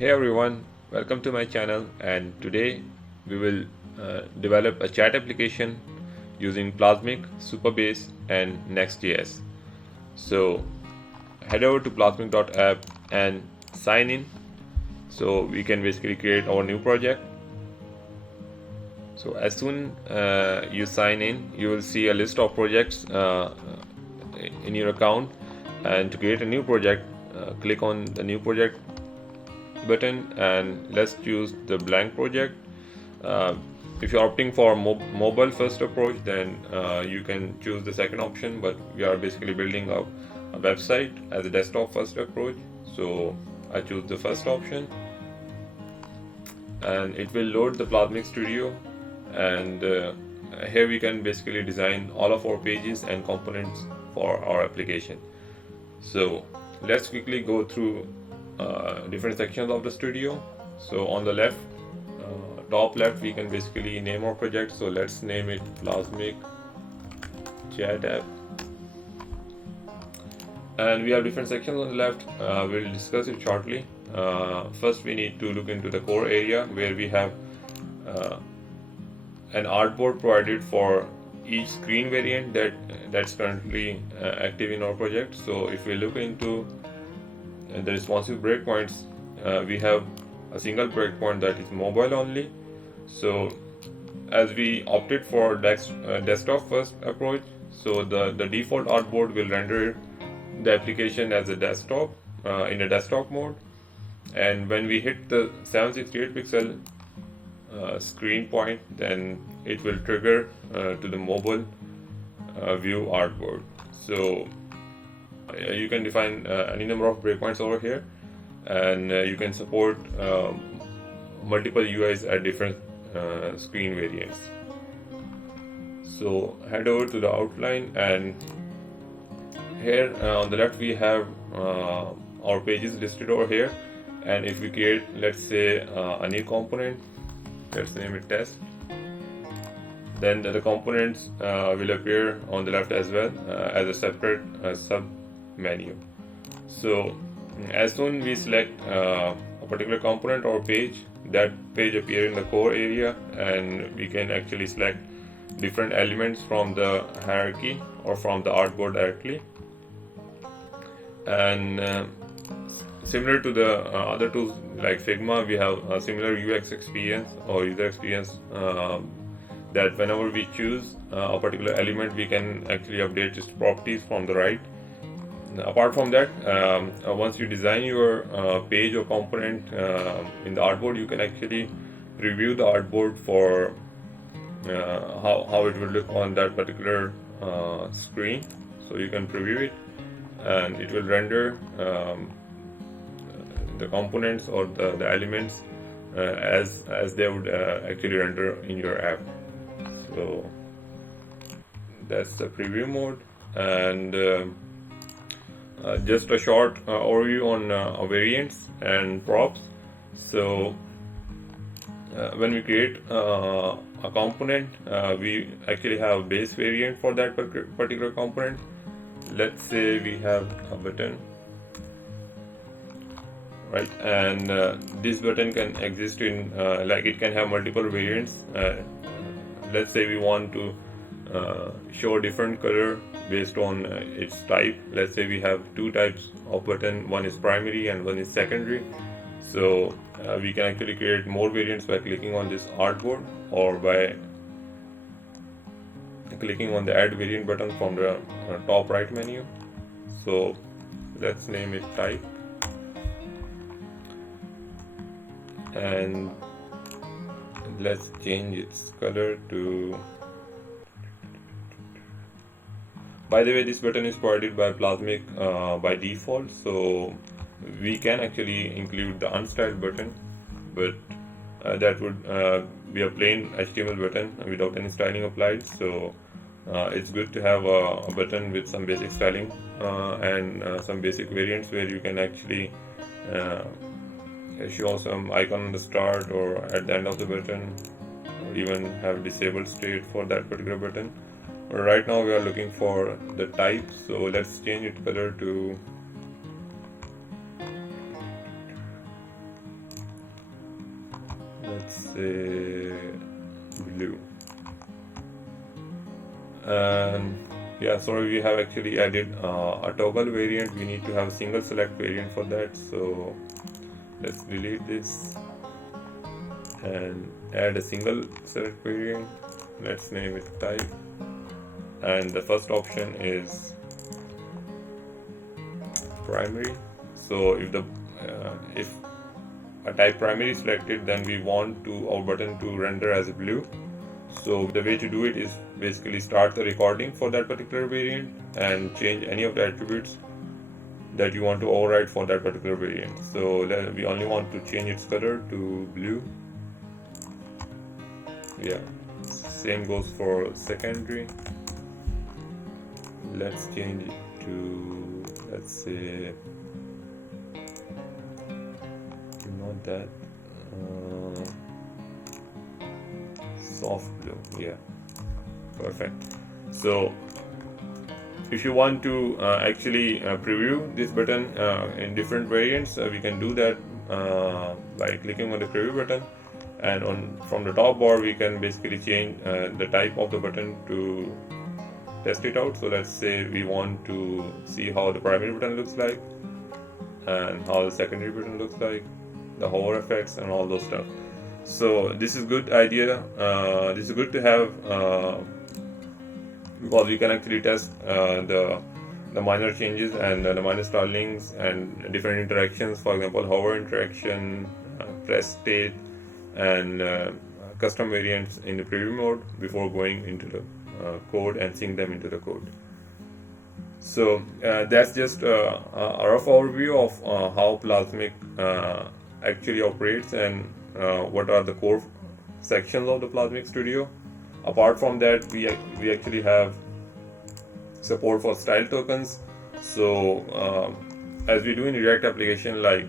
Hey everyone, welcome to my channel, and today we will develop a chat application using Plasmic, Supabase and Nextjs. So head over to plasmic.app and sign in so we can basically create our new project. So as soon you sign in, you will see a list of projects in your account, and to create a new project, click on the new project button and let's choose the blank project. If you're opting for mobile first approach, then you can choose the second option, but we are basically building a website as a desktop first approach, so I choose the first option, and it will load the Plasmic Studio, and here we can basically design all of our pages and components for our application. So let's quickly go through different sections of the studio. So on the left, top left, we can basically name our project. So let's name it Plasmic Chat App. And we have different sections on the left. We'll discuss it shortly. First, we need to look into the core area where we have an artboard provided for each screen variant that's currently active in our project. So if we look into the responsive breakpoints, we have a single breakpoint that is mobile only. So as we opted for desktop first approach, so the default artboard will render the application as a desktop in a desktop mode, and when we hit the 768 pixel screen point, then it will trigger to the mobile view artboard. So you can define any number of breakpoints over here, and you can support multiple UIs at different screen variants. So head over to the outline, and here on the left we have our pages listed over here, and if we create, let's say, a new component, let's name it test, then the components will appear on the left as well as a separate sub menu. So as soon we select a particular component or page, that page appear in the core area, and we can actually select different elements from the hierarchy or from the artboard directly. And similar to the other tools like Figma, we have a similar UX experience or user experience that whenever we choose a particular element, we can actually update its properties from the right. Apart from that, once you design your page or component in the artboard, you can actually preview the artboard for how it will look on that particular screen. So you can preview it, and it will render the components or the elements as they would actually render in your app. So that's the preview mode, and just a short overview on variants and props. So when we create a component, we actually have base variant for that particular component. Let's say we have a button, right, and this button can exist in like it can have multiple variants. Let's say we want to show a different color based on its type. Let's say we have two types of button, one is primary and one is secondary. So we can actually create more variants by clicking on this artboard or by clicking on the add variant button from the top right menu. So let's name it type, and let's change its color to, by the way, this button is provided by Plasmic by default, so we can actually include the unstyled button, but that would be a plain HTML button without any styling applied. So it's good to have a button with some basic styling and some basic variants where you can actually show some icon on the start or at the end of the button, or even have disabled state for that particular button. Right now we are looking for the type, so let's change its color to let's say blue. And yeah, sorry, we have actually added a toggle variant. We need to have a single select variant for that, so let's delete this and add a single select variant. Let's name it type, and the first option is primary. So if a type primary is selected, then we want our button to render as blue. So the way to do it is basically start the recording for that particular variant and change any of the attributes that you want to override for that particular variant. So we only want to change its color to blue. Yeah, same goes for secondary. Let's change it to, let's say, not that, soft blue. Yeah, perfect. So if you want to actually preview this button in different variants, we can do that by clicking on the preview button, and from the top bar we can basically change the type of the button to test it out. So let's say we want to see how the primary button looks like and how the secondary button looks like, the hover effects and all those stuff. So this is good idea. This is good to have because we can actually test the minor changes and the minor stylings and different interactions. For example, hover interaction, press state, and custom variants in the preview mode before going into the code and sync them into the code. So that's just a rough overview of how Plasmic actually operates and what are the core sections of the Plasmic Studio. Apart from that, we actually have support for style tokens. So as we do in React application, like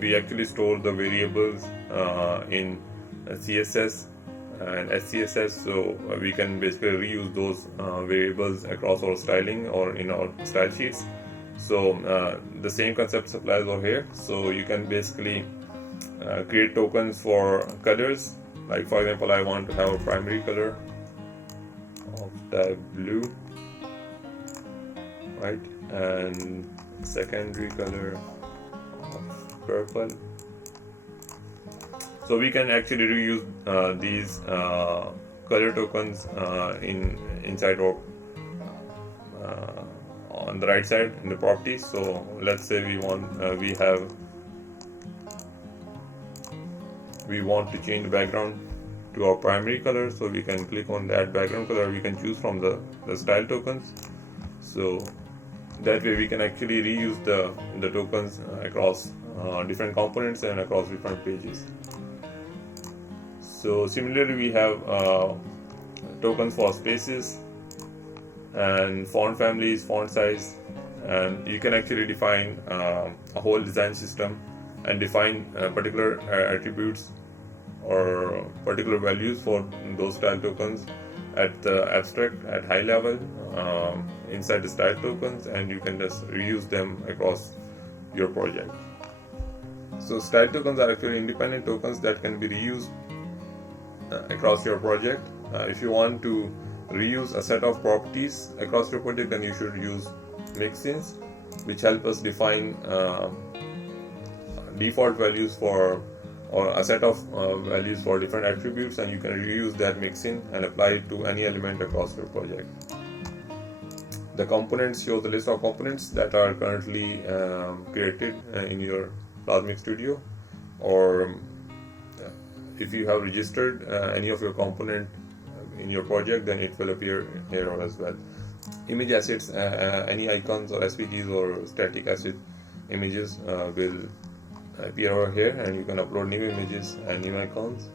we actually store the variables in CSS and SCSS, so we can basically reuse those variables across our styling or in our style sheets. So the same concept applies over here. So you can basically create tokens for colors. Like for example, I want to have a primary color of type blue, right, and secondary color of purple. So we can actually reuse these color tokens inside our on the right side in the properties. So let's say we want to change the background to our primary color, so we can click on that background color. We can choose from the style tokens. So that way we can actually reuse the tokens across different components and across different pages. So similarly, we have tokens for spaces and font families, font size, and you can actually define a whole design system and define particular attributes or particular values for those style tokens at the abstract, at high level inside the style tokens, and you can just reuse them across your project. So style tokens are actually independent tokens that can be reused across your project. If you want to reuse a set of properties across your project, then you should use mixins, which help us define default values for or a set of values for different attributes, and you can reuse that mixin and apply it to any element across your project. The components show the list of components that are currently created in your Plasmic Studio, or if you have registered any of your component in your project, then it will appear here as well. Image assets, any icons or SVGs or static asset images will appear over here, and you can upload new images and new icons.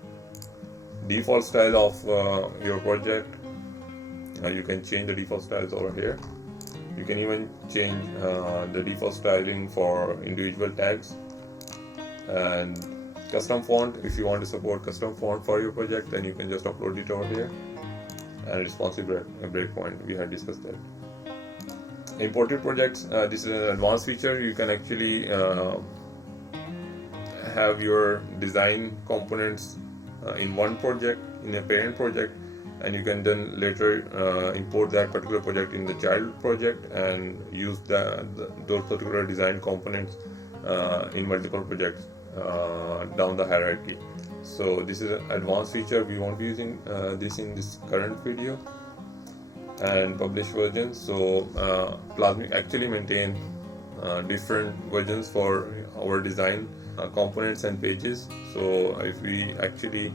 Default style of your project, you can change the default styles over here. You can even change the default styling for individual tags. And custom font, if you want to support custom font for your project, then you can just upload it over here. And responsive breakpoint, we had discussed that. Imported projects, this is an advanced feature. You can actually have your design components in one project, in a parent project, and you can then later import that particular project in the child project and use those particular design components in multiple projects down the hierarchy. So this is an advanced feature. We won't be using this in this current video. And published versions. So Plasmic actually maintain different versions for our design components and pages. So if we actually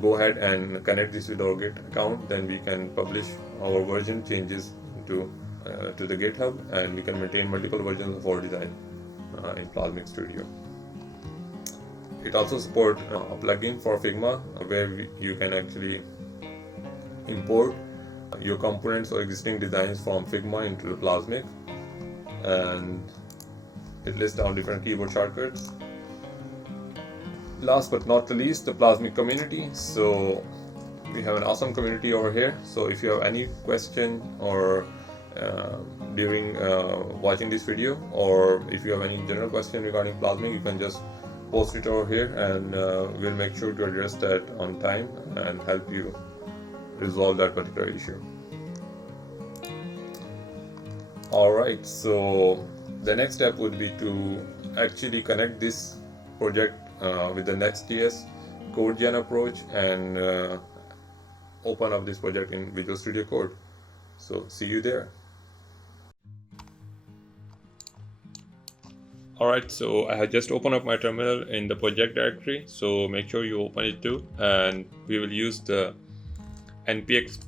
go ahead and connect this with our Git account, then we can publish our version changes to the GitHub, and we can maintain multiple versions of our design in Plasmic Studio. It also supports a plugin for Figma where you can actually import your components or existing designs from Figma into the Plasmic, and it lists down different keyboard shortcuts. Last but not the least, the Plasmic community. So we have an awesome community over here. So if you have any question or during watching this video, or if you have any general question regarding Plasmic, you can just post it over here, and we'll make sure to address that on time and help you resolve that particular issue. Alright, so the next step would be to actually connect this project with the Nextjs CodeGen approach and open up this project in Visual Studio Code. So see you there. Alright, so I have just opened up my terminal in the project directory, so make sure you open it too, and we will use the npx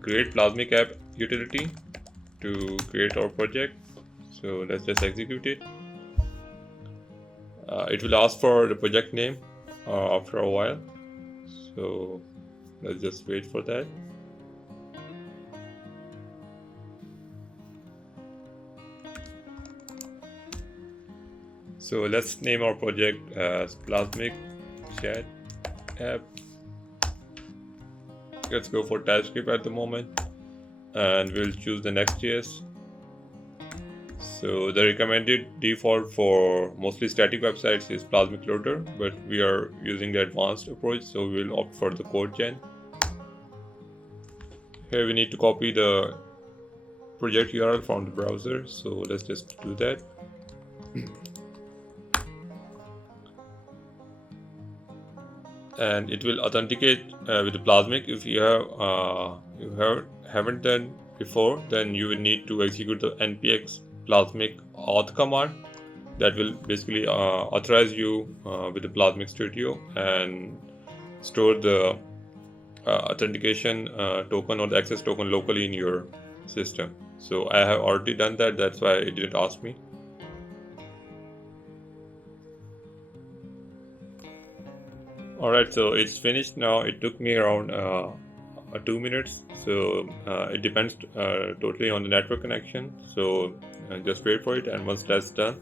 create Plasmic app utility to create our project. So let's just execute it. It will ask for the project name after a while, so let's just wait for that. So let's name our project as Plasmic Chat App. Let's go for TypeScript at the moment, and we'll choose the Nextjs. So the recommended default for mostly static websites is Plasmic Loader, but we are using the advanced approach, so we'll opt for the CodeGen. Here we need to copy the project URL from the browser, so let's just do that. And it will authenticate with the Plasmic. If you haven't done before, then you will need to execute the npx Plasmic Auth command that will basically authorize you with the Plasmic Studio and store the authentication token or the access token locally in your system. So I have already done that, that's why it didn't ask me. Alright, so it's finished now. It took me around 2 minutes, so it depends totally on the network connection, so just wait for it, and once that's done,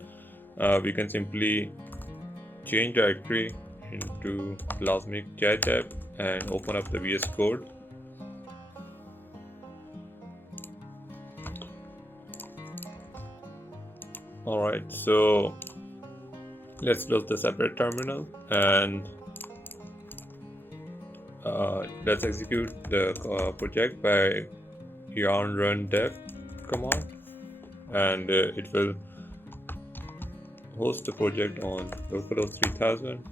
we can simply change directory into Plasmic Chat App and open up the VS Code. Alright, so let's close the separate terminal and let's execute the project by yarn run dev command, and it will host the project on localhost 3000,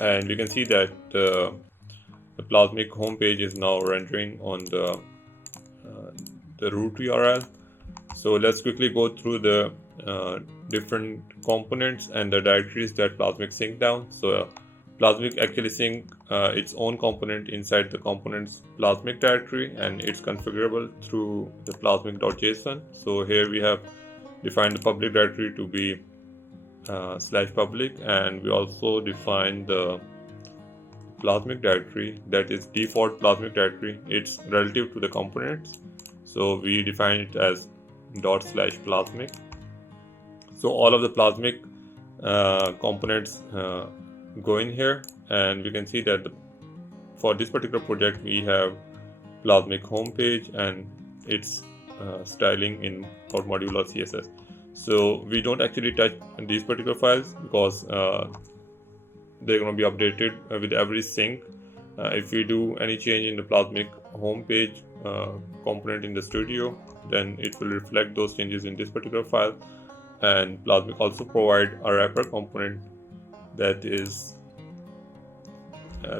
and you can see that the Plasmic homepage is now rendering on the root URL. So let's quickly go through the different components and the directories that Plasmic sync down. So Plasmic actually sync its own component inside the components Plasmic directory, and it's configurable through the plasmic.json. So here we have defined the public directory to be /public, and we also define the Plasmic directory that is default Plasmic directory. It's relative to the components, so we define it as ./Plasmic. So all of the Plasmic components go in here, and we can see that for this particular project we have Plasmic homepage and its styling in our module or CSS. So we don't actually touch these particular files because they're going to be updated with every sync. If we do any change in the Plasmic homepage component in the studio, then it will reflect those changes in this particular file. And Plasmic also provide a wrapper component that is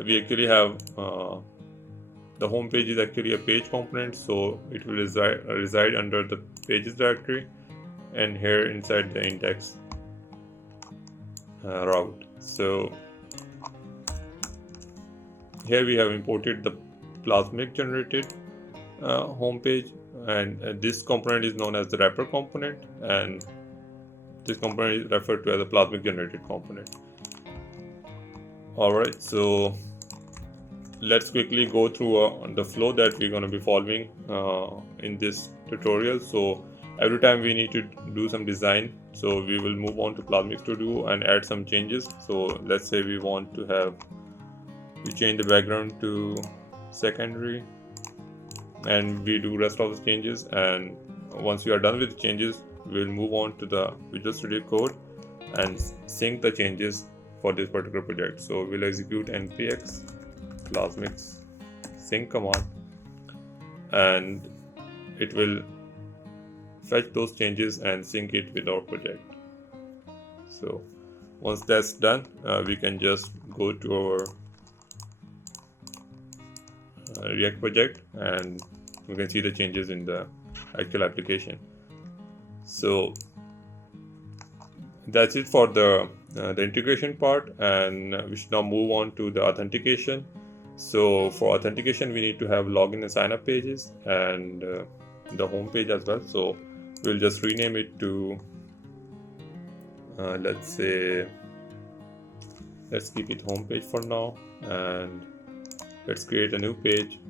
we actually have the home page is actually a page component, so it will reside under the pages directory, and here inside the index route. So here we have imported the Plasmic generated home page, and this component is known as the wrapper component, and this component is referred to as the Plasmic generated component. Alright, so let's quickly go through the flow that we're going to be following in this tutorial. So every time we need to do some design, so we will move on to Plasmic Studio and add some changes. So let's say we want to change the background to secondary, and we do rest of the changes, and once we are done with the changes, we'll move on to the Visual Studio Code and sync the changes for this particular project. So we'll execute npx plasmic sync command, and it will fetch those changes and sync it with our project. So once that's done, we can just go to our React project, and we can see the changes in the actual application. So that's it for the integration part, and we should now move on to the authentication. So for authentication, we need to have login and sign up pages, and the home page as well. So we'll just rename it to let's keep it home page for now, and let's create a new page,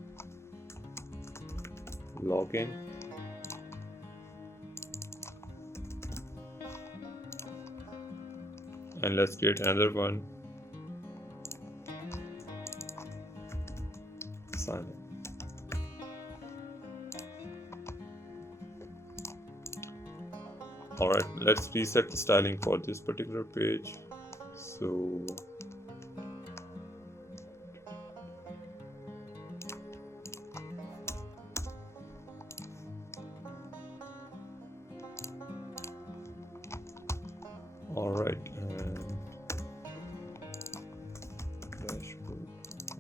login, and let's create another one, sign up. Alright, let's reset the styling for this particular page. So alright, dashboard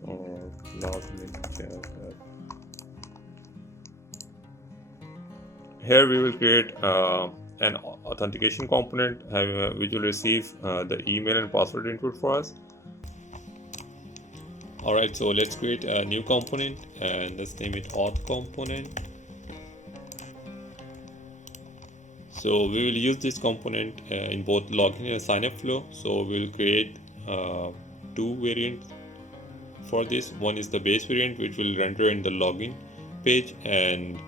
or Plasmic chat app. Here we will create an authentication component which will receive the email and password input for us. Alright, so let's create a new component, and let's name it auth component. So we will use this component in both login and sign up flow. So we'll create two variants for this. One is the base variant, which will render in the login page, and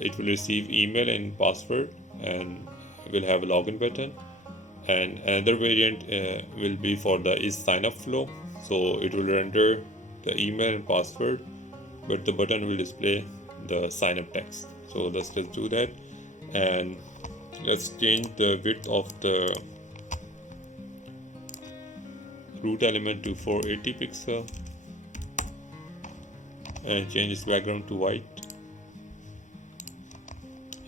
it will receive email and password, and will have a login button. And another variant will be for the is sign up flow. So it will render the email and password, but the button will display the sign up text. So let's do that, and let's change the width of the root element to 480 pixel, and change its background to white,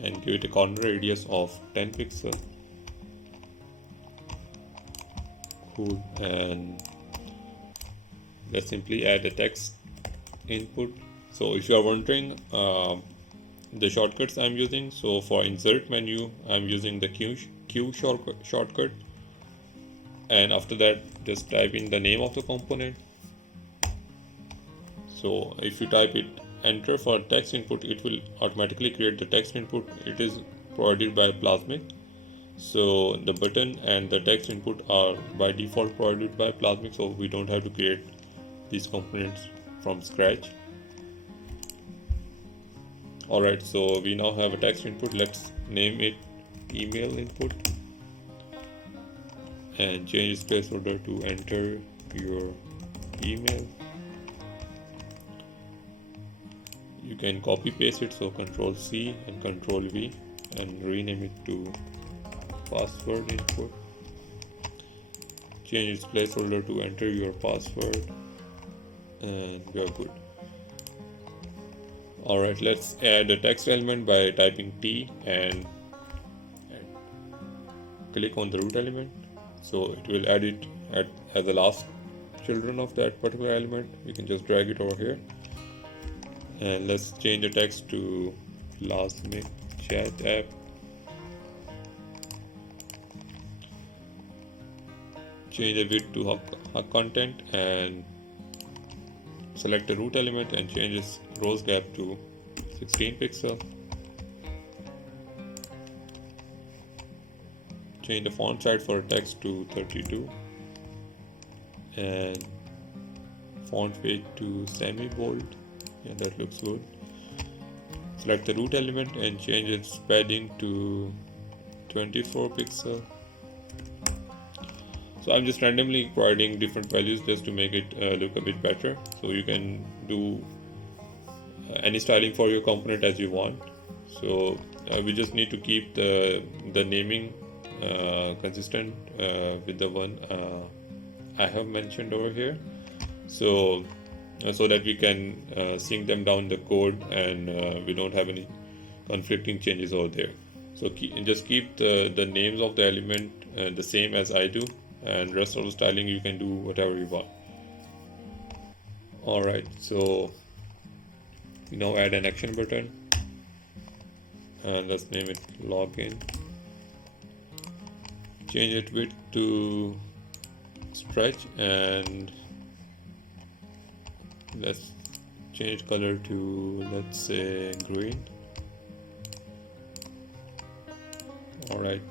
and give it a corner radius of 10 pixel. Cool. And let's simply add a text input. So if you are wondering the shortcuts I'm using, so for insert menu I'm using the Q shortcut, and after that just type in the name of the component. So if you type it enter for text input, it will automatically create the text input. It is provided by Plasmic. So the button and the text input are by default provided by Plasmic, so we don't have to create these components from scratch. Alright, so we now have a text input. Let's name it email input, and change its placeholder to enter your email. You can copy paste it, so Ctrl C and Ctrl V, and rename it to password input. change its placeholder to enter your password, and we are good. Alright, let's add a text element by typing T and click on the root element. So it will add it as the last children of that particular element. We can just drag it over here. And let's change the text to Plasmic chat app. Change the width to hug content and select the root element and change its rows gap to 16 pixel. Change the font size for text to 32 and font weight to semi-bold. Yeah, that looks good. Select the root element and change its padding to 24 pixel. So I'm just randomly providing different values just to make it look a bit better. So you can do any styling for your component as you want. So we just need to keep the naming consistent with the one I have mentioned over here. So that we can sync them down the code and we don't have any conflicting changes over there. So just keep the names of the element the same as I do, and rest of the styling you can do whatever you want. Alright, so we now add an action button and let's name it login. Change it width to stretch and let's change color to, let's say, green. Alright,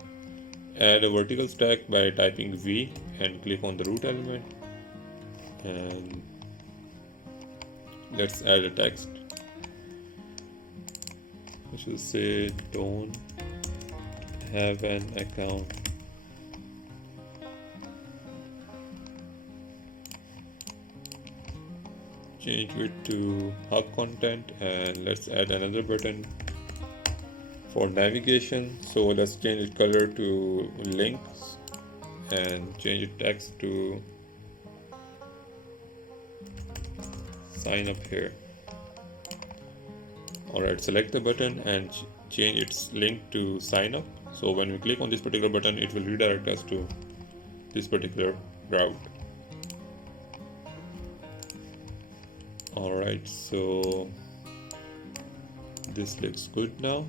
add a vertical stack by typing V and click on the root element, and let's add a text. I should say don't have an account. Change it to hub content and let's add another button for navigation. So let's change its color to links and change its text to sign up here. Alright, select the button and change its link to sign up. So when we click on this particular button, it will redirect us to this particular route. Alright, so this looks good now,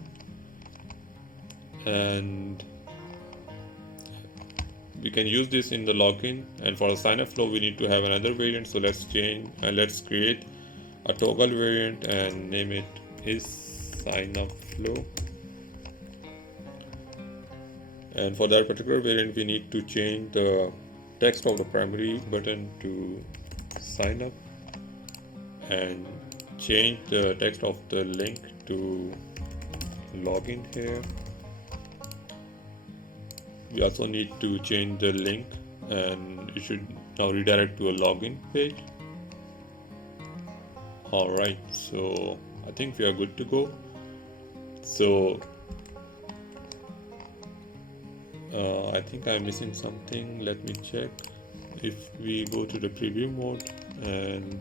and we can use this in the login, and for the sign up flow we need to have another variant. So let's create a toggle variant and name it is sign up flow, and for that particular variant we need to change the text of the primary button to sign up and change the text of the link to login here. We also need to change the link and it should now redirect to a login page. Alright, so I think we are good to go. So I think I'm missing something. Let me check. If we go to the preview mode and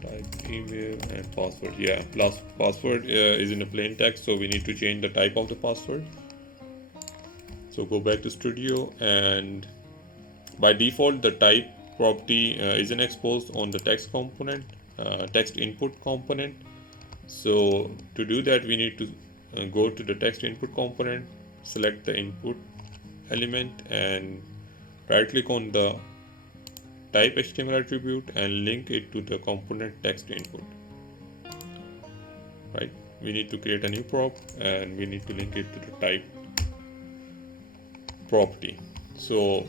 type email and password, yeah, password is in a plain text, so we need to change the type of the password. So go back to Studio, and by default the type property isn't exposed on the text component, text input component. So to do that we need to go to the text input component, select the input element and right click on the type HTML attribute and link it to the component text input. Right, we need to create a new prop and we need to link it to the type property. So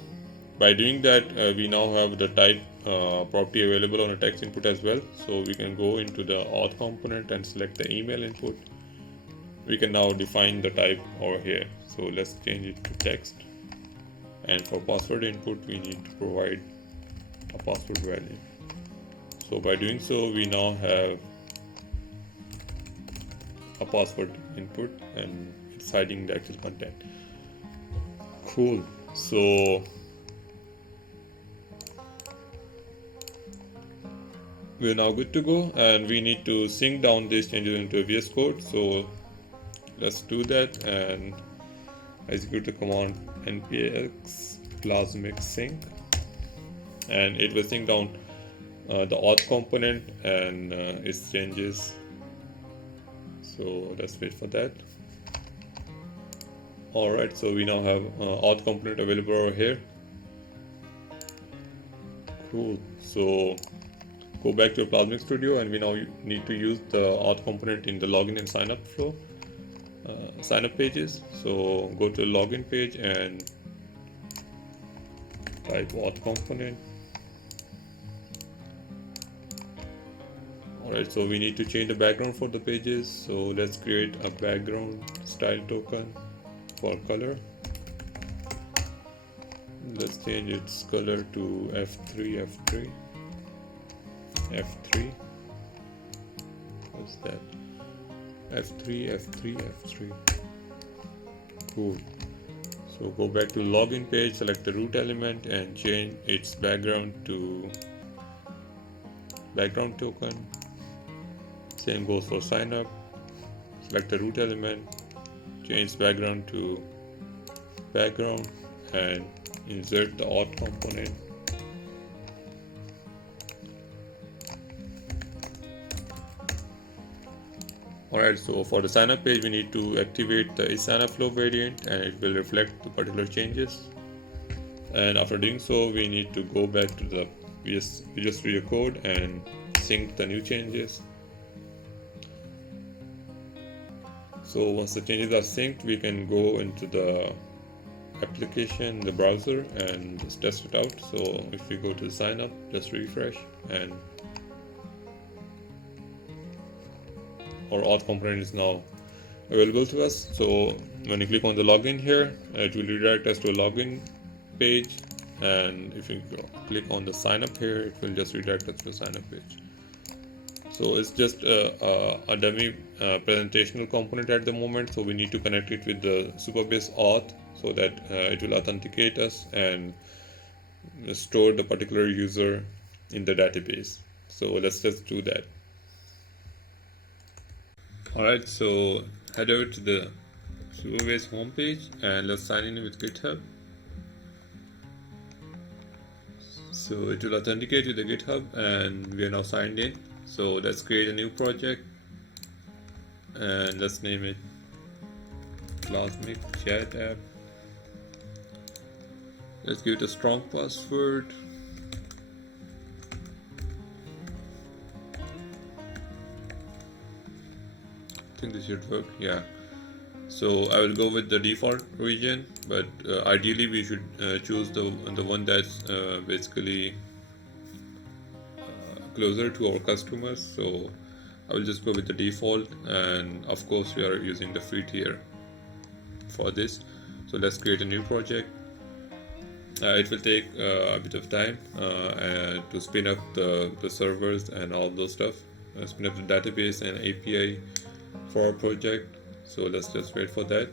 by doing that we now have the type property available on a text input as well. So we can go into the auth component and select the email input. We can now define the type over here. So let's change it to text, and for password input we need to provide a password value. So by doing so we now have a password input and it's hiding the actual content. Cool. So we're now good to go, and we need to sync down these changes into VS Code. So let's do that and execute the command npx plasmic sync, and it will sync down the auth component and its changes. So let's wait for that. Alright, so we now have auth component available over here. Cool. So go back to Plasmic Studio, and we now need to use the auth component in the login and sign up flow, sign up pages. So go to the login page and type auth component. Alright, so we need to change the background for the pages. So let's create a background style token for color. Let's change its color to F3. What's that? F3. Cool. So go back to login page, select the root element and change its background to background token. Same goes for sign up. Select the root element, change background to background and insert the auth component. Alright, so for the sign up page we need to activate the sign up flow variant, and it will reflect the particular changes. And after doing so, we need to go back to the Visual Studio Code and sync the new changes. So once the changes are synced, we can go into the application, the browser, and just test it out. So if we go to sign up, just refresh, and our auth component is now available to us. So when you click on the login here, it will redirect us to a login page, and if you click on the sign up here, it will just redirect us to a sign up page. So it's just a dummy presentational component at the moment, so we need to connect it with the Supabase Auth so that it will authenticate us and store the particular user in the database. So let's just do that. Alright, so head over to the Supabase homepage and let's sign in with GitHub. So it will authenticate with the GitHub, and we are now signed in. So let's create a new project and let's name it Plasmic Chat App. Let's give it a strong password. I think this should work. Yeah. So I will go with the default region, but ideally we should choose the one that's basically closer to our customers. So I will just go with the default, and of course we are using the free tier for this. So let's create a new project. It will take a bit of time to spin up the servers and all those stuff, spin up the database and API for our project. So let's just wait for that.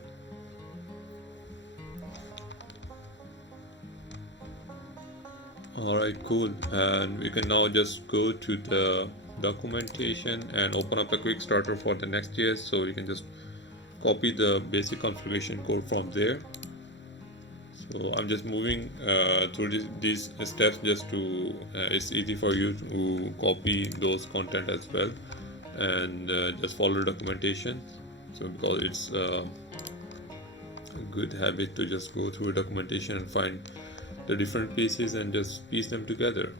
Alright, cool. And we can now just go to the documentation and open up a quick starter for the Nextjs. So we can just copy the basic configuration code from there. So I'm just moving through these steps just to it's easy for you to copy those content as well, and just follow the documentation. So because it's a good habit to just go through documentation and find the different pieces and just piece them together.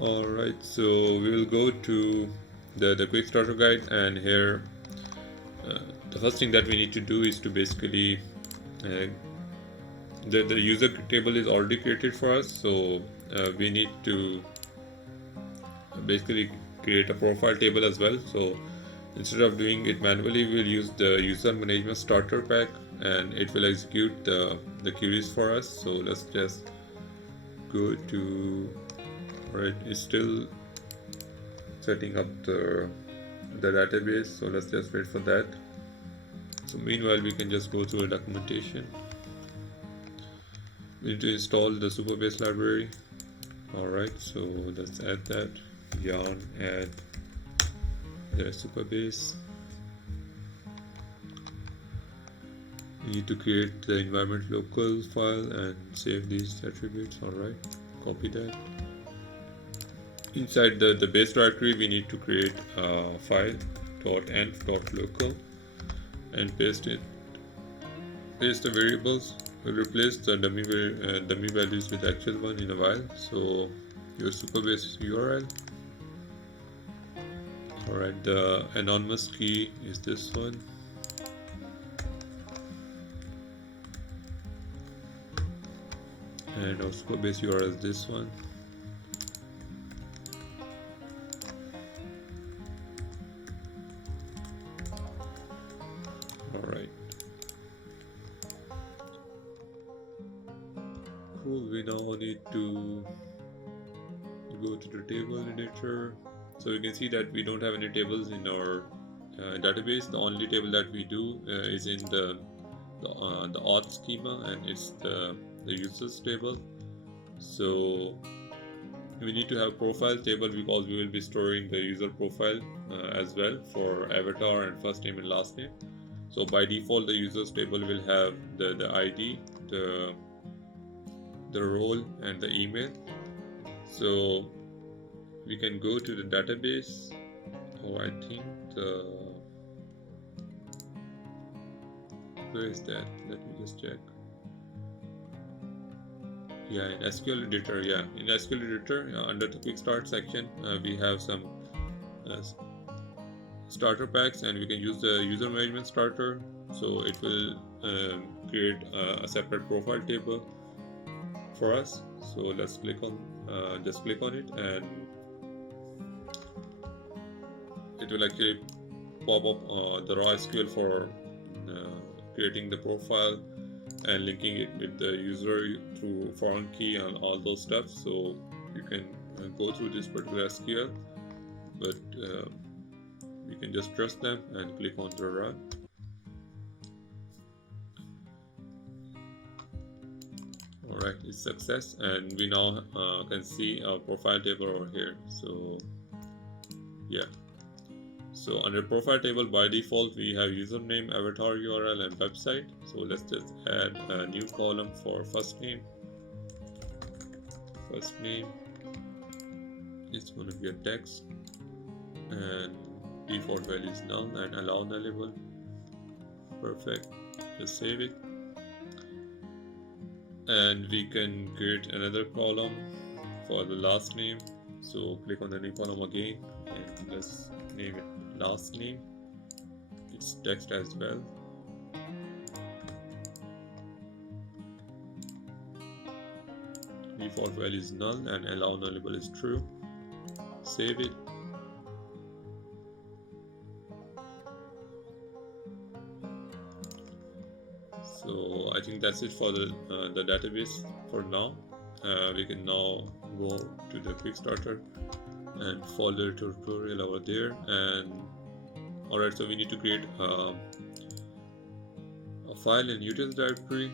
Alright, so we will go to the quick starter guide, and here the first thing that we need to do is to basically the user table is already created for us, so we need to basically create a profile table as well. So instead of doing it manually, we'll use the user management starter pack, and it will execute the queries for us. So let's just go to, right, it's still setting up the database, so let's just wait for that. So meanwhile we can just go through the documentation. We need to install the Supabase library. Alright, so let's add that. Yarn add the Supabase. We need to create the environment local file and save these attributes. Alright, copy that. Inside the base directory, we need to create a file .env.local and paste it. Paste the variables. We'll replace the dummy values with the actual one in a while. So your Supabase URL. Alright, the anonymous key is this one. And our Supabase URL is this one. Alright. Cool, we now need to go to the table editor. So you can see that we don't have any tables in our database. The only table that we do is in the auth schema, and it's the users table. So we need to have profile table because we will be storing the user profile as well for avatar and first name and last name. So by default, the users table will have the ID, the role, and the email. So we can go to the database. I think where is that? Let me just check. Yeah, in SQL editor. Yeah, in SQL editor, under the quick start section, we have some starter packs, and we can use the user management starter. So it will create a separate profile table for us. So let's click on just click on it, and it will actually pop up the raw SQL for creating the profile and linking it with the user through foreign key and all those stuff. So you can go through this particular SQL, but you can just trust them and click on the run. Alright, it's success, and we now can see our profile table over here. So yeah, so under profile table, by default we have username, avatar URL, and website. So let's just add a new column for first name. First name, it's going to be a text, and default value is null and allow nullable. Perfect, just save it. And we can create another column for the last name. So click on the new column again, and let's name it last name. It's text as well. Default value is null and allow nullable is true. Save it. So I think that's it for the database for now. We can now go to the quick starter and follow the tutorial over there. And alright, so we need to create a file in utils directory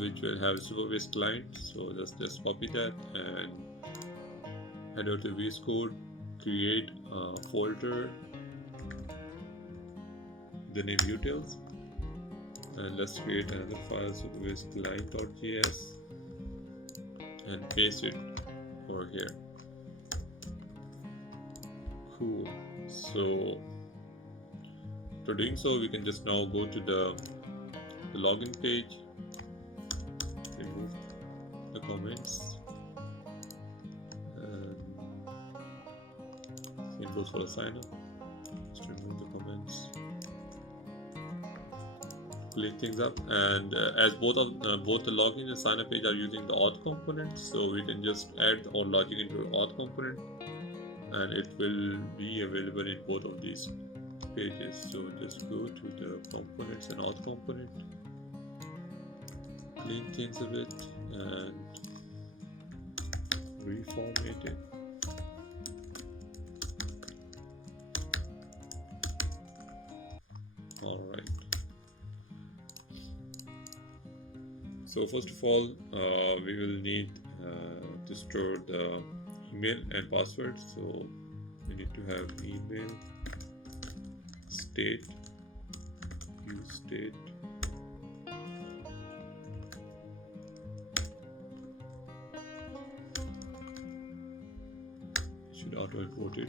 which will have Supabase client. So just copy that and head over to VS Code, create a folder, the name utils, and let's create another file, Supabase client.js, and paste it over here. Cool. So for doing so, we can just now go to the login page, remove the comments, and same goes for the sign up. Just remove the comments, clean things up, and as both the login and sign up page are using the auth component, so we can just add our logic into the auth component, and it will be available in both of these pages. So just go to the components and auth component, clean things a bit, and reformat it. Alright. So first of all, we will need to store the email and password. So we need to have email state use state should auto import it.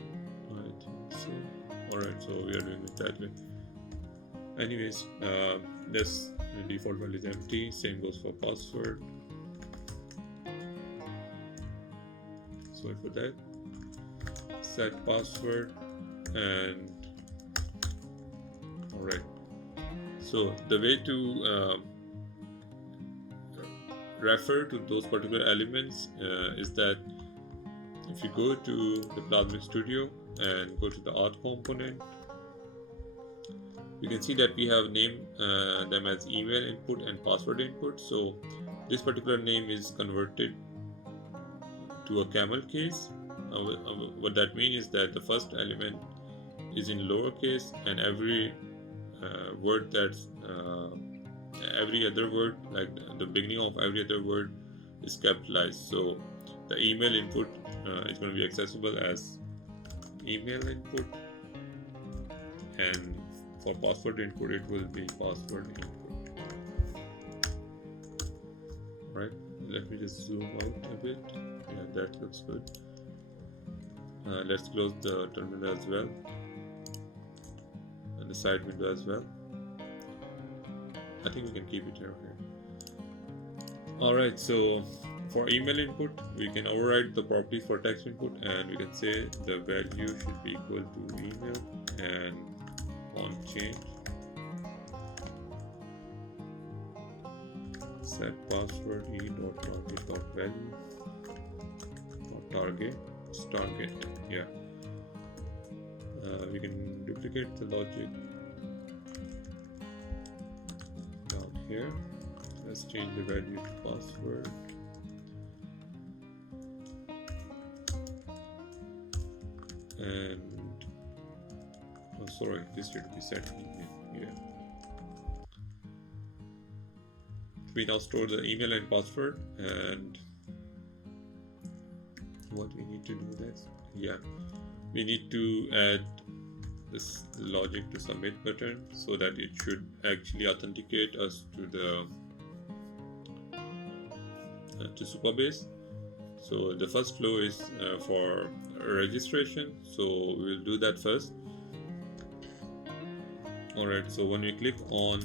I think so. Alright, so we are doing it that way. Anyways, this default value is empty. Same goes for password. Sorry for that. Set password and alright. So the way to refer to those particular elements is that if you go to the Plasmic Studio and go to the Auth component, you can see that we have named them as email input and password input. So this particular name is converted to a camel case. What that means is that the first element is in lowercase and every word that's every other word, like the beginning of every other word, is capitalized. So the email input is going to be accessible as email input, and for password input it will be password input. Right, let me just zoom out a bit. Yeah, that looks good. Let's close the terminal as well and the side window as well. I think we can keep it here. Alright, so for email input, we can override the properties for text input and we can say the value should be equal to email and on change set password e.target.value target yeah. We can duplicate the logic down here. Let's change the value to password and oh sorry, this should be set email. Yeah, we now store the email and password, and what we need to do next, yeah, we need to add this logic to submit button so that it should actually authenticate us to the to Supabase. So the first flow is for registration, so we'll do that first. Alright, so when we click on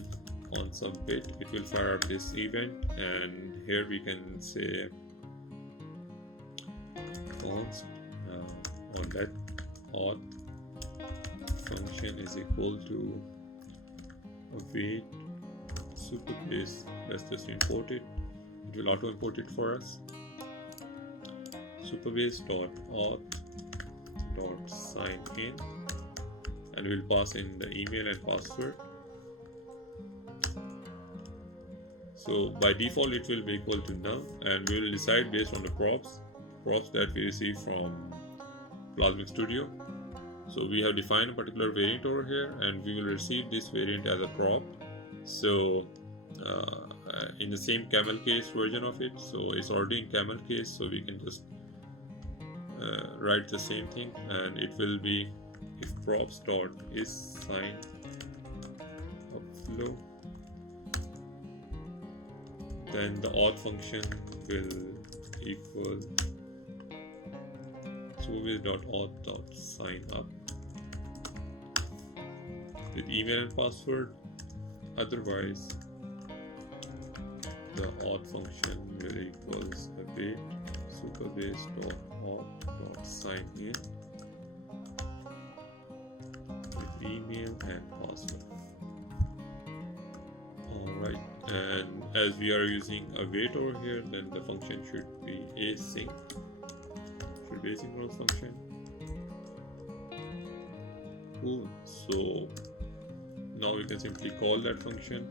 submit, it will fire up this event, and here we can say const on that auth function is equal to await Supabase. Let's just import it. It will auto import it for us. Supabase.auth.sign-in, and we'll pass in the email and password. So by default it will be equal to null, and we will decide based on the props that we receive from Plasmic Studio. So we have defined a particular variant over here, and we will receive this variant as a prop. So in the same camel case version of it, so it's already in camel case, so we can just write the same thing, and it will be if props dot is sign upflow, then the auth function will equal Supabase.auth.sign up with email and password. Otherwise, the auth function will equals await Supabase.auth.sign-in with email and password. Alright, and as we are using await over here, then the function should be async. Should be asynchronous function. Cool. So now we can simply call that function.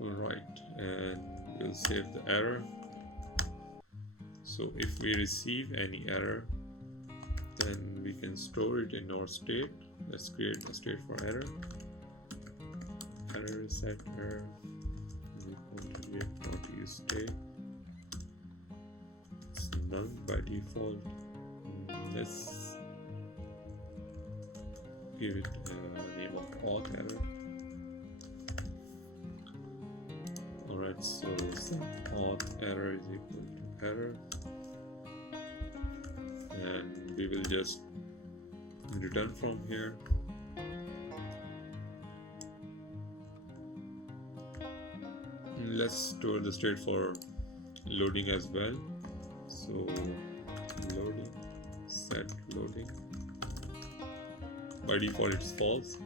Alright, and we'll save the error. So if we receive any error, then we can store it in our state. Let's create a state for error. Error set error not use state. It's null by default. Let's give it a name of auth error. Alright, so set auth error is equal to error, and we will just return from here. Let's store the state for loading as well. So loading, set loading. By default it's false,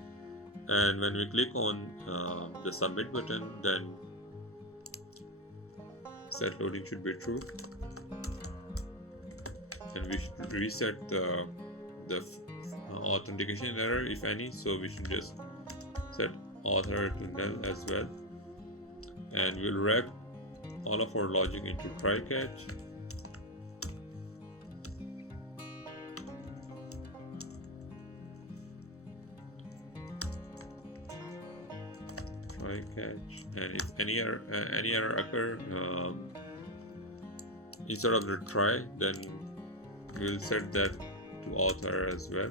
and when we click on the submit button, then set loading should be true, and we should reset the authentication error if any. So we should just set auth error to null as well, and we'll wrap all of our logic into try catch. And if any error occur instead of the try, then we'll set that to auth error as well.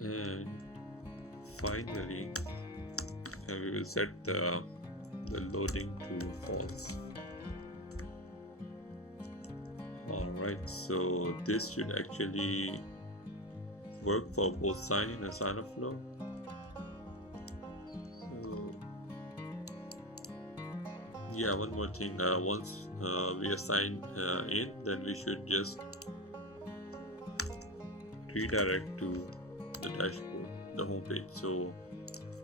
And finally we will set the loading to false. Alright, so this should actually work for both sign in and sign up flow. So yeah, one more thing, once we assign in, then we should just redirect to the dashboard, the home page. So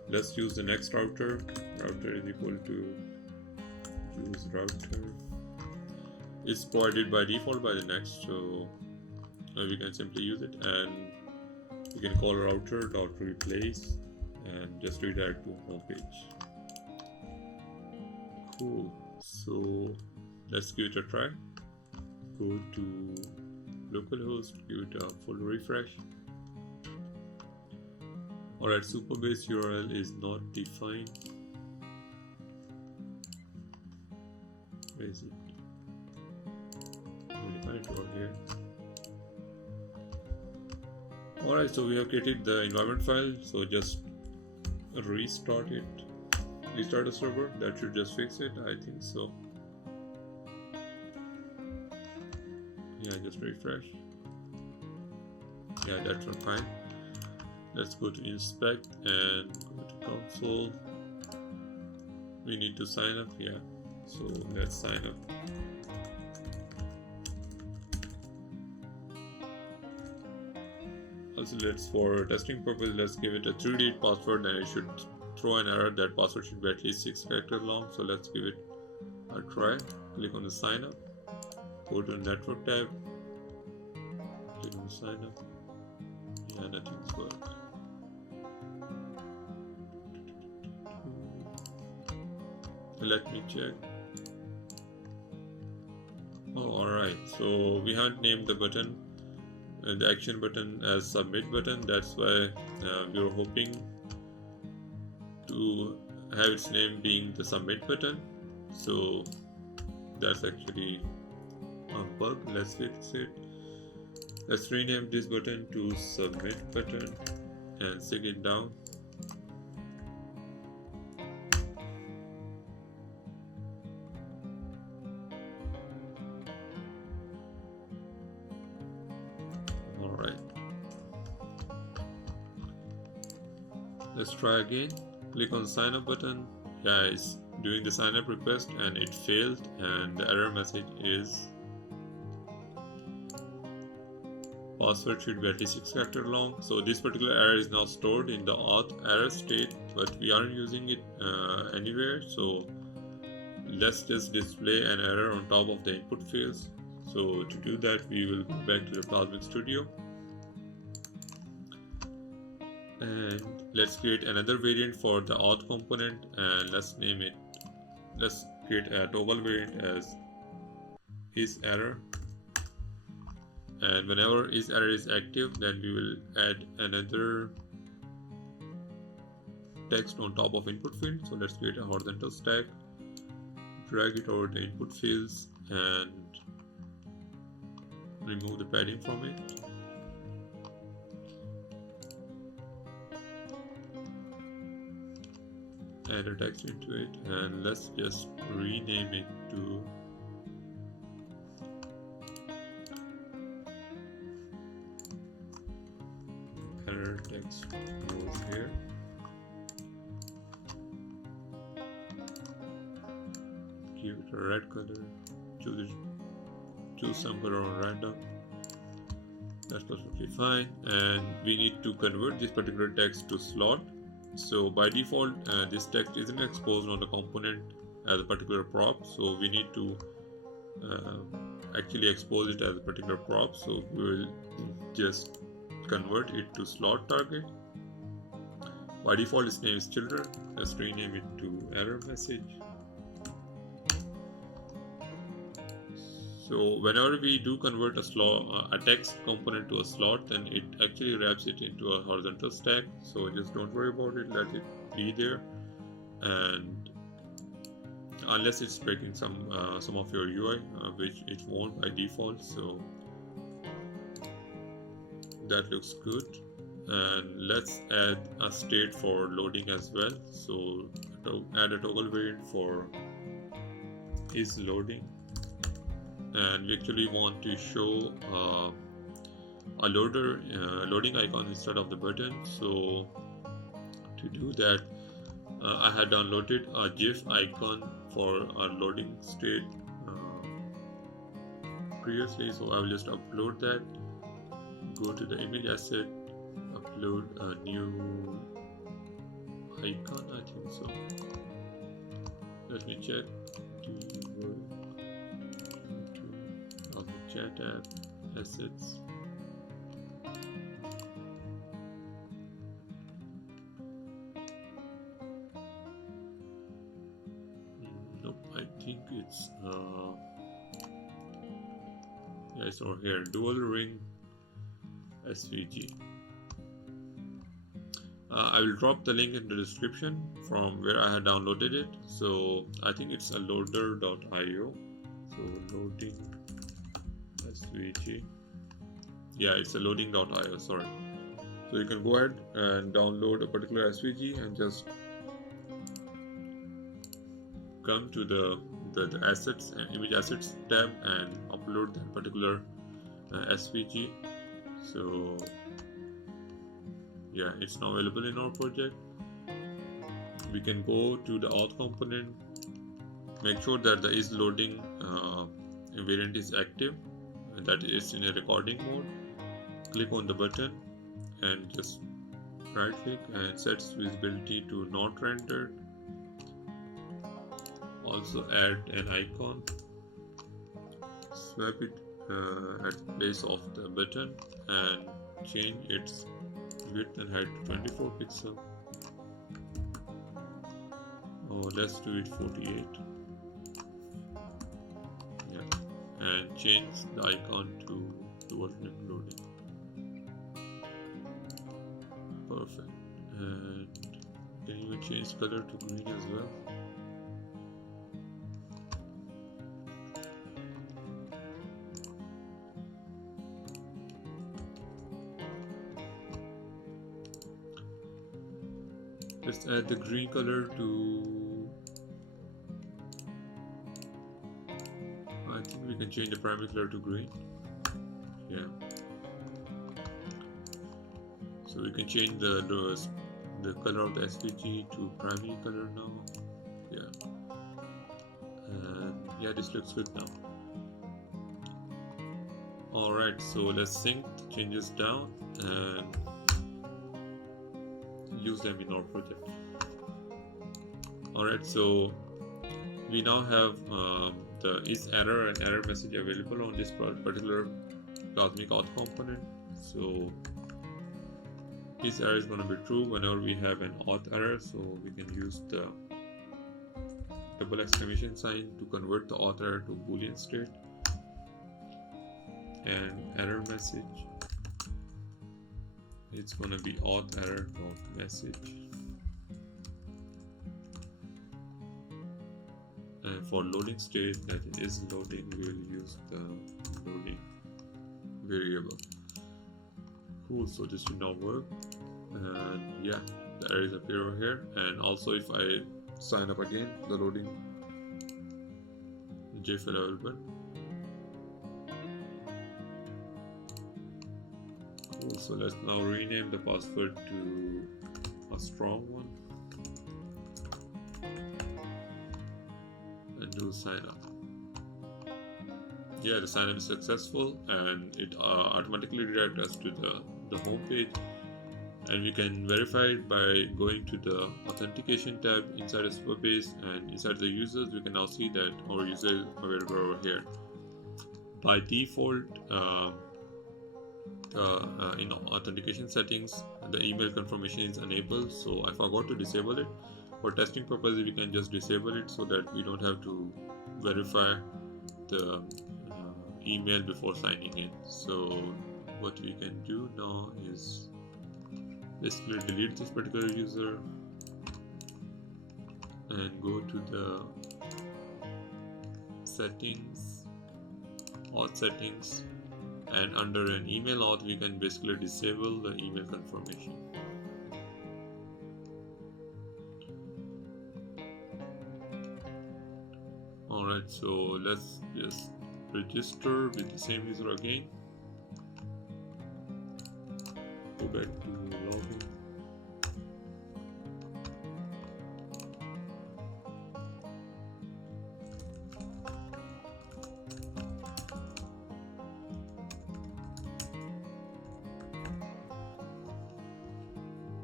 let's use the next router. Router is equal to use router. It's provided by default by the next, so we can simply use it, and we can call router.replace and just redirect to home page. Cool. So let's give it a try. Go to localhost, give it a full refresh. Alright, Supabase URL is not defined. Where is it? We define it over here. Alright, so we have created the environment file, so just restart it. Restart the server, that should just fix it, I think so. Yeah, just refresh. Yeah, that's fine. Let's go to inspect and go to console. We need to sign up, yeah. So let's sign up. Also, for testing purpose, let's give it a 3-digit password, and it should throw an error that password should be at least 6 characters long. So let's give it a try. Click on the sign up, go to the network tab, click on the sign up. Yeah, nothing's worked. Let me check. Oh, alright, so we haven't named the button and the action button as submit button. That's why we were hoping to have its name being the submit button. So that's actually a bug. Let's fix it. Let's rename this button to submit button and stick it down. Alright, let's try again. Click on the sign up button. Yeah, it's doing the sign up request and it failed, and the error message is password should be at least 6 characters long. So this particular error is now stored in the auth error state, but we aren't using it anywhere. So let's just display an error on top of the input fields. So to do that, we will go back to the Plasmic Studio and let's create another variant for the auth component, and let's name it let's create a toggle variant as is error, and whenever is error is active, then we will add another text on top of input field. So let's create a horizontal stack, drag it over the input fields and remove the padding from it. Add a text into it, and let's just rename it to error text goes here. Give it a red color, choose some color on random. That's perfectly fine, and we need to convert this particular text to slot. So by default, this text isn't exposed on the component as a particular prop, so we need to actually expose it as a particular prop. So we will just convert it to slot target. By default, its name is children. Let's rename it to error message. So whenever we do convert a text component to a slot, then it actually wraps it into a horizontal stack. So just don't worry about it, let it be there, and unless it's breaking some of your UI, which it won't by default. So that looks good, and let's add a state for loading as well. So add a toggle variant for is loading, and we actually want to show a loading icon instead of the button. So to do that, I had downloaded a GIF icon for our loading state previously, so I will just upload that. Go to the image asset, upload a new icon, I think so. Let me check. Chat app assets. Nope, I think it's yeah, it's over here. Dual ring SVG. I will drop the link in the description from where I had downloaded it. So I think it's a loader.io. So loading SVG. Yeah, it's a loading.io, sorry. So you can go ahead and download a particular SVG and just come to the assets and image assets tab and upload that particular SVG. So yeah, it's now available in our project. We can go to the auth component, make sure that the is loading variant is active, and that is in a recording mode. Click on the button and just right click and set visibility to not rendered. Also add an icon, swap it at place of the button and change its width and height to 24 pixel. Oh, let's do it 48. Yeah, and change the icon to dual ring loading. Perfect. And can even change color to green as well. Let's add the green color to, I think we can change the primary color to green. Yeah. So we can change the color of the SVG to primary color now. Yeah. And yeah, this looks good now. Alright, so let's sync the changes down and use them in our project. Alright, so we now have the is error and error message available on this particular Plasmic Auth component. So is error is going to be true whenever we have an auth error, so we can use the double exclamation sign to convert the auth error to Boolean state, and error message, it's gonna be auth error dot message. And for loading state, that is loading, we will use the loading variable. Cool, so this will now work, and yeah, the errors appear over here. And also if I sign up again, the loading JFL available. Cool, so let's now rename the password to a strong one and do sign up. Yeah, the sign up is successful, and it automatically redirects us to the home page, and we can verify it by going to the authentication tab inside the Supabase, and inside the users we can now see that our user is available over here. By default, in authentication settings, the email confirmation is enabled, so I forgot to disable it. For testing purposes, we can just disable it so that we don't have to verify the email before signing in. So what we can do now is basically delete this particular user and go to the settings, auth settings, and under an email auth we can basically disable the email confirmation. Alright, so let's just register with the same user again. Go back to login.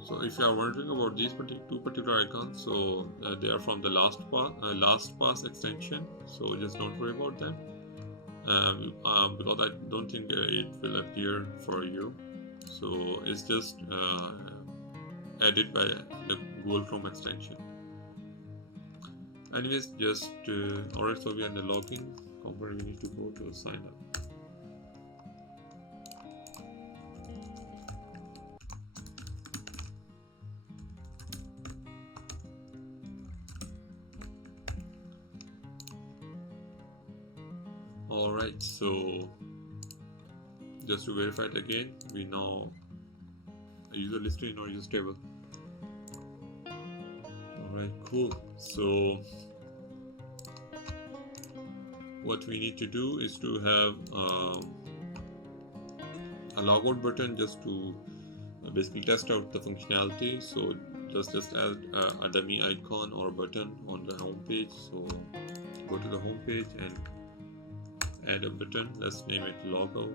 So if you are wondering about these two particular icons, so they are from the LastPass extension, so just don't worry about them, because I don't think it will appear for you. So it's just added by the Google Chrome extension. Anyways, just alright, so we are in the login component. We need to go to sign up. Alright, so just to verify it again, we now a user listed in our user table. Alright, cool. So what we need to do is to have a logout button just to basically test out the functionality. So just add a dummy icon or button on the home page. So go to the home page and add a button. Let's name it logout.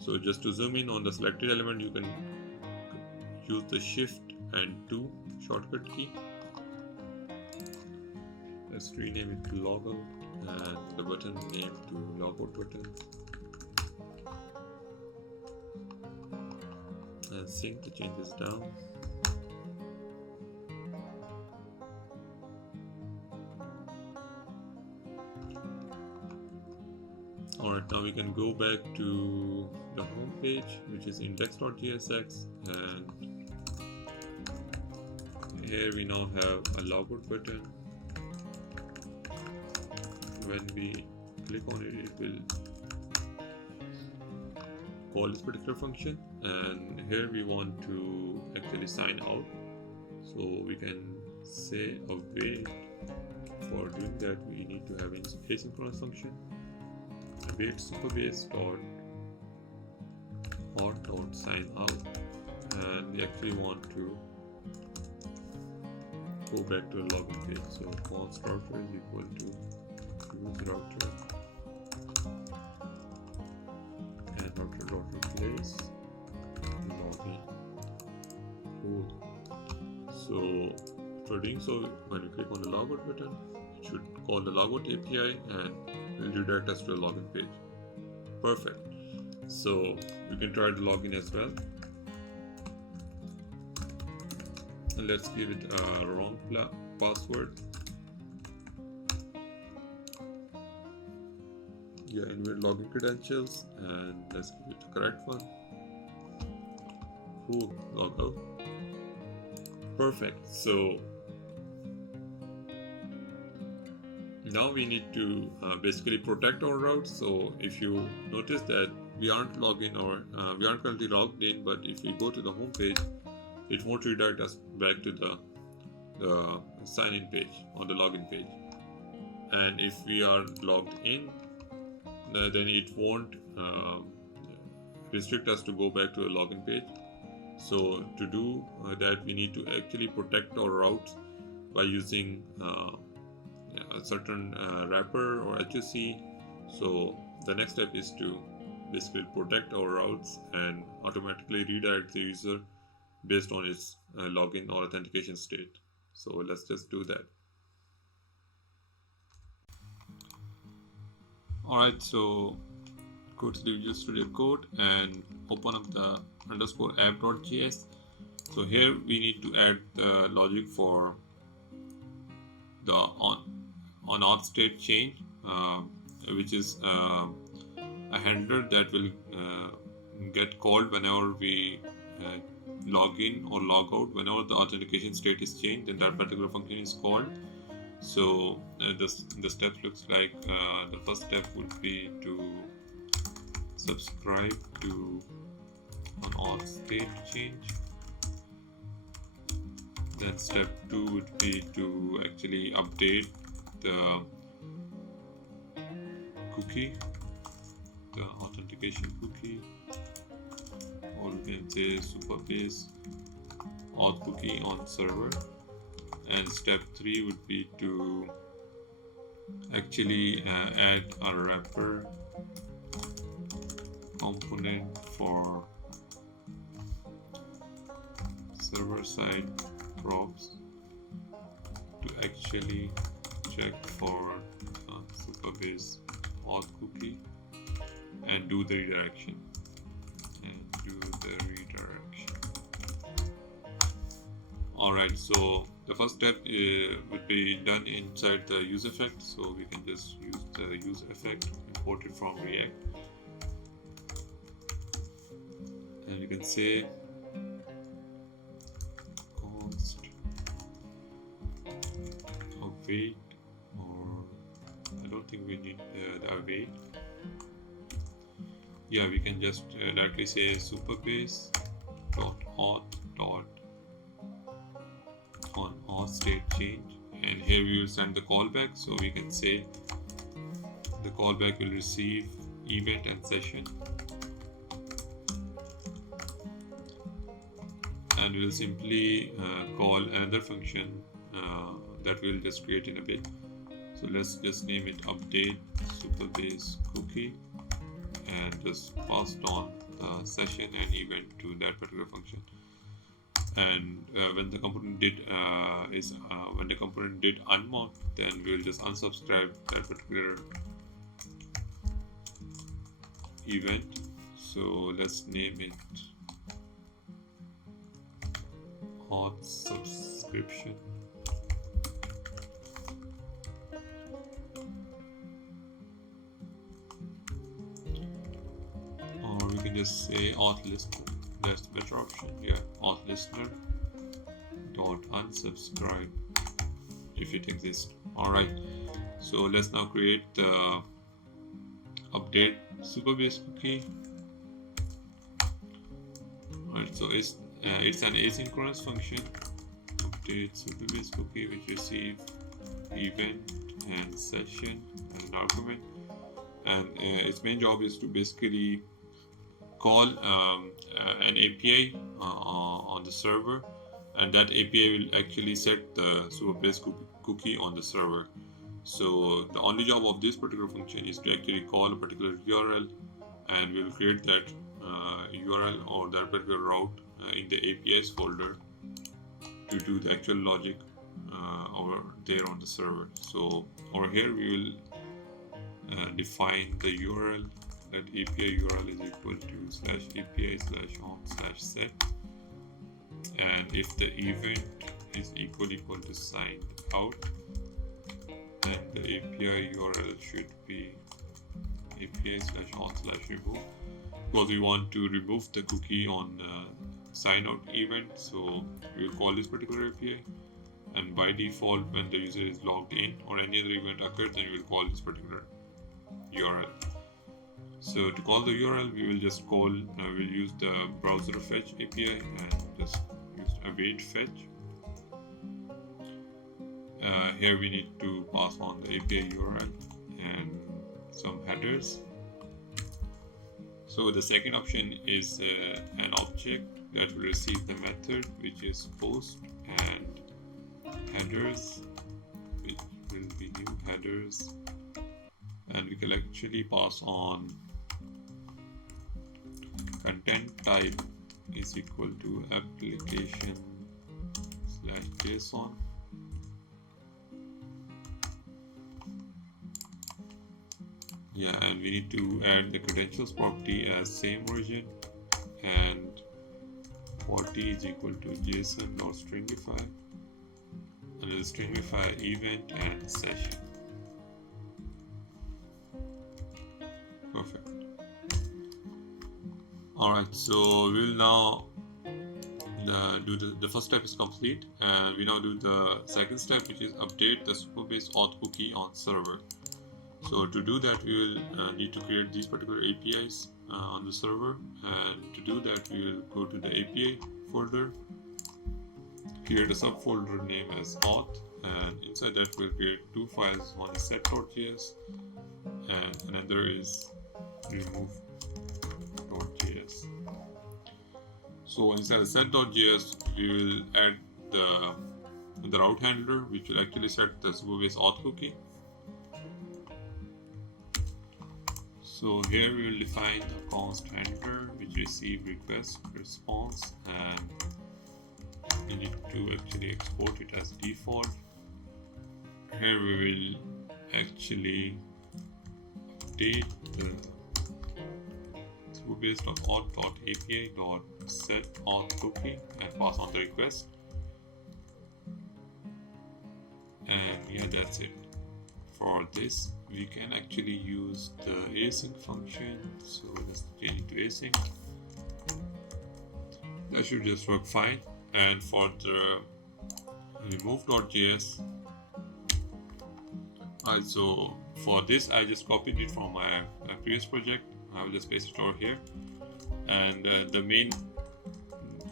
So just to zoom in on the selected element, you can use the Shift and 2 shortcut key. Let's rename it to logout and the button name to logout button. And sync the changes down. Alright, now we can go back to the home page, which is index.jsx, and here we now have a logout button. When we click on it, it will call this particular function, and here we want to actually sign out. So we can say await. For doing that, we need to have an asynchronous function. Await Supabase .sign out, and we actually want to go back to the login page. So const router is equal to use router and router replace login. Cool. So for doing so, when we click on the logout button, it should call the logout API and will redirect us to the login page. Perfect. So you can try the login as well. And let's give it a wrong password. Yeah, invert login credentials, and let's give it the correct one. Cool, log out. Perfect. So now we need to basically protect our routes. So if you notice that we aren't logged in, or we aren't currently logged in, but if we go to the home page, it won't redirect us back to the sign-in page or the login page. And if we are logged in, then it won't restrict us to go back to the login page. So to do that, we need to actually protect our routes by using a certain wrapper or HSC. So the next step is to basically protect our routes and automatically redirect the user based on its login or authentication state. So let's just do that. Alright, so go to the Visual Studio Code and open up the _app.js. So here we need to add the logic for the on-auth state change, which is a handler that will get called whenever we log in or log out. Whenever the authentication state is changed, then that particular function is called. So the steps looks like the first step would be to subscribe to an auth state change. Then step 2 would be to actually update the cookie, the authentication cookie, or we can say Supabase Auth cookie on server. And step 3 would be to actually add a wrapper component for server-side props to actually check for Supabase Auth cookie and do the redirection. Alright, so the first step would be done inside the use effect. So we can just use the use effect imported from React, and we can say const await, or I don't think we need the await. Yeah, we can just directly say supabase.auth on auth state change, and here we will send the callback. So we can say the callback will receive event and session, and we will simply call another function that we'll just create in a bit. So let's just name it update Supabase cookie and just pass on the session and event to that particular function. And when the component did unmount, then we will just unsubscribe that particular event. So let's name it auth subscription. Or we can just say auth listener. That's the better option. Yeah, auth listener dot unsubscribe if it exists. Alright, so let's now create the update Supabase cookie. Alright, so it's an asynchronous function. Update Supabase cookie, which receive event and session as an argument, and its main job is to basically call an API on the server, and that API will actually set the Supabase cookie on the server. So the only job of this particular function is to actually call a particular URL, and we'll create that URL or that particular route in the APIs folder to do the actual logic over there on the server. So over here we will define the URL. That API URL is equal to /API/on/set, and if the event is equal to signed out, and the API URL should be API/auth/remove, because we want to remove the cookie on sign out event. So we will call this particular API, and by default when the user is logged in or any other event occurs, then we will call this particular URL. So to call the URL, we will just call, we'll use the browser fetch API and just use await fetch. Here we need to pass on the API URL and some headers. So the second option is an object that will receive the method, which is post, and headers, which will be new headers, and we can actually pass on content type is equal to application/JSON. Yeah, and we need to add the credentials property as same version, and for t is equal to JSON.stringify, and the stringify event and session. Perfect. Alright, so we'll now do the first step is complete, and we now do the second step, which is update the Supabase Auth cookie on server. So to do that, we will need to create these particular APIs on the server, and to do that, we will go to the API folder, create a subfolder name as auth, and inside that we'll create two files. One is set.js and another is remove.js. So inside the set.js, we will add the route handler, which will actually set the Supabase Auth cookie. So here we will define the const handler, which receive request response, and we need to actually export it as default. Here we will actually update the supabase.auth.api.setAuthCookie and pass on the request. And yeah, that's it. For this, we can actually use the async function. So let's change it to async. That should just work fine. And for the remove.js, so for this, I just copied it from my previous project. I will just paste it over here. And the main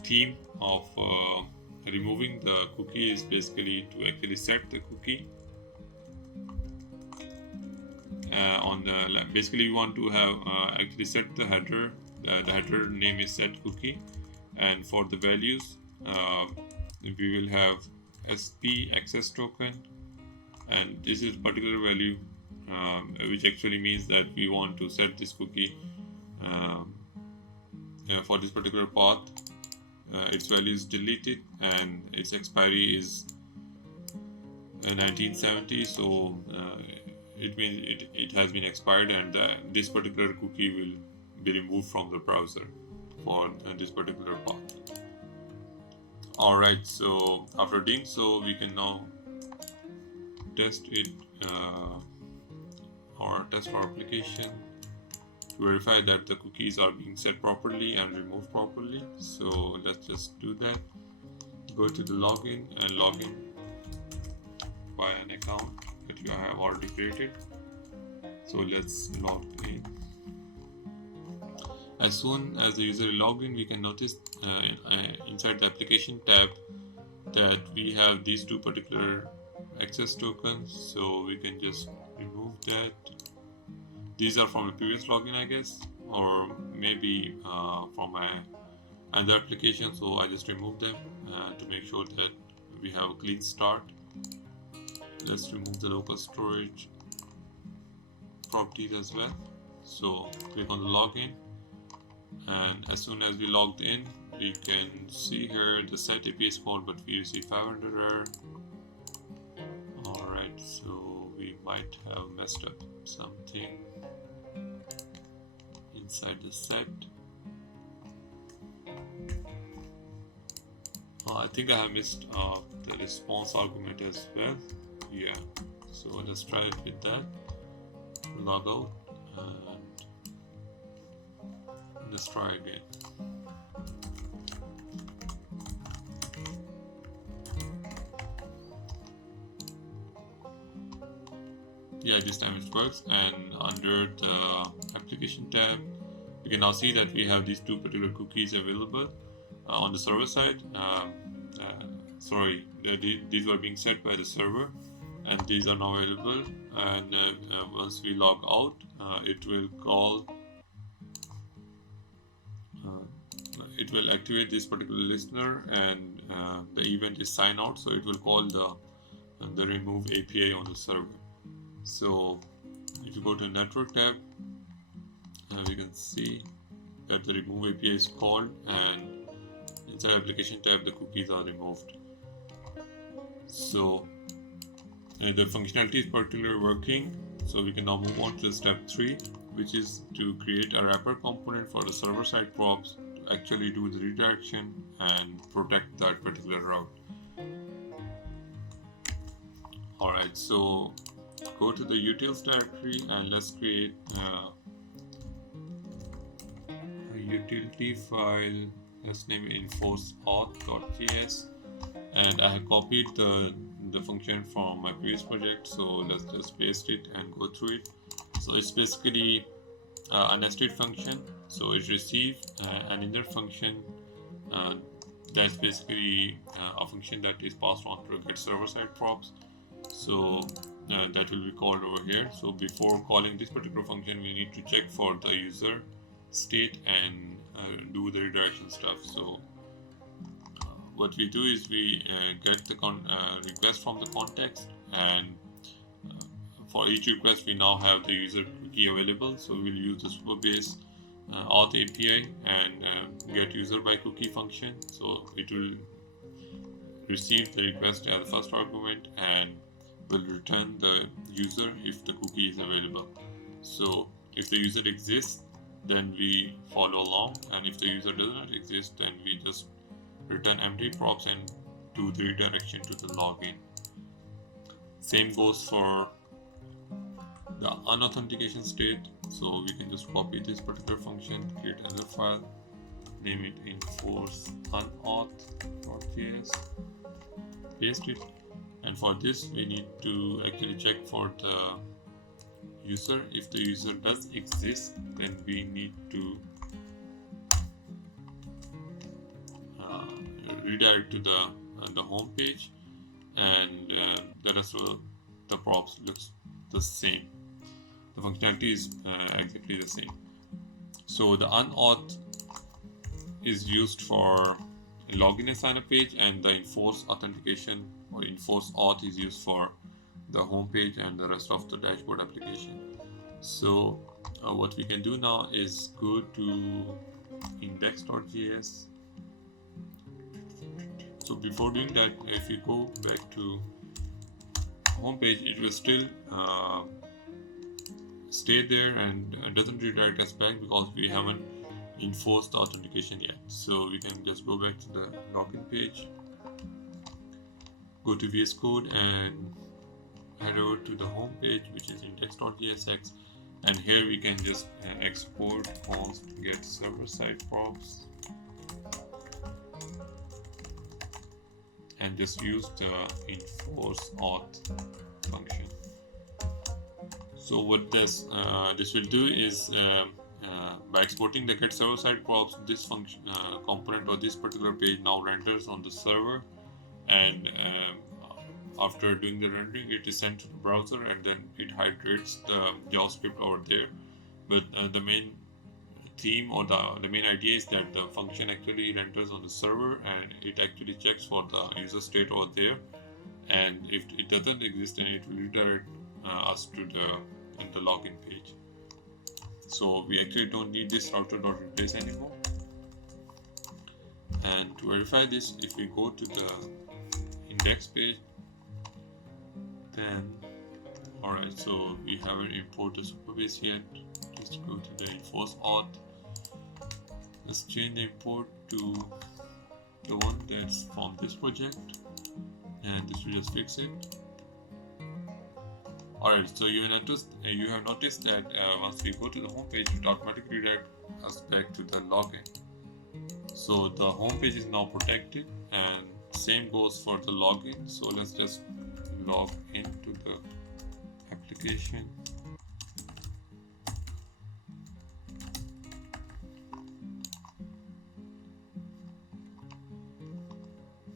theme of removing the cookie is basically to actually set the cookie. Basically, we want to have actually set the header. The header name is set cookie, and for the values, we will have SP access token, and this is particular value, which actually means that we want to set this cookie for this particular path. Its value is deleted, and its expiry is 1970. So it means it has been expired, and this particular cookie will be removed from the browser for this particular path. Alright, so after doing so, we can now test it or test our application to verify that the cookies are being set properly and removed properly. So let's just do that. Go to the login and log in by an account that you have already created. So let's log in. As soon as the user logged in, we can notice inside the application tab that we have these two particular access tokens. So we can just remove that. These are from the previous login, I guess, or maybe from my other application. So I just remove them to make sure that we have a clean start. Let's remove the local storage properties as well. So click on the login, and as soon as we logged in, we can see here the set API is called, but we receive 500 error. Alright, so we might have messed up something inside the set. I think I have missed the response argument as well. Yeah, so let's try it with that. Log out and let's try again. Yeah, this time it works, and under the application tab you can now see that we have these two particular cookies available on the server side. Sorry, these were being set by the server, and these are now available. And once we log out, it will call. It will activate this particular listener, and the event is sign out, so it will call the remove API on the server. So if you go to the network tab, we can see that the remove API is called, and inside application tab the cookies are removed. So the functionality is particularly working. So we can now move on to step 3, which is to create a wrapper component for the server side props to actually do the redirection and protect that particular route. Alright, so go to the utils directory and let's create a utility file. Let's name it enforceauth.js, and I have copied the function from my previous project, so let's just paste it and go through it. So it's basically a nested function, so it receives an inner function that's basically a function that is passed on to get server side props. So that will be called over here. So before calling this particular function, we need to check for the user state and do the redirection stuff. So what we do is we get the request from the context, and for each request we now have the user cookie available. So we'll use the Supabase Auth API and get user by cookie function. So it will receive the request as the first argument and will return the user if the cookie is available. So if the user exists, then we follow along, and if the user does not exist, then we just return empty props and do the redirection to the login. Same goes for the unauthentication state. So we can just copy this particular function, create another file, name it enforceauth.js, paste it, and for this we need to actually check for the user. If the user does exist, then we need to redirect to the home page, and the rest of the props looks the same. The functionality is exactly the same. So the unauth is used for login and sign up page, and the enforce authentication or enforce auth is used for the home page and the rest of the dashboard application. So what we can do now is go to index.js. So before doing that, if you go back to home page, it will still stay there and doesn't redirect us back because we haven't enforced the authentication yet. So we can just go back to the login page, go to VS Code and head over to the home page, which is index.jsx, and here we can just export const get server side props and just use the enforce auth function. So what this will do is by exporting the get server side props, this function component or this particular page now renders on the server, and after doing the rendering, it is sent to the browser, and then it hydrates the JavaScript over there. But the main theme or the main idea is that the function actually renders on the server, and it actually checks for the user state over there, and if it doesn't exist, then it will redirect us to the login page. So we actually don't need this router.replace anymore. And to verify this, if we go to the index page, then alright, so we haven't imported the Supabase yet. Just go to the enforce auth. Let's change the import to the one that's from this project, and this will just fix it. Alright, so you have noticed that once we go to the home page, it automatically redirects us back to the login. So the home page is now protected, and same goes for the login. So let's just log into the application.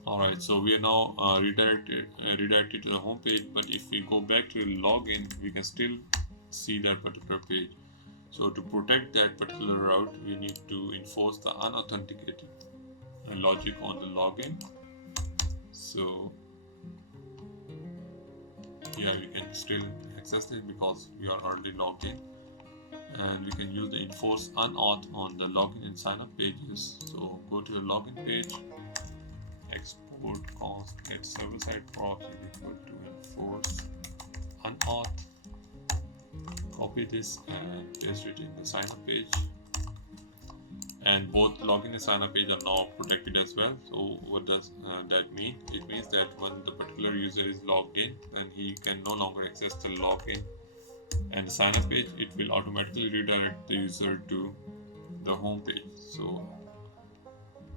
Alright, so we are now redirected to the home page, but if we go back to login, we can still see that particular page. So to protect that particular route, we need to enforce the unauthenticated logic on the login. So yeah, we can still access it because we are already logged in, and we can use the enforce unauth on the login and sign up pages. So go to the login page, export const get server side props is equal to enforce unauth. Copy this and paste it in the sign up page, and both login and sign up page are now protected as well. So what does that mean? It means that when the particular user is logged in, then he can no longer access the login and the sign up page. It will automatically redirect the user to the home page. So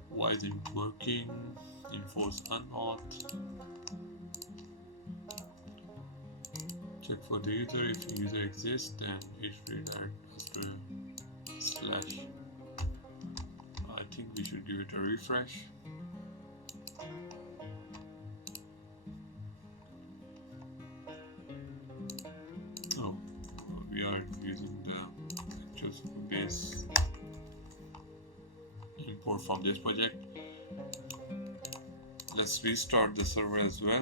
why is it working? Enforce unauth. Check for the user. If the user exists, then it redirects us to slash. I think we should give it a refresh. Oh, we are using the actual Supabase import from this project. Let's restart the server as well.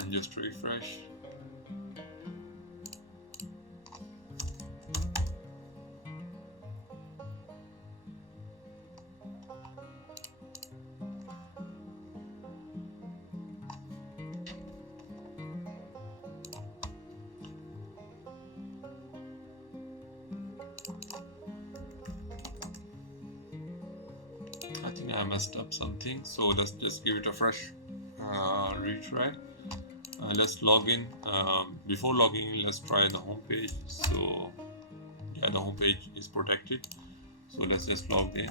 And just refresh. I think I messed up something, so let's just give it a fresh retry. Let's log in. Before logging in, let's try the home page. So yeah, the home page is protected, so let's just log in.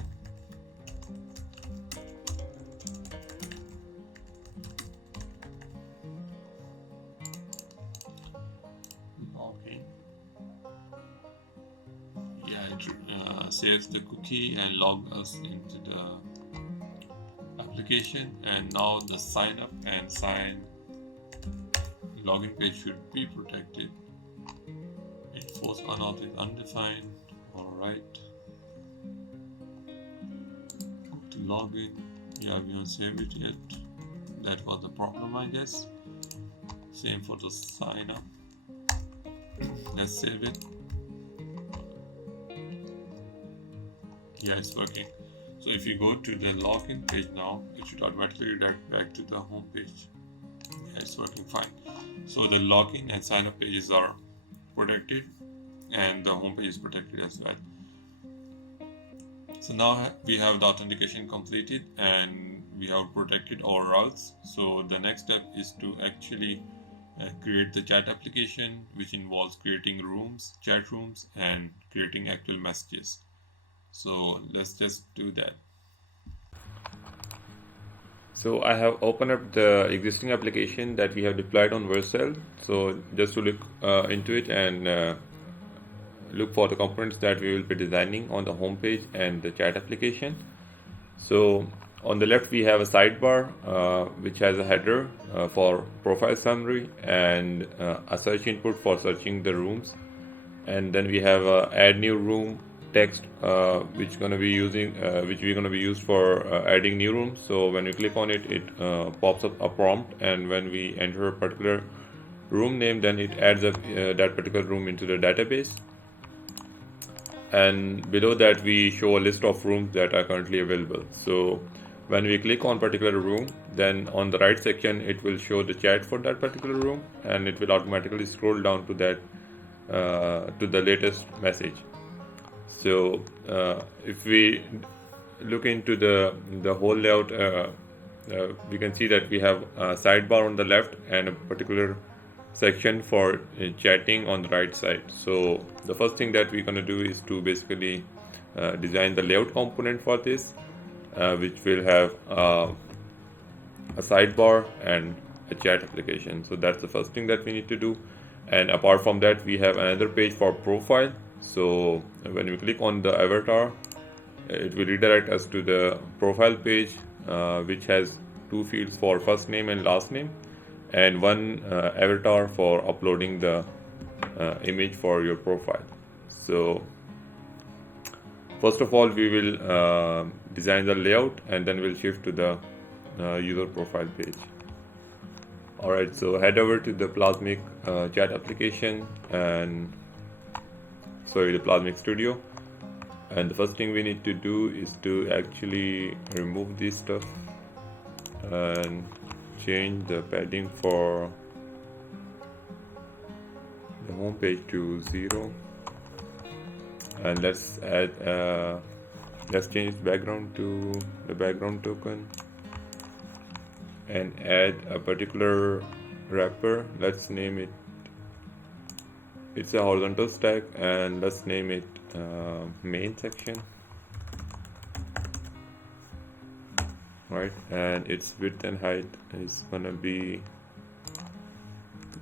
Log in. Yeah, it saves the cookie and log us into the application, and now the sign up and sign login page should be protected. Enforce unauth is undefined. Alright. Go to login. Yeah, we haven't saved it yet. That was the problem, I guess. Same for the sign up. Let's save it. Yeah, it's working. So if you go to the login page now, it should automatically redirect back to the home page. Yeah, it's working fine. So the login and sign up pages are protected, and the home page is protected as well. So now we have the authentication completed, and we have protected our routes. So the next step is to actually create the chat application, which involves creating rooms, chat rooms, and creating actual messages. So let's just do that. So I have opened up the existing application that we have deployed on Vercel. So just to look into it and look for the components that we will be designing on the home page and the chat application. So on the left we have a sidebar which has a header for profile summary and a search input for searching the rooms, and then we have add new room text which we're going to be used for adding new rooms. So when you click on it, it pops up a prompt, and when we enter a particular room name, then it adds up that particular room into the database. And below that we show a list of rooms that are currently available. So when we click on particular room, then on the right section it will show the chat for that particular room, and it will automatically scroll down to that to the latest message. So if we look into the whole layout, we can see that we have a sidebar on the left and a particular section for chatting on the right side. So the first thing that we're going to do is to basically design the layout component for this, which will have a sidebar and a chat application. So that's the first thing that we need to do. And apart from that, we have another page for profile. So when we click on the avatar, it will redirect us to the profile page, which has two fields for first name and last name, and one avatar for uploading the image for your profile. So first of all, we will design the layout, and then we'll shift to the user profile page. Alright, so head over to the Plasmic chat application and the Plasmic Studio. And the first thing we need to do is to actually remove this stuff and change the padding for the home page to 0. And let's add let's change its background to the background token and add a particular wrapper. Let's name it, it's a horizontal stack, and let's name it main section, right? And its width and height is gonna be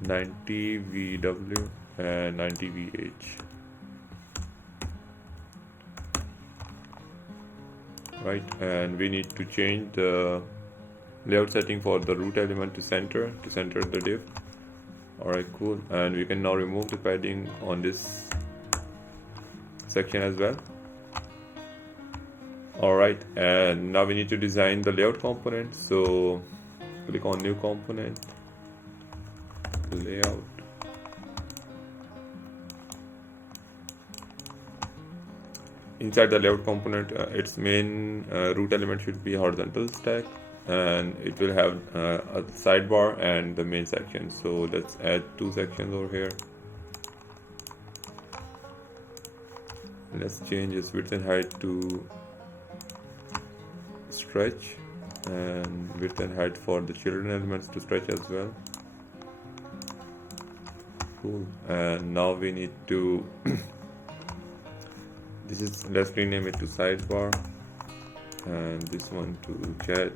90 VW and 90 VH, right? And we need to change the layout setting for the root element to center the div. Alright, cool. And we can now remove the padding on this section as well. Alright, and now we need to design the layout component. So click on new component, layout. Inside the layout component, its main root element should be horizontal stack, and it will have a sidebar and the main section. So let's add two sections over here. Let's change its width and height to stretch, and width and height for the children elements to stretch as well. Cool. And now we need to let's rename it to sidebar, and this one to chat.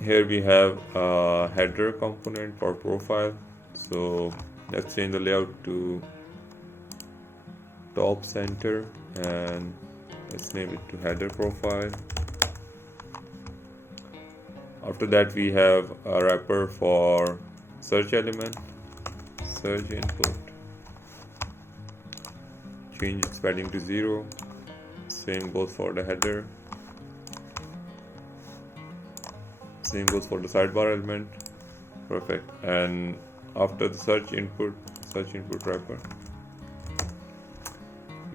Here we have a header component for profile. So let's change the layout to top center, and let's name it to header profile. After that, we have a wrapper for search element, search input. Change its padding to 0. Same goes for the header. Same goes for the sidebar element. Perfect. And after the search input wrapper,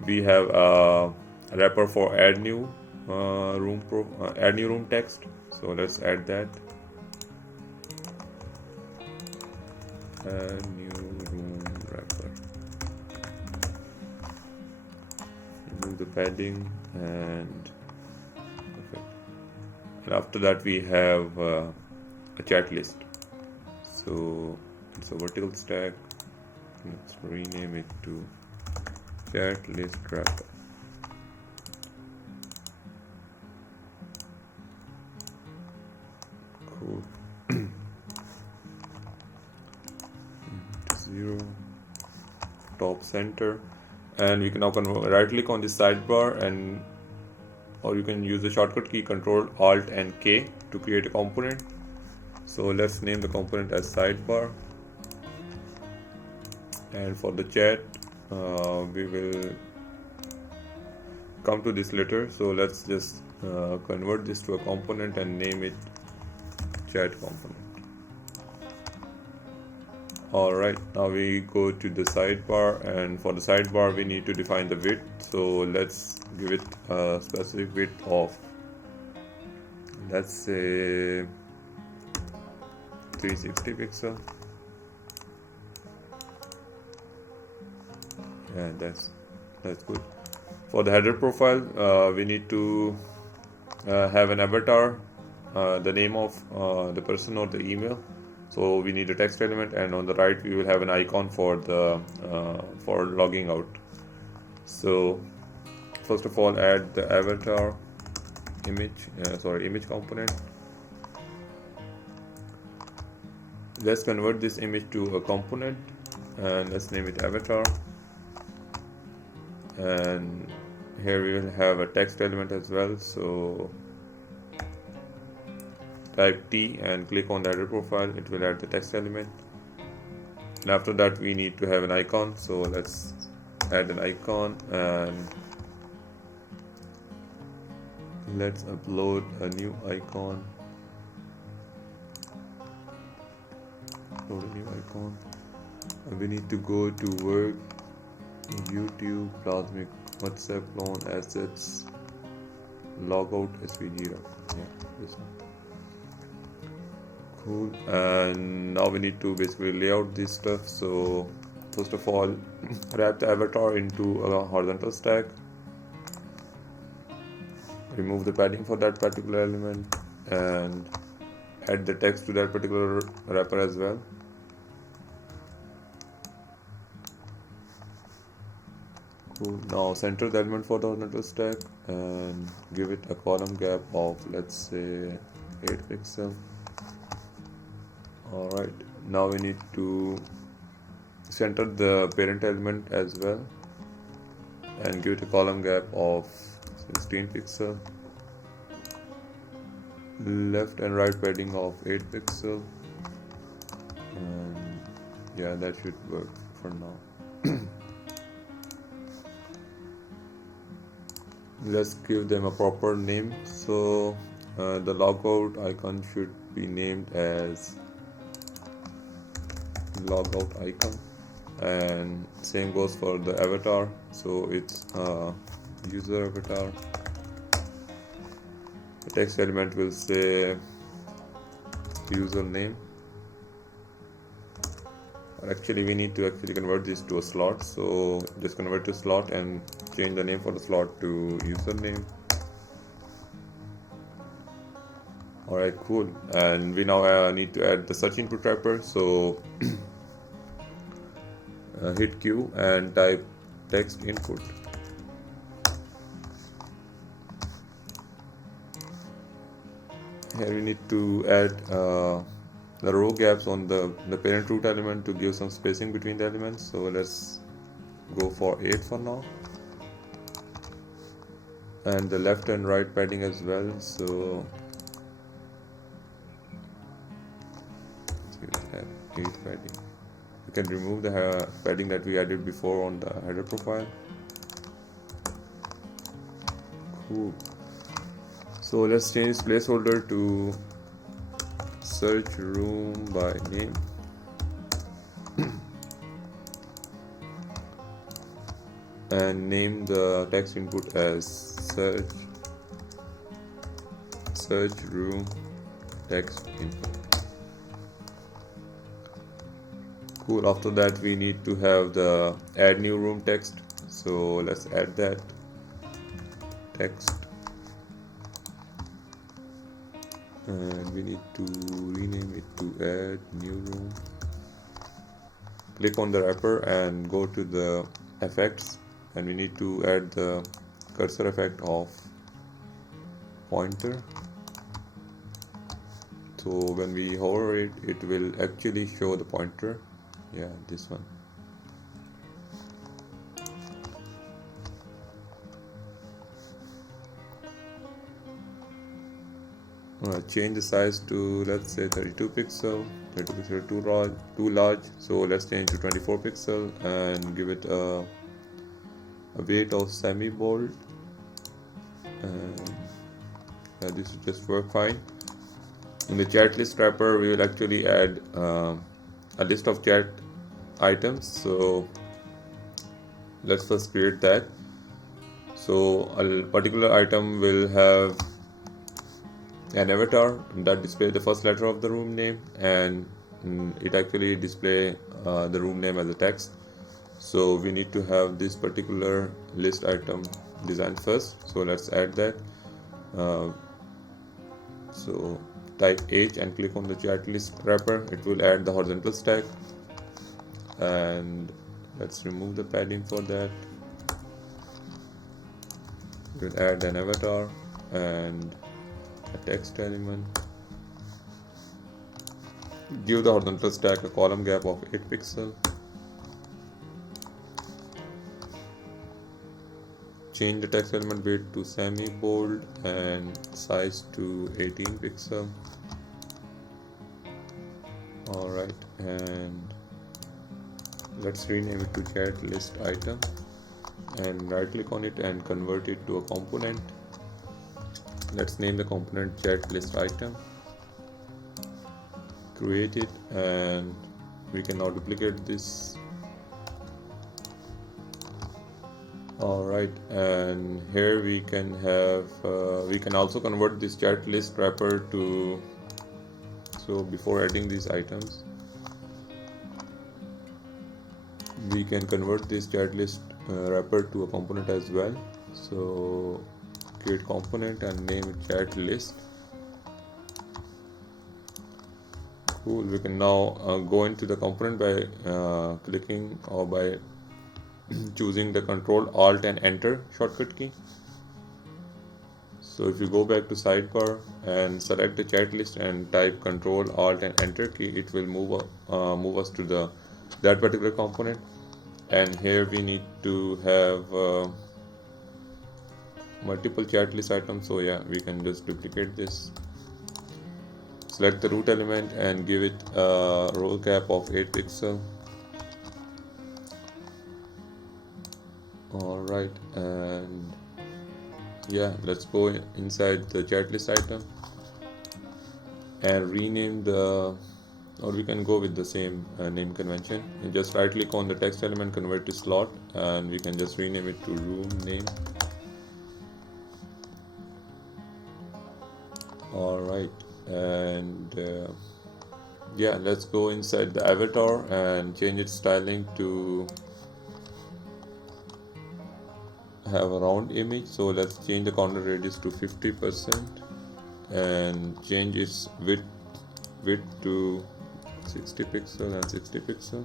we have a wrapper for add new room text. So let's add that. Add new room wrapper. Remove the padding, and perfect. And after that, we have a chat list. So it's a vertical stack. Let's rename it to chat list wrapper. Cool. 0, top center, and we can now right click on the sidebar, and or you can use the shortcut key Control Alt and K to create a component. So let's name the component as sidebar, and for the chat we will come to this later. So let's just convert this to a component and name it chat component. Alright, now we go to the sidebar, and for the sidebar we need to define the width. So let's give it a specific width of, let's say, 360 pixel, and that's That's good. For the header profile, we need to have an avatar, the name of the person or the email. So we need a text element, and on the right we will have an icon for the for logging out. So first of all, add the avatar image component. Let's convert this image to a component, and let's name it avatar. And here we will have a text element as well. So type T and click on the header profile. It will add the text element. And after that, we need to have an icon. So let's add an icon, and let's upload a new icon. Upload a new icon. And we need to go to work, YouTube, Plasmic, WhatsApp, clone, assets, logout, SVG. Yeah, this one. Cool. And now we need to basically lay out this stuff. So first of all, wrap the avatar into a horizontal stack. Remove the padding for that particular element and add the text to that particular wrapper as well. Cool. Now center the element for the horizontal stack and give it a column gap of, let's say, 8 pixels. Alright, now we need to center the parent element as well and give it a column gap of 16 pixels. Left and right padding of 8 pixels. And yeah, that should work for now. Let's give them a proper name. So the logout icon should be named as logout icon, and same goes for the avatar. So it's user avatar. The text element will say username. Actually, we need to convert this to a slot. So just convert to slot and change the name for the slot to username. Alright, cool. And we now need to add the search input wrapper. So hit Q and type text input. Here we need to add the row gaps on the parent root element to give some spacing between the elements. So let's go for 8 for now. And the left and right padding as well. So let's 8 padding. You can remove the padding that we added before on the header profile. Cool. So let's change this placeholder to search room by name. And name the text input as search room text input. Cool. After that, we need to have the add new room text. So let's add that text. And we need to rename it to add new room. Click on the wrapper and go to the effects, and we need to add the cursor effect of pointer. So when we hover it, it will actually show the pointer. Yeah, this one. Change the size to, let's say, 32 pixel. 32 pixel too large. So let's change to 24 pixel and give it a weight of semi bold. And this will just work fine. In the chat list wrapper, we will actually add a list of chat items. So let's first create that. So a particular item will have an avatar that displays the first letter of the room name, and it actually display the room name as a text. So we need to have this particular list item designed first. So let's add that. So type H and click on the chat list wrapper. It will add the horizontal stack, and let's remove the padding for that. We'll add an avatar and a text element. Give the horizontal stack a column gap of 8 pixels. Change the text element width to semi-bold and size to 18 pixels. Alright, and let's rename it to chat list item and right click on it and convert it to a component. Let's name the component chat list item. Create it, and we can now duplicate this. Alright, and here we can have we can also convert this chat list wrapper to, so before adding these items we can convert this chat list wrapper to a component as well. So create component and name it chat list. Cool. We can now go into the component by clicking or by choosing the Control Alt and Enter shortcut key. So if you go back to sidebar and select the chat list and type Control Alt and Enter key, it will move us to that particular component. And here we need to have multiple chat list items. So yeah, we can just duplicate this. Select the root element and give it a row cap of 8 pixels. Alright, and yeah, let's go inside the chat list item and rename the, or we can go with the same name convention and just right click on the text element, convert to slot, and we can just rename it to room name. Alright, and yeah, let's go inside the avatar and change its styling to have a round image. So let's change the corner radius to 50% and change its width to 60 pixels and 60 pixels.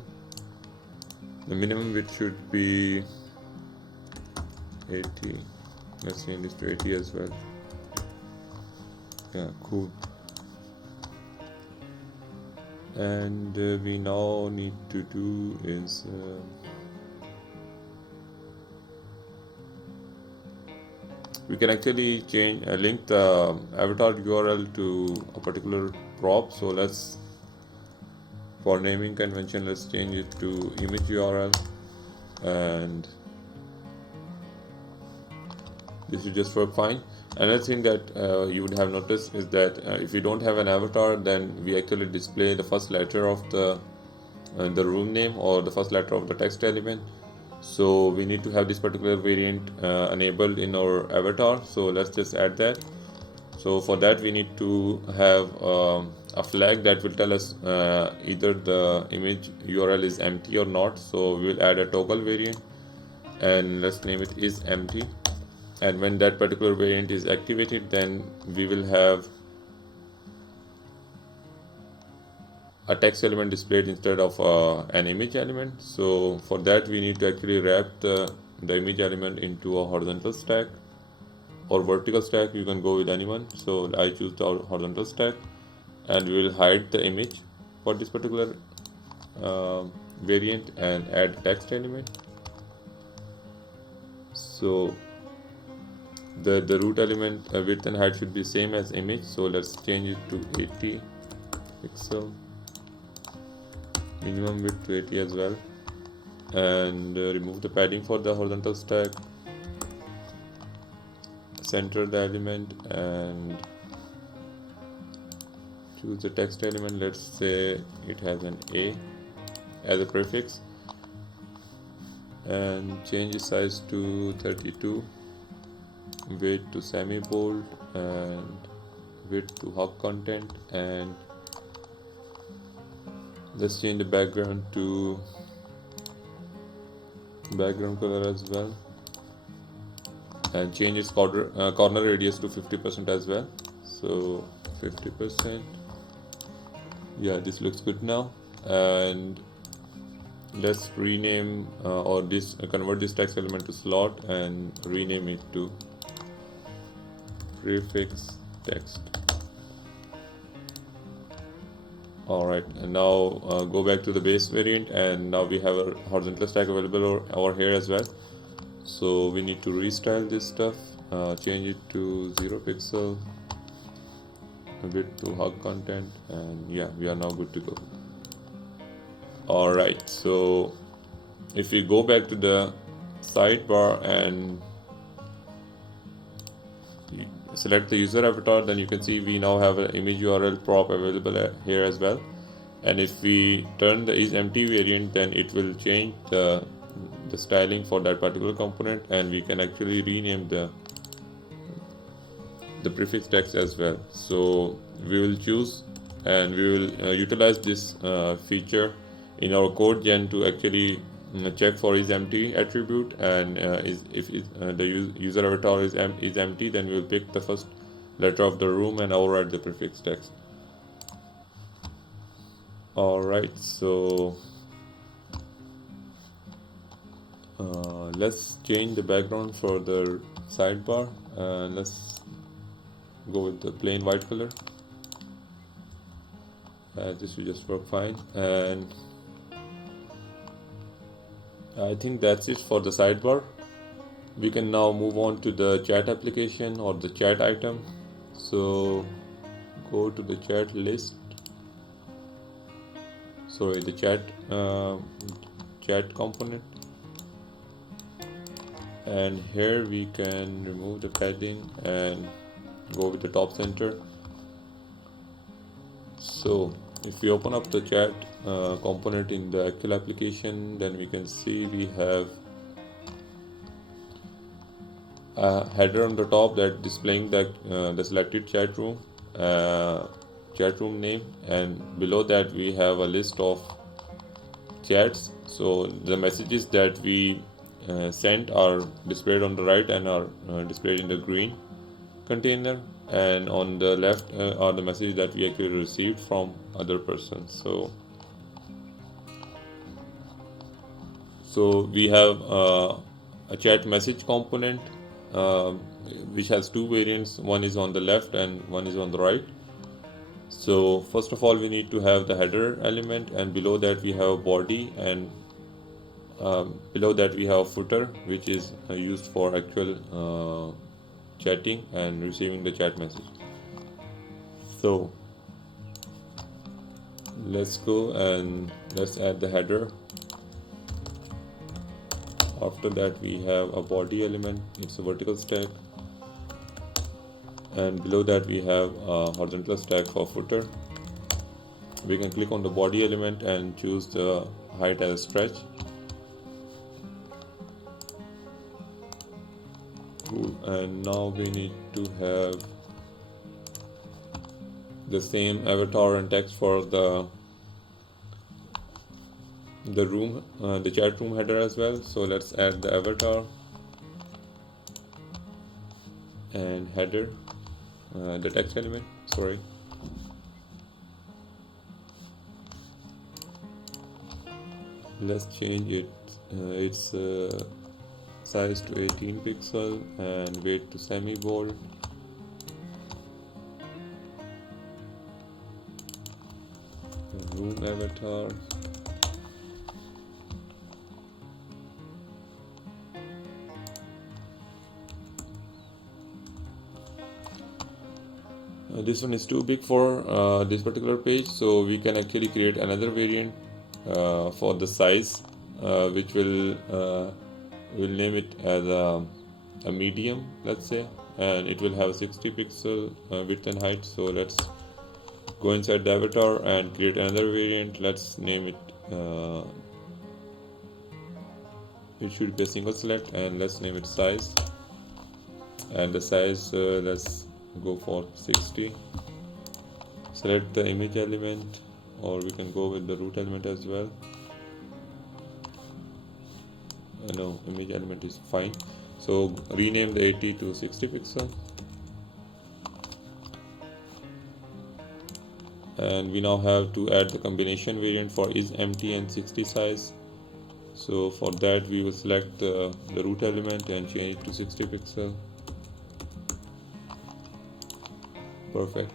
The minimum width should be 80. Let's change this to 80 as well. Yeah, cool. And we now need to do is we can actually change link the avatar URL to a particular prop. So let's, for naming convention, let's change it to image URL, and this should just work fine. Another thing that you would have noticed is that if you don't have an avatar, then we actually display the first letter of the room name or the first letter of the text element. So we need to have this particular variant enabled in our avatar. So let's just add that. So for that we need to have a flag that will tell us either the image URL is empty or not. So we will add a toggle variant and let's name it is empty. And when that particular variant is activated, then we will have a text element displayed instead of an image element. So for that we need to actually wrap the image element into a horizontal stack or vertical stack. You can go with anyone. So I choose the horizontal stack, and we will hide the image for this particular variant and add text element. So the root element width and height should be same as image. So let's change it to 80 pixel, minimum width to 80 as well, and remove the padding for the horizontal stack. Center the element and choose the text element. Let's say it has an A as a prefix, and change the size to 32, weight to semi-bold, and width to hug content, and let's change the background to background color as well, and change its corner radius to 50% as well. So 50%. Yeah, this looks good now. And let's rename or this convert this text element to slot and rename it to prefix text. Alright, and now go back to the base variant, and now we have a horizontal stack available over here as well. So we need to restyle this stuff, change it to 0 pixel, width to hug content, and yeah, we are now good to go. Alright, so if we go back to the sidebar and select the user avatar, then you can see we now have an image URL prop available here as well. And if we turn the is empty variant, then it will change the styling for that particular component, and we can actually rename the prefix text as well. So we will choose and we will utilize this feature in our CodeGen to actually check for is empty attribute, and if the user avatar is empty, then we will pick the first letter of the room and override the prefix text. Alright, so let's change the background for the sidebar, and let's go with the plain white color. This will just work fine, and I think that's it for the sidebar. We can now move on to the chat application or the chat item. So go to the chat list, sorry, the chat component, and here we can remove the padding and go with the top center. So if we open up the chat component in the actual application, then we can see we have a header on the top that displaying the selected chat room name, and below that we have a list of chats. So the messages that we sent are displayed on the right and are displayed in the green container, and on the left are the messages that we actually received from other persons. So we have a chat message component which has two variants. One is on the left and one is on the right. So first of all, we need to have the header element, and below that we have a body, and below that we have a footer, which is used for actual chatting and receiving the chat message. So let's go and let's add the header. After that we have a body element, it's a vertical stack, and below that we have a horizontal stack for footer. We can click on the body element and choose the height as stretch. Cool. And now we need to have the same avatar and text for the room, the chat room header as well. So let's add the avatar and header, the text element, sorry. Let's change it, its size to 18 pixel and weight to semi-bold. Room avatar. This one is too big for this particular page, so we can actually create another variant for the size, which will name it as a medium, let's say, and it will have 60 pixel width and height. So let's go inside the avatar and create another variant. Let's name it, it should be a single select, and let's name it size, and the size let's go for 60. Select the image element, or we can go with the root element as well. no, image element is fine. So rename the 80 to 60 pixel. And we now have to add the combination variant for is empty and 60 size. So for that we will select the root element and change it to 60 pixel. Perfect.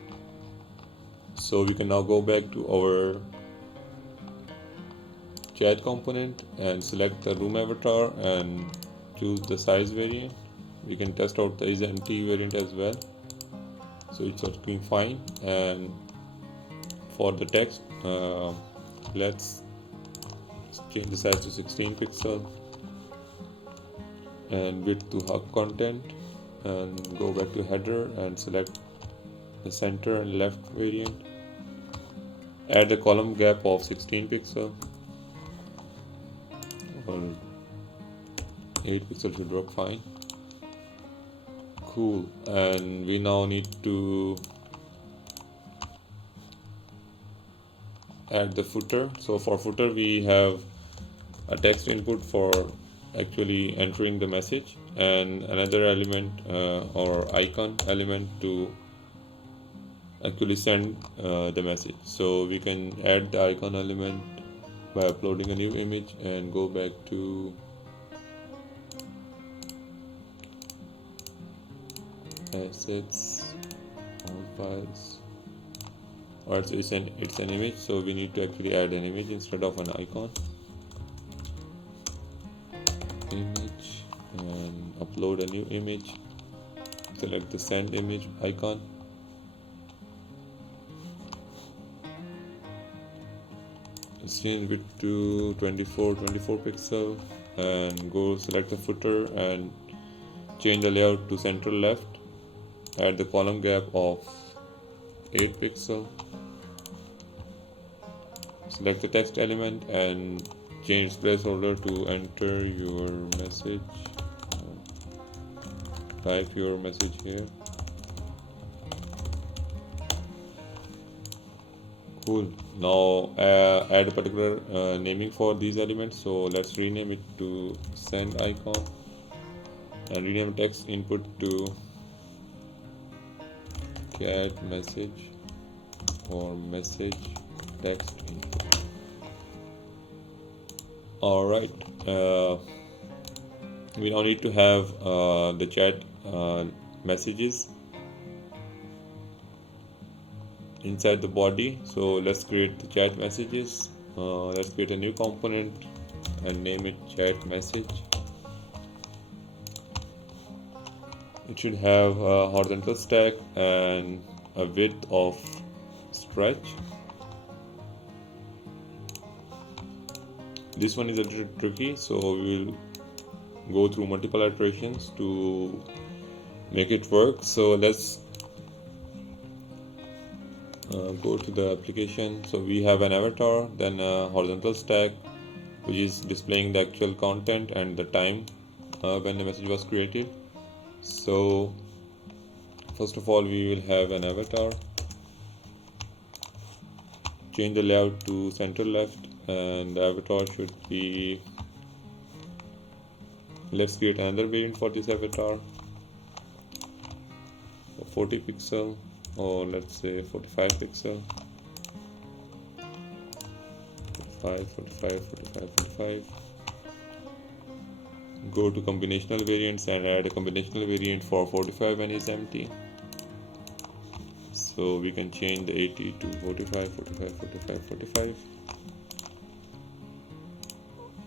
So we can now go back to our chat component and select the room avatar and choose the size variant. We can test out the is empty variant as well. So it's working fine. And for the text, let's change the size to 16 pixel and width to hug content, and go back to header and select the center and left variant. Add a column gap of 16 pixel or 8 pixel should work fine. Cool. And we now need to add the footer. So for footer we have a text input for actually entering the message, and another element or icon element to actually send the message. So we can add the icon element by uploading a new image and go back to assets, all files. Alright, so it's an image, so we need to actually add an image instead of an icon. Image, and upload a new image. Select the send image icon. Screen width to 24 pixel, and go select the footer and change the layout to center left. Add the column gap of 8 pixel. Select the text element and change its placeholder to enter your message. Type your message here. Cool. Now add a particular naming for these elements. So let's rename it to send icon and rename text input to chat message or message text input. Alright, we now need to have the chat messages inside the body. So let's create the chat messages. Let's create a new component and name it chat message. It should have a horizontal stack and a width of stretch. This one is a little tricky, so we will go through multiple iterations to make it work. So let's go to the application. So we have an avatar, then a horizontal stack which is displaying the actual content and the time when the message was created. So first of all we will have an avatar. Change the layout to center left, and the avatar should be, let's create another variant for this avatar, 40 pixel, or let's say 45 pixel. 45. Go to combinational variants and add a combinational variant for 45 when it's empty. So we can change the 80 to 45.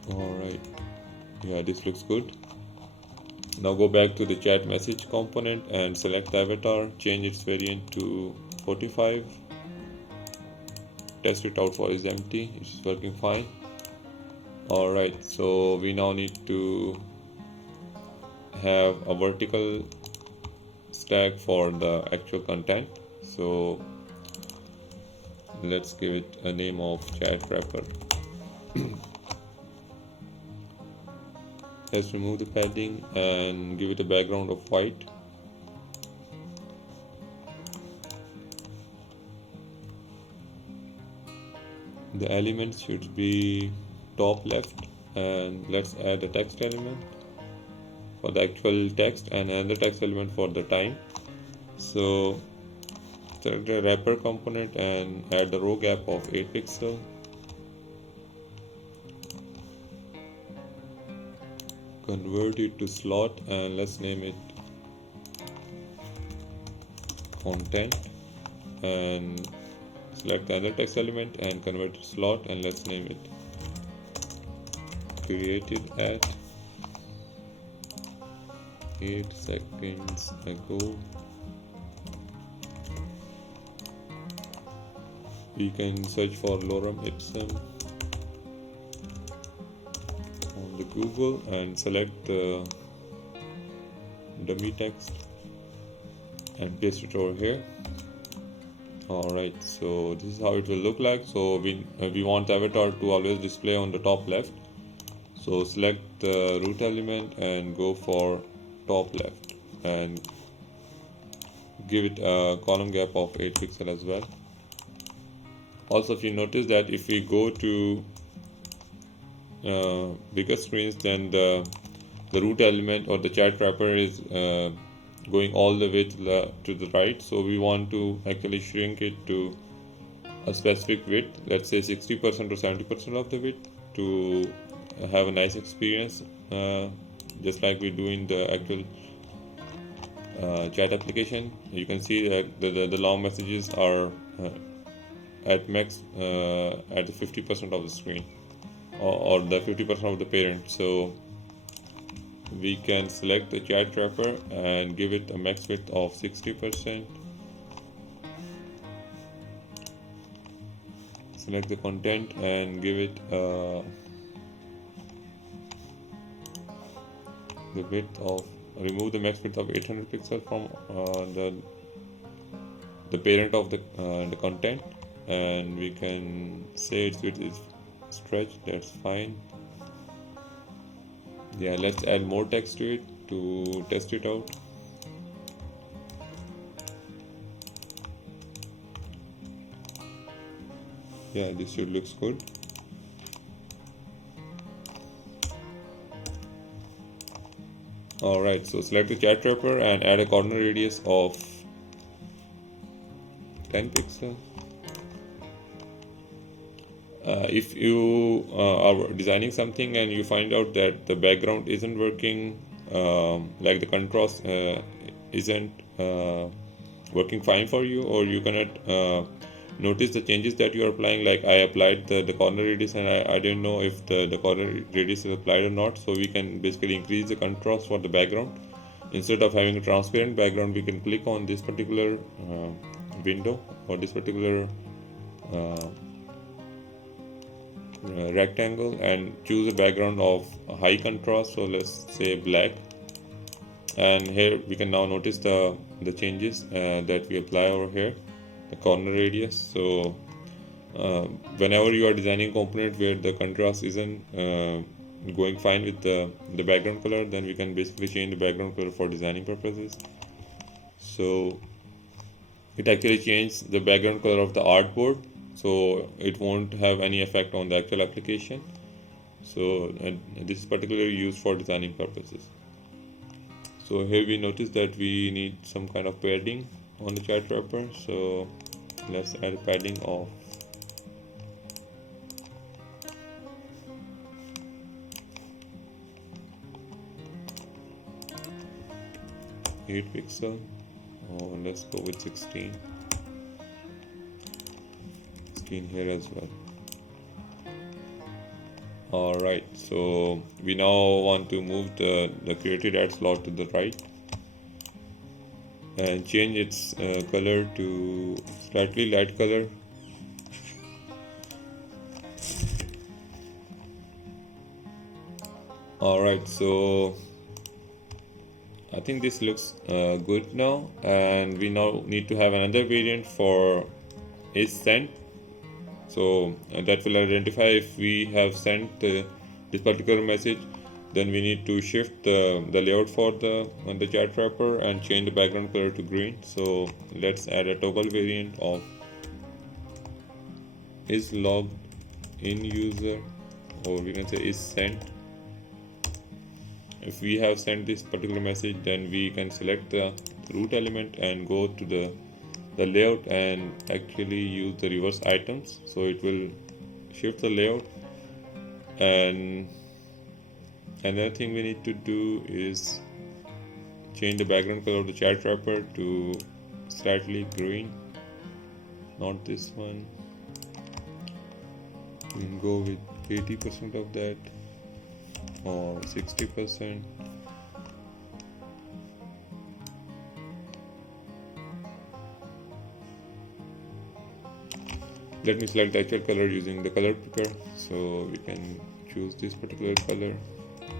Alright, yeah, this looks good. Now go back to the chat message component and select the avatar, change its variant to 45. Test it out for is empty, it's working fine. Alright, so we now need to have a vertical stack for the actual content. So let's give it a name of chat wrapper. Let's remove the padding and give it a background of white. The elements should be top left and let's add a text element for the actual text and another text element for the time. So select the wrapper component and add the row gap of 8 pixel. Convert it to slot and let's name it content, and select the other text element and convert to slot and let's name it created at 8 seconds ago. We can search for lorem ipsum on the Google and select the dummy text and paste it over here. Alright, so this is how it will look like. So we want the avatar to always display on the top left. So select the root element and go for top left and give it a column gap of 8 pixel as well. Also, if you notice that if we go to bigger screens, then the root element or the chat wrapper is going all the way to the right. So we want to actually shrink it to a specific width, let's say 60% or 70% of the width, to have a nice experience, just like we do in the actual chat application. You can see that the long messages are at max at the 50% of the screen or the 50% of the parent. So we can select the chat wrapper and give it a max width of 60%. Select the content and give it the width of, remove the max width of 800 pixel from the parent of the content, and we can say its width is stretched. That's fine. Yeah, let's add more text to it to test it out. Yeah, this should looks good. Alright, so select the chat wrapper and add a corner radius of 10 pixel. If you are designing something and you find out that the background isn't working, like the contrast isn't working fine for you, or you cannot notice the changes that you are applying, like I applied the corner radius and I didn't know if the corner radius is applied or not, so we can basically increase the contrast for the background. Instead of having a transparent background, we can click on this particular window or this particular rectangle and choose a background of high contrast, so let's say black, and here we can now notice the changes that we apply over here, the corner radius. So whenever you are designing a component where the contrast isn't going fine with the background color, then we can basically change the background color for designing purposes. So it actually changes the background color of the artboard, so it won't have any effect on the actual application. So this is particularly used for designing purposes. So here we notice that we need some kind of padding on the chat wrapper, so let's add a padding of 8 pixel. Oh, let's go with 16 here as well. Alright, so we now want to move the created at slot to the right and change its color to slightly light color. Alright, so I think this looks good now, and we now need to have another variant for is sent. So that will identify if we have sent this particular message, then we need to shift the layout for the chat wrapper and change the background color to green. So let's add a toggle variant of is logged in user or we can say is sent. If we have sent this particular message, then we can select the root element and go to the layout and actually use the reverse items, so it will shift the layout. And another thing we need to do is change the background color of the chat wrapper to slightly green, not this one. We can go with 80% of that or 60%. Let me select the actual color using the color picker, so we can choose this particular color,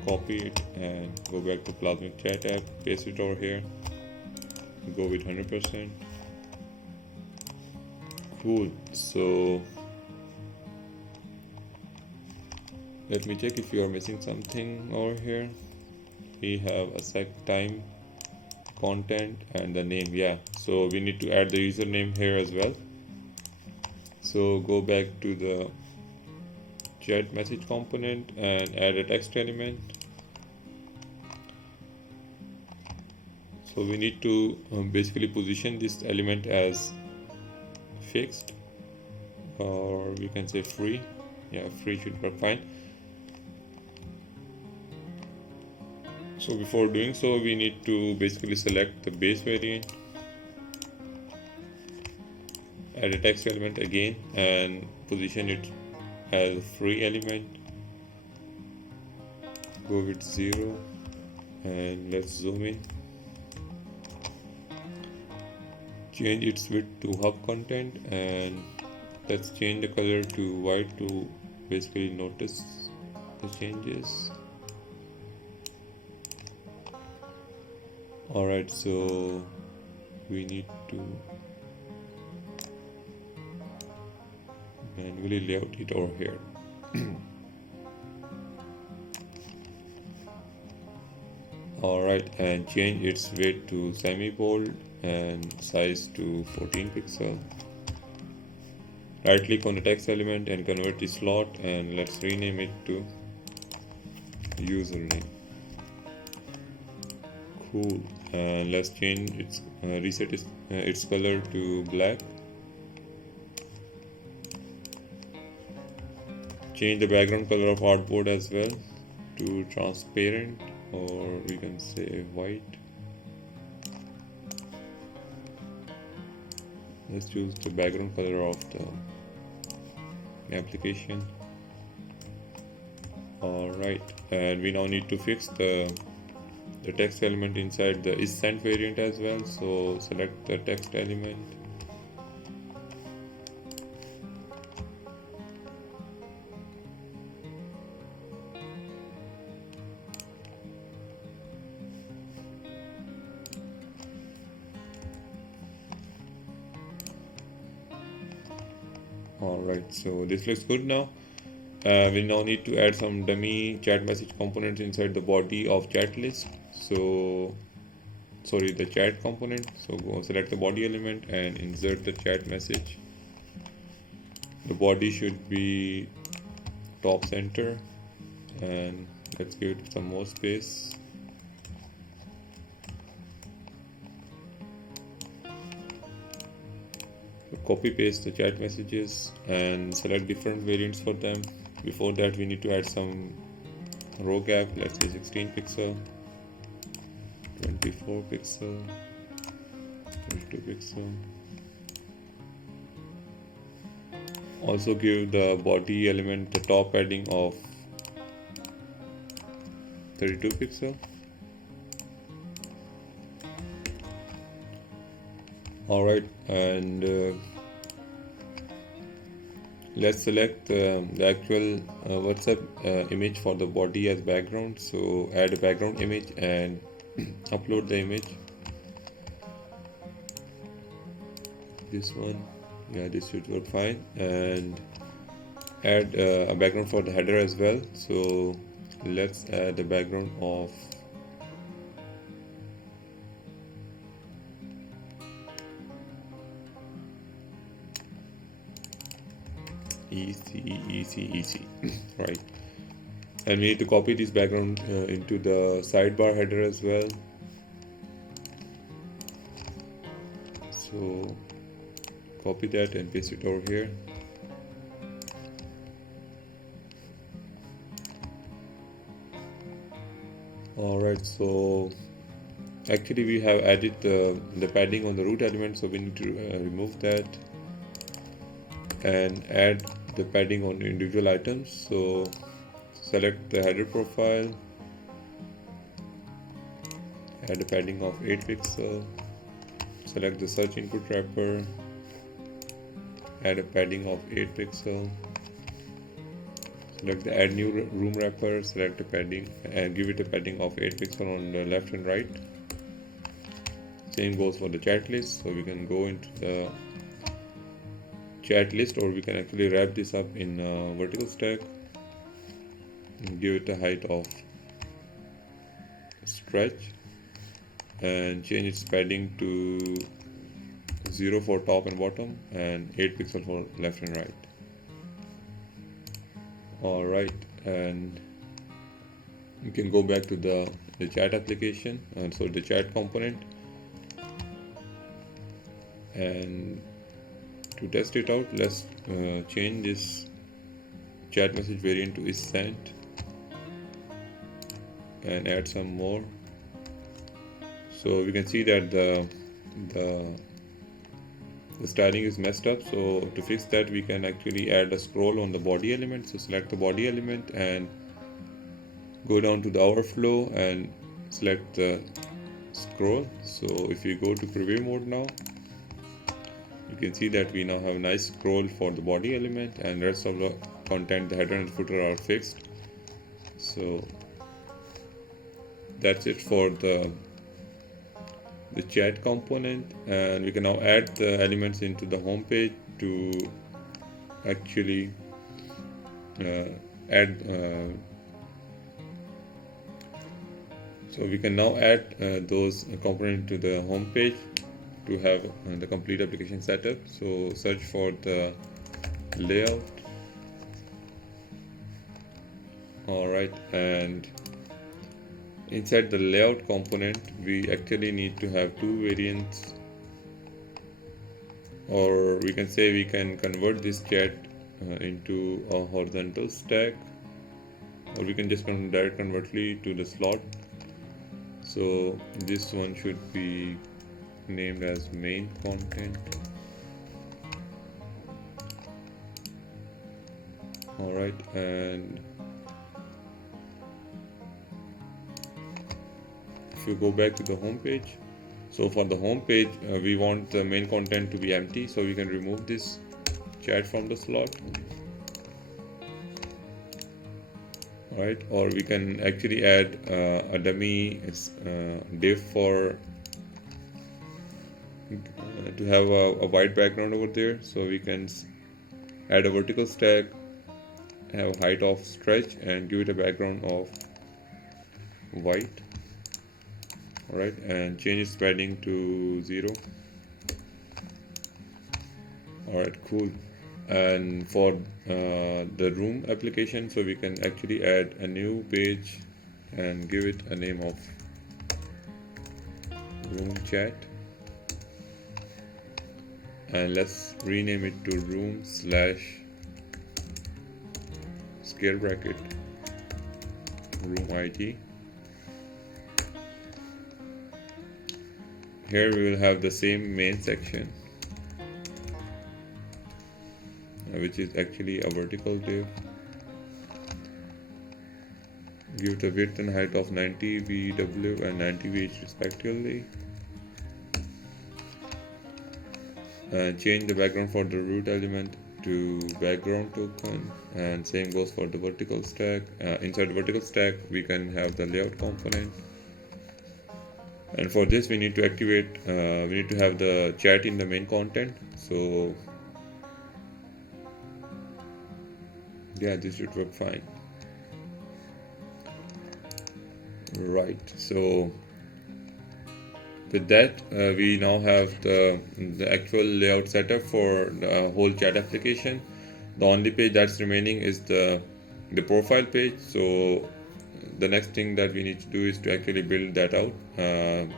copy it and go back to Plasmic chat app, paste it over here, go with 100%. Cool. So let me check if you are missing something over here. We have a sec time, content and the name. Yeah, so we need to add the username here as well. So go back to the chat message component and add a text element. So we need to basically position this element as fixed, or we can say free. Yeah, free should work fine. So before doing so, we need to basically select the base variant, add a text element again and position it as a free element. Go with 0 and let's zoom in. Change its width to hub content and let's change the color to white to basically notice the changes. Alright, so we need to manually layout it over here. Alright, and change its weight to semi-bold and size to 14 pixel. Right click on the text element and convert the slot and let's rename it to username. Cool. And let's change its reset its color to black. Change the background color of artboard as well to transparent, or we can say white. Let's choose the background color of the application. Alright, and we now need to fix the text element inside the is sent variant as well. So select the text element, alright, so this looks good now. We now need to add some dummy chat message components inside the body of chat list. So sorry, the chat component. So go select the body element and insert the chat message. The body should be top center and let's give it some more space. Copy paste the chat messages and select different variants for them. Before that, we need to add some row gap, let's say 16 pixel, 24 pixel, 32 pixel. Also give the body element the top padding of 32 pixel. Alright, and let's select the actual WhatsApp image for the body as background. So add a background image and upload the image. This one, yeah, this should work fine. And add a background for the header as well. So let's add the background of EC, right. And we need to copy this background into the sidebar header as well. So copy that and paste it over here. Alright, so actually we have added the padding on the root element, so we need to remove that and add the padding on individual items. So select the header profile, add a padding of 8 pixel, select the search input wrapper, add a padding of 8 pixel, select the add new room wrapper, select a padding and give it a padding of 8 pixel on the left and right. Same goes for the chat list, so we can go into the chat list, or we can actually wrap this up in a vertical stack and give it a height of stretch and change its padding to 0 for top and bottom and 8 pixel for left and right. Alright, and you can go back to the chat application, and so the chat component, and to test it out, let's change this chat message variant to is sent and add some more. So we can see that the styling is messed up, so to fix that we can actually add a scroll on the body element. So select the body element and go down to the overflow and select the scroll. So if you go to preview mode now, you can see that we now have a nice scroll for the body element, and rest of the content, the header and footer, are fixed. So that's it for the chat component, and we can now add the elements into the home page to actually add so we can now add those components to the home page to have the complete application setup. So search for the layout. Alright, and inside the layout component we actually need to have two variants, or we can say we can convert this chat into a horizontal stack, or we can just direct convertly to the slot. So this one should be named as main content. Alright, and if you go back to the home page, so for the home page we want the main content to be empty, so we can remove this chat from the slot. Alright, or we can actually add a dummy div for to have a white background over there. So we can add a vertical stack, have a height of stretch, and give it a background of white. Alright, and change its padding to 0. Alright, cool. And for the room application, so we can actually add a new page and give it a name of room chat, and let's rename it to room / square bracket room ID. Here we will have the same main section, which is actually a vertical div. Give it a width and height of 90 VW and 90 VH respectively. Change the background for the root element to background token, and same goes for the vertical stack. Inside the vertical stack we can have the layout component, and for this we need to activate we need to have the chat in the main content. So yeah, this should work fine. Right, so with that we now have the actual layout setup for the whole chat application. The only page that's remaining is the the profile page. So the next thing that we need to do is to actually build that out and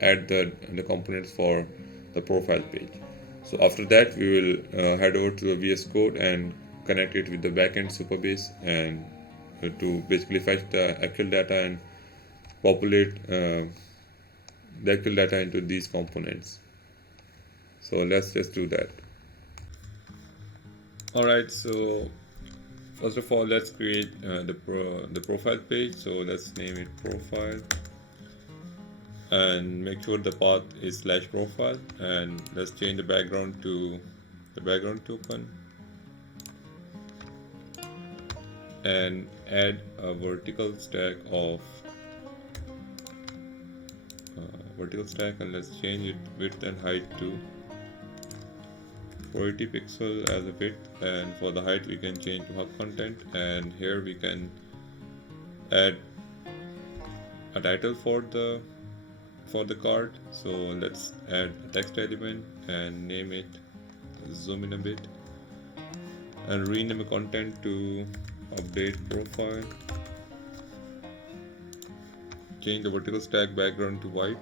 add the components for the profile page. So after that, we will head over to the VS Code and connect it with the backend Supabase and to basically fetch the actual data and populate the actual data into these components. So let's just do that. Alright, so first of all, let's create the profile page. So let's name it profile and make sure the path is /profile, and let's change the background to the background token and add a vertical stack and let's change it width and height to 480 pixel as a width, and for the height we can change to hug content, and here we can add a title for the card. So let's add a text element and name it, zoom in a bit, and rename the content to update profile. Change the vertical stack background to white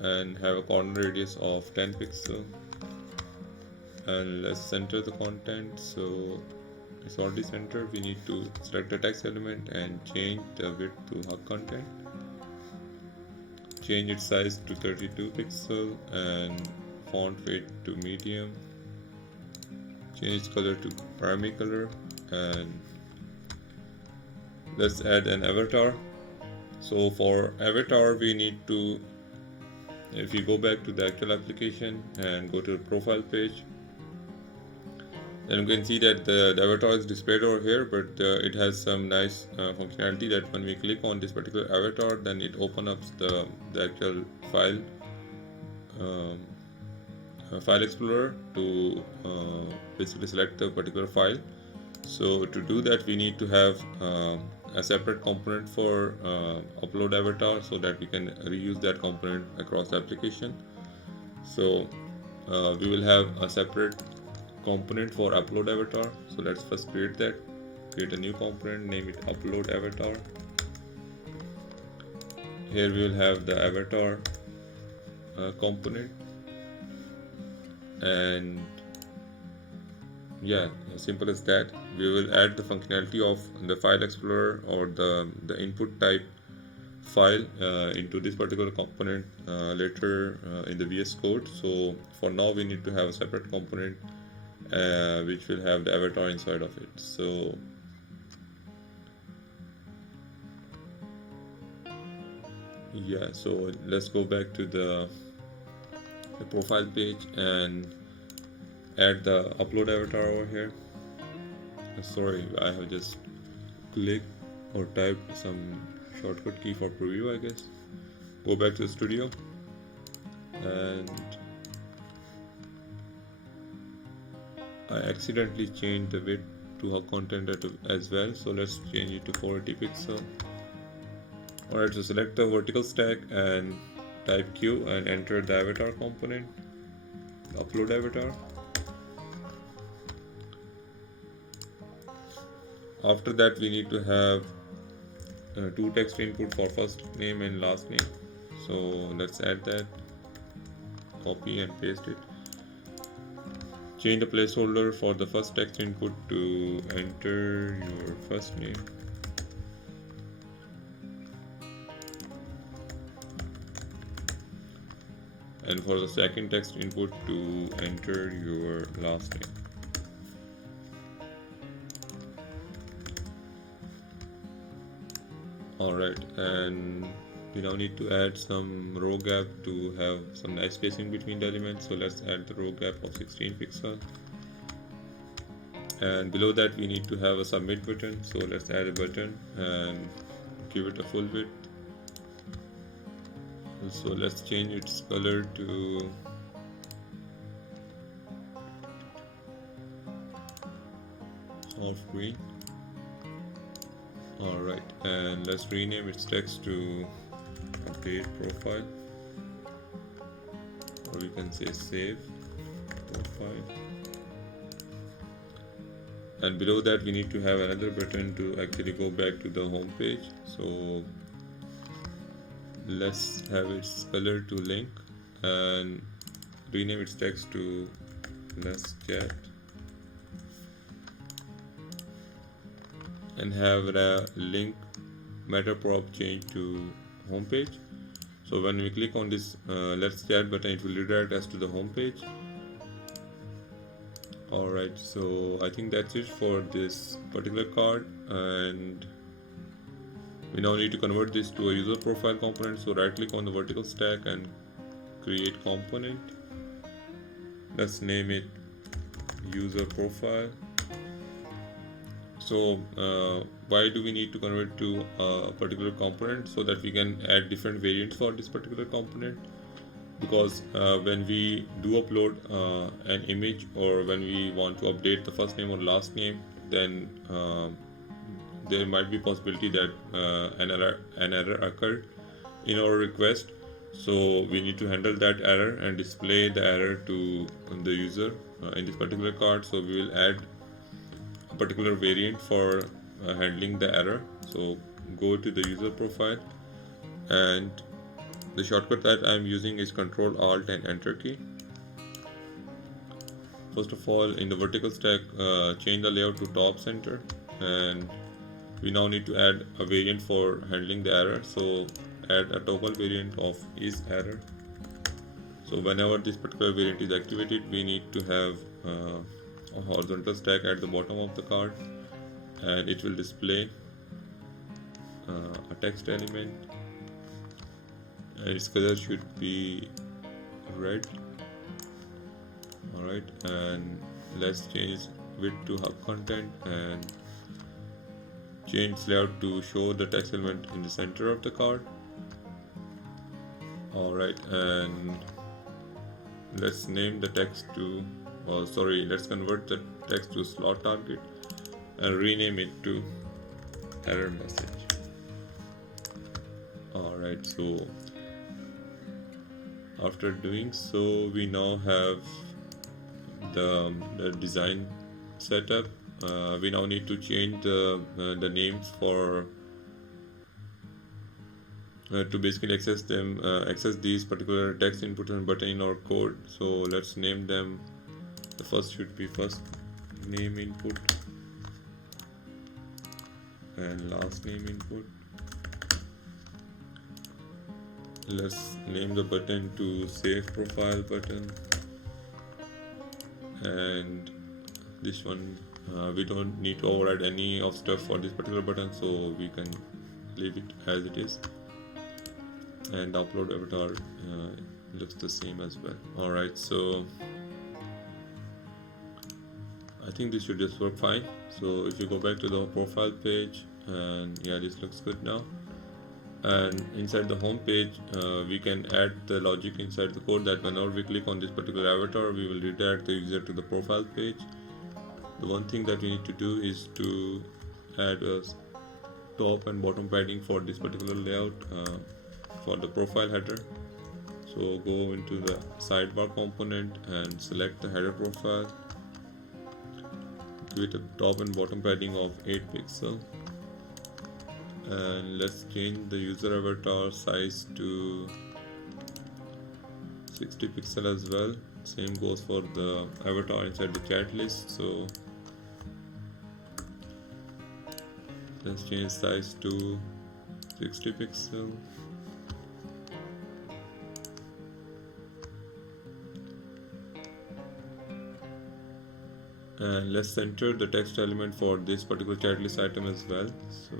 and have a corner radius of 10 pixel, and let's center the content. So it's already centered. We need to select the text element and change the width to hug content, change its size to 32 pixel and font weight to medium, change color to primary color, and let's add an avatar. So for avatar we need to, if you go back to the actual application and go to the profile page, then you can see that the avatar is displayed over here, but it has some nice functionality that when we click on this particular avatar, then it opens up the actual file explorer to basically select the particular file. So to do that, we need to have a separate component for upload avatar so that we can reuse that component across the application. So we will have a separate component for upload avatar. So let's first create that. Create a new component, name it upload avatar. Here we will have the avatar component, and yeah, simple as that. We will add the functionality of the file explorer or the input type file into this particular component later in the VS Code. So for now we need to have a separate component which will have the avatar inside of it. So yeah, so let's go back to the profile page and add the upload avatar over here. Sorry, I have just clicked or typed some shortcut key for preview, I guess. Go back to the studio and I accidentally changed the width to hug content as well, so let's change it to 480 pixel. Alright, so select the vertical stack and type Q and enter the avatar component, upload avatar. After that we need to have two text input for first name and last name. So let's add that, copy and paste it. Change the placeholder for the first text input to enter your first name. And for the second text input to enter your last name. Alright, and we now need to add some row gap to have some nice spacing between the elements. So let's add the row gap of 16 pixel. And below that we need to have a submit button. So let's add a button and give it a full width. So let's change its color to soft green. Alright, and let's rename its text to update profile, or we can say save profile. and below that we need to have another button to actually go back to the home page. So let's have its color to link and rename its text to Nextjs and have a link meta prop change to home page. So when we click on this Let's Chat button, it will redirect us to the home page. Alright, so I think that's it for this particular card, and we now need to convert this to a user profile component. So right click on the vertical stack and create component. Let's name it user profile. So why do we need to convert to a particular component? So that we can add different variants for this particular component. Because when we do upload an image, or when we want to update the first name or last name, then there might be possibility that an error occurred in our request. So we need to handle that error and display the error to the user in this particular card. So we will add a particular variant for handling the error. So go to the user profile, and the shortcut that I am using is Ctrl Alt and Enter key. First of all, in the vertical stack, change the layout to top center, and we now need to add a variant for handling the error. So add a toggle variant of is error. So whenever this particular variant is activated, we need to have a horizontal stack at the bottom of the card, and it will display a text element, and its color should be red. Alright, and let's change width to hub content and change layout to show the text element in the center of the card. Alright, and let's name the text to, let's convert the text to slot target and rename it to error message. Alright, so after doing so, we now have the design setup. We now need to change the names for to basically access these particular text input and button in our code. So let's name them. The first should be first name input and last name input. Let's name the button to save profile button, and this one we don't need to override any of stuff for this particular button, so we can leave it as it is. And upload avatar looks the same as well. Alright, so I think this should just work fine. So if you go back to the profile page, and yeah, this looks good now. And inside the home page, we can add the logic inside the code that whenever we click on this particular avatar, we will redirect the user to the profile page. The one thing that we need to do is to add a top and bottom padding for this particular layout for the profile header. So go into the sidebar component and select the header profile. Give it a top and bottom padding of 8 pixels. And let's change the user avatar size to 60 pixels as well. Same goes for the avatar inside the chat list. So let's change size to 60 pixels. And let's center the text element for this particular chat list item as well. So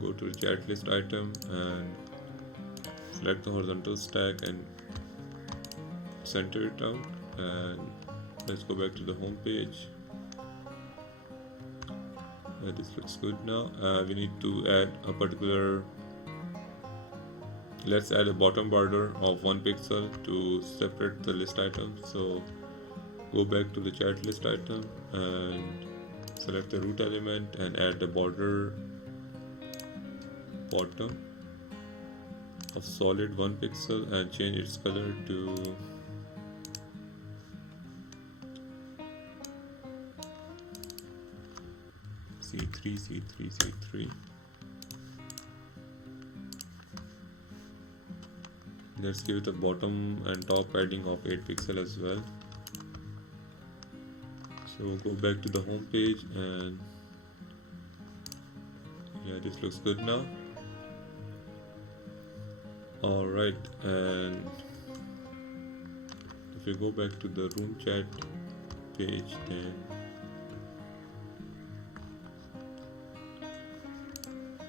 go to the chat list item and select the horizontal stack and center it out. And let's go back to the home page. This looks good now. We need to add a particular, let's add a bottom border of 1 pixel to separate the list item. So go back to the chat list item and select the root element and add the border bottom of solid 1 pixel and change its color to C3. Let's give it a bottom and top padding of 8 pixel as well. So go back to the home page, and yeah, this looks good now. Alright, and if you go back to the room chat page, then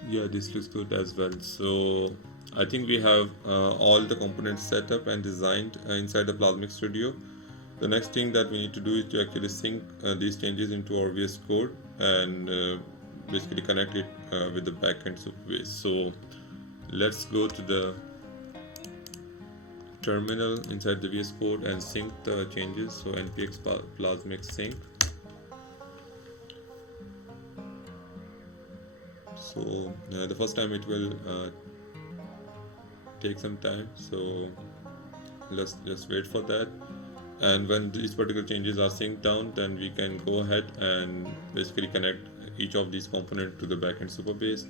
yeah, this looks good as well. So I think we have all the components set up and designed inside the Plasmic Studio. The next thing that we need to do is to actually sync these changes into our VS Code and basically connect it with the backend Supabase. So let's go to the terminal inside the VS Code and sync the changes. So npx Plasmic sync. So the first time it will take some time, so let's just wait for that. And when these particular changes are synced down, then we can go ahead and basically connect each of these components to the backend Supabase.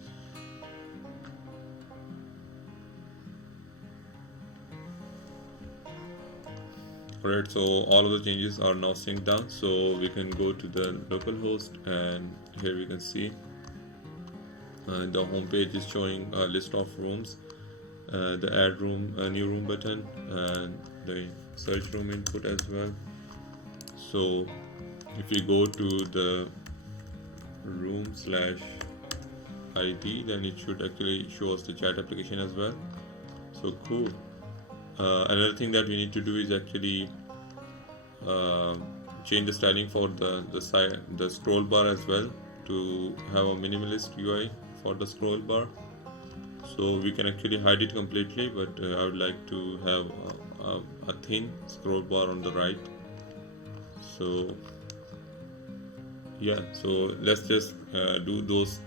Alright, so all of the changes are now synced down, so we can go to the localhost, and here we can see the home page is showing a list of rooms, the add room, new room button, and the search room input as well. So if we go to the room/ID, then it should actually show us the chat application as well. So cool. Another thing that we need to do is actually change the styling for the scroll bar as well, to have a minimalist UI for the scroll bar. So we can actually hide it completely, but I would like to have a thin scroll bar on the right. So yeah, so let's just do those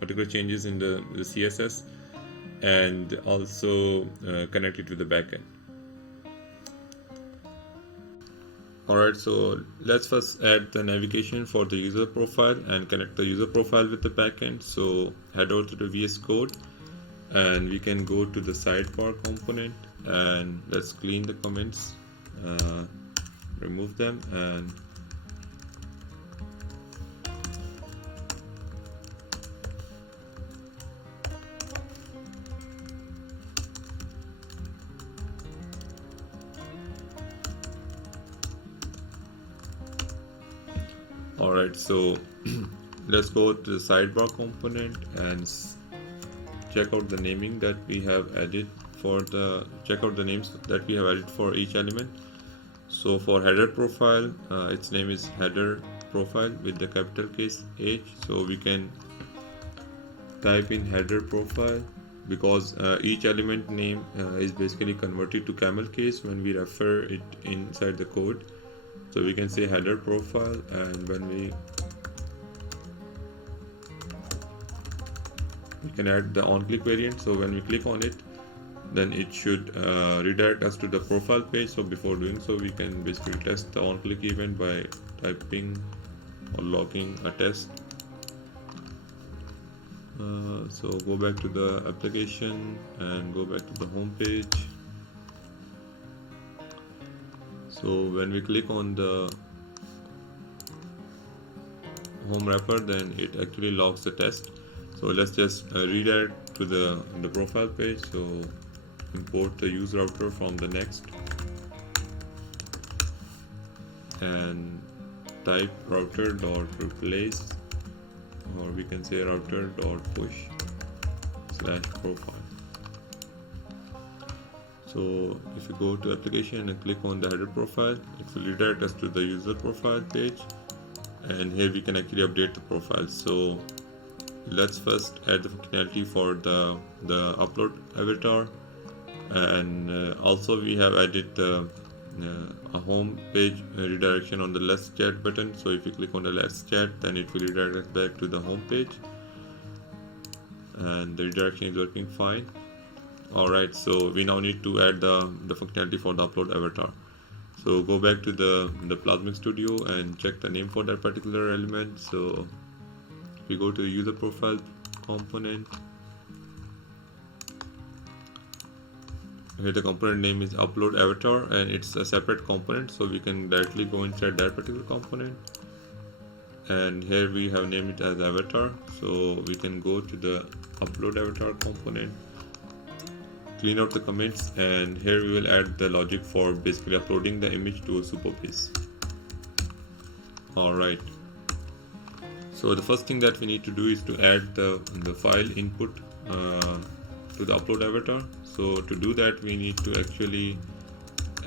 particular changes in the CSS, and also connect it to the backend. Alright, so let's first add the navigation for the user profile and connect the user profile with the backend. So head over to the VS Code, and we can go to the sidebar component, and let's clean the comments, remove them, and alright, so let's go to the sidebar component and check out the naming that we have added for check out the names that we have added for each element. So for header profile, its name is header profile with the capital case H. So we can type in header profile, because each element name is basically converted to camel case when we refer it inside the code. So we can say header profile, and when we can add the on-click variant. So when we click on it, then it should redirect us to the profile page. So before doing so, we can basically test the on-click event by typing or logging a test. So go back to the application and go back to the home page. So when we click on the home wrapper, then it actually logs the test. So let's just redirect to the profile page. So import the use router from the next and type router.replace, or we can say router.push/profile. So if you go to application and click on the header profile, it will redirect us to the user profile page, and here we can actually update the profile. So let's first add the functionality for the upload avatar, and also we have added a home page redirection on the Let's Chat button. So if you click on the Let's Chat, then it will redirect us back to the home page, and the redirection is working fine. Alright, so we now need to add the functionality for the upload avatar. So go back to the Plasmic Studio and check the name for that particular element. So we go to the user profile component. Here the component name is upload avatar, and it's a separate component, so we can directly go inside that particular component. And here we have named it as avatar, so we can go to the upload avatar component, clean out the commits, and here we will add the logic for basically uploading the image to a Supabase. Alright, so the first thing that we need to do is to add the file input to the upload avatar. So to do that, we need to actually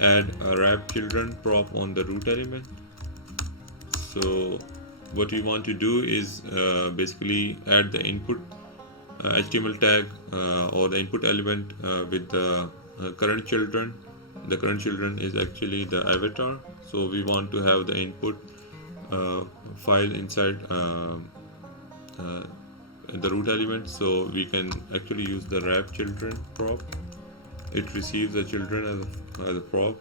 add a wrap children prop on the root element. So what we want to do is basically add the input HTML tag or the input element with the current children. The current children is actually the avatar, so we want to have the input file inside the root element, so we can actually use the wrap children prop. It receives the children as a prop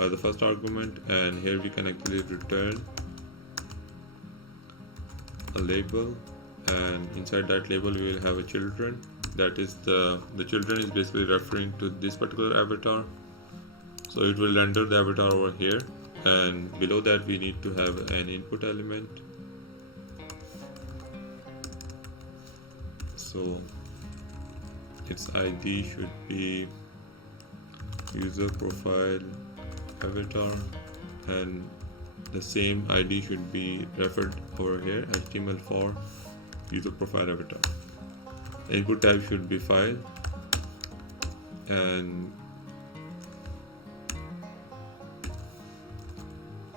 as the first argument, and here we can actually return a label, and inside that label we will have a children. That is the children is basically referring to this particular avatar, so it will render the avatar over here, and below that we need to have an input element. So its ID should be user profile avatar, and the same ID should be referred over here, HTML for user profile avatar. Input type should be file, and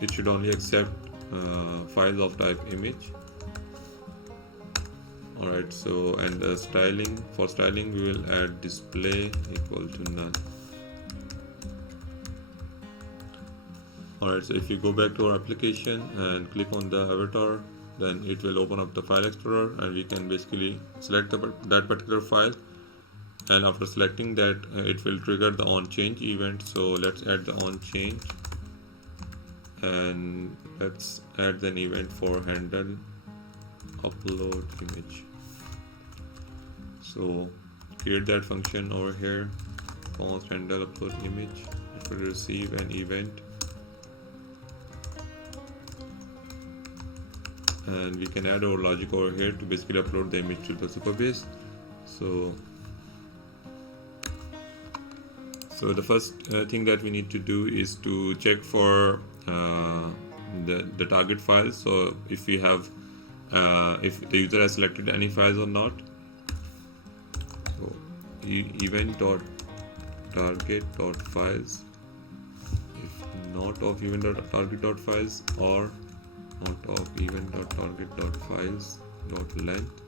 it should only accept files of type image. Alright, so and the styling, for styling we will add display equal to none. Alright, so if you go back to our application and click on the avatar, then it will open up the file explorer, and we can basically select that particular file, and after selecting that it will trigger the on change event. So let's add the on change, and let's add an event for handle upload image. So create that function over here, const handle upload image. It will receive an event, and we can add our logic over here to basically upload the image to the Supabase. So the first thing that we need to do is to check for the target files. So if we have if the user has selected any files or not. So event.target.files, if not of event.target.files, or not of event.target.files.length.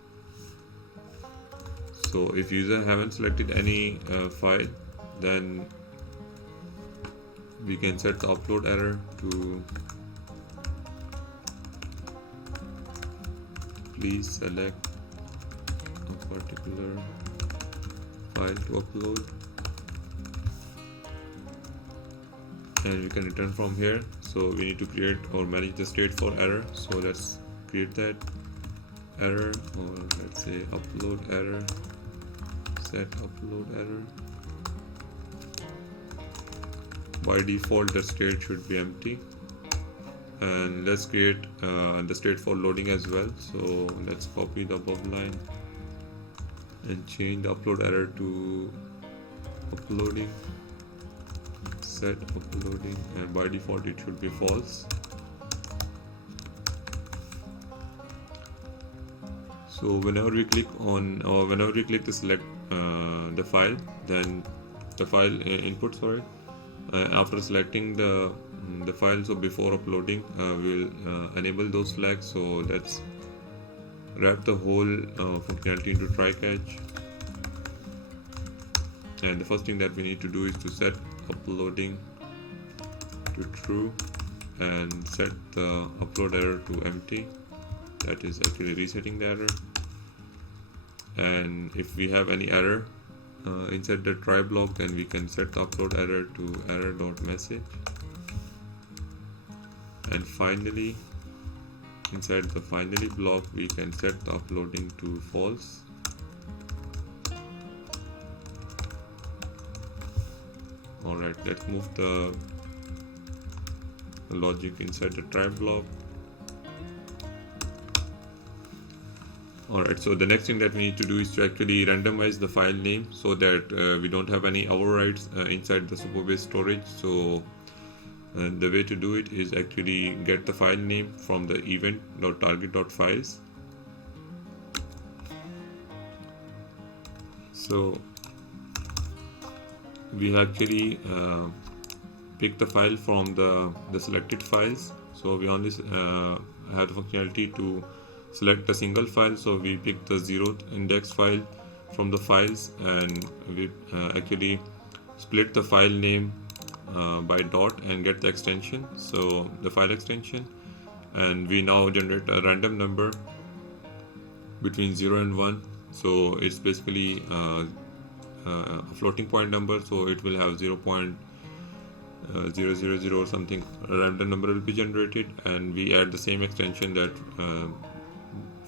So if user haven't selected any file, then we can set the upload error to please select a particular file to upload, and we can return from here. So we need to create or manage the state for error, so let's create that error, or let's say upload error, set upload error. By default the state should be empty, and let's create the state for loading as well. So let's copy the above line and change the upload error to uploading, set uploading, and by default it should be false. So whenever we click on, or whenever we click to select the file, then the file input, after selecting the file, so before uploading we'll enable those flags. So let's wrap the whole functionality into try catch, and the first thing that we need to do is to set uploading to true and set the upload error to empty. That is actually resetting the error. And if we have any error inside the try block, then we can set the upload error to error.message. And finally inside the finally block we can set the uploading to false. Alright, let's move the logic inside the try block. Alright, so the next thing that we need to do is to actually randomize the file name so that we don't have any overrides inside the Supabase storage. So the way to do it is actually get the file name from the event.target.files. So we actually pick the file from the selected files. So we only have the functionality to select a single file, so we pick the 0th index file from the files, and we actually split the file name by dot and get the extension, so the file extension, and we now generate a random number between 0 and 1. So it's basically a floating point number, so it will have 0.000 or something. A random number will be generated, and we add the same extension that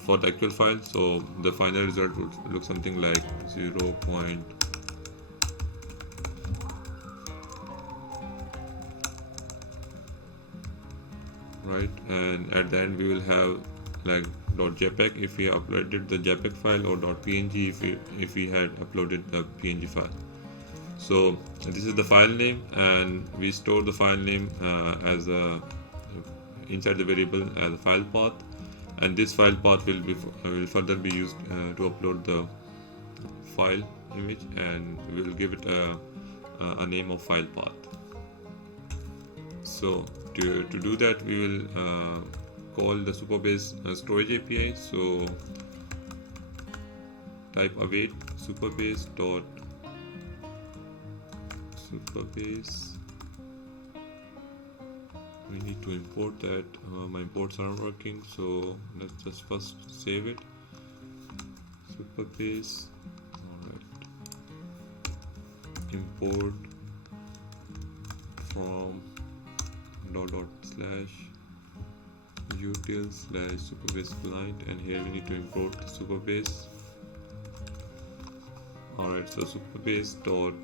for the actual file, so the final result would look something like 0. Right, and at the end we will have like .jpeg if we uploaded the JPEG file, or .png if we had uploaded the PNG file. So this is the file name, and we store the file name as a inside the variable as a file path, and this file path will further be used to upload the file image, and we will give it a name of file path. So to do that, we will call the Supabase storage API. So type await Supabase. We need to import that. My imports aren't working, so let's just first save it. Supabase. Alright. Import from /util/Supabase client, and here we need to import Supabase. Alright, so Supabase dot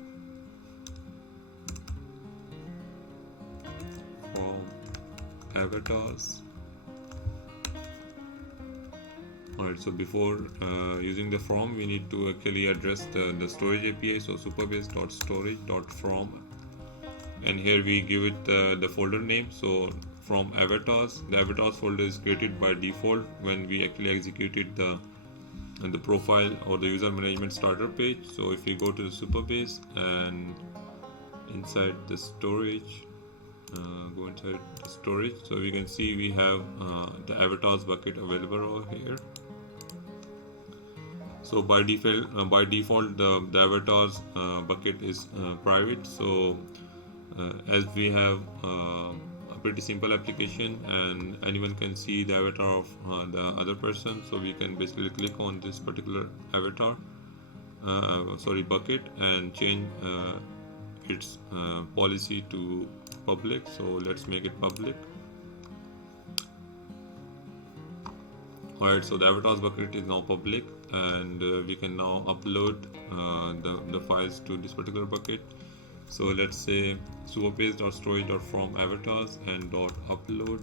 from avatars. Alright, so before using the from, we need to actually address the storage API. So supabase.storage.from, and here we give it the folder name. So from avatars, the avatars folder is created by default when we actually executed the profile or the user management starter page. So if we go to the Supabase and inside the storage, go inside the storage, so we can see we have the avatars bucket available over here. So by default the avatars bucket is private. So as we have a pretty simple application and anyone can see the avatar of the other person, so we can basically click on this particular avatar bucket and change its policy to public. So let's make it public. Alright, so the avatars bucket is now public, and we can now upload the files to this particular bucket. So let's say supabase.storage.from avatars and .upload,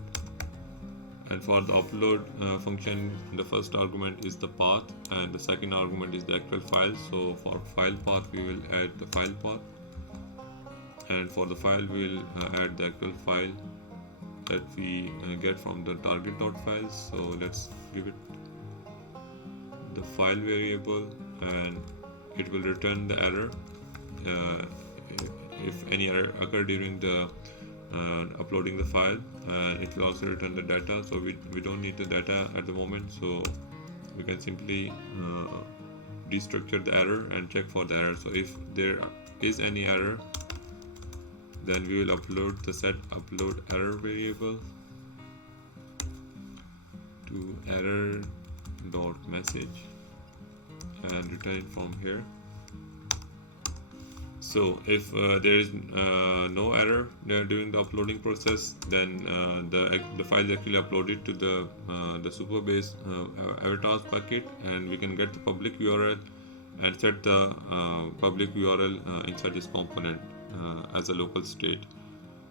and for the upload function, the first argument is the path and the second argument is the actual file. So for file path we will add the file path, and for the file we will add the actual file that we get from the target.files. So let's give it the file variable, and it will return the error if any error occur during the uploading the file. It will also return the data, so we don't need the data at the moment, so we can simply destructure the error and check for the error. So if there is any error, then we will upload the set upload error variable to error.message and return it from here. So if there is no error during the uploading process, then the file is actually uploaded to the Supabase avatars bucket, and we can get the public URL and set the public URL inside this component as a local state.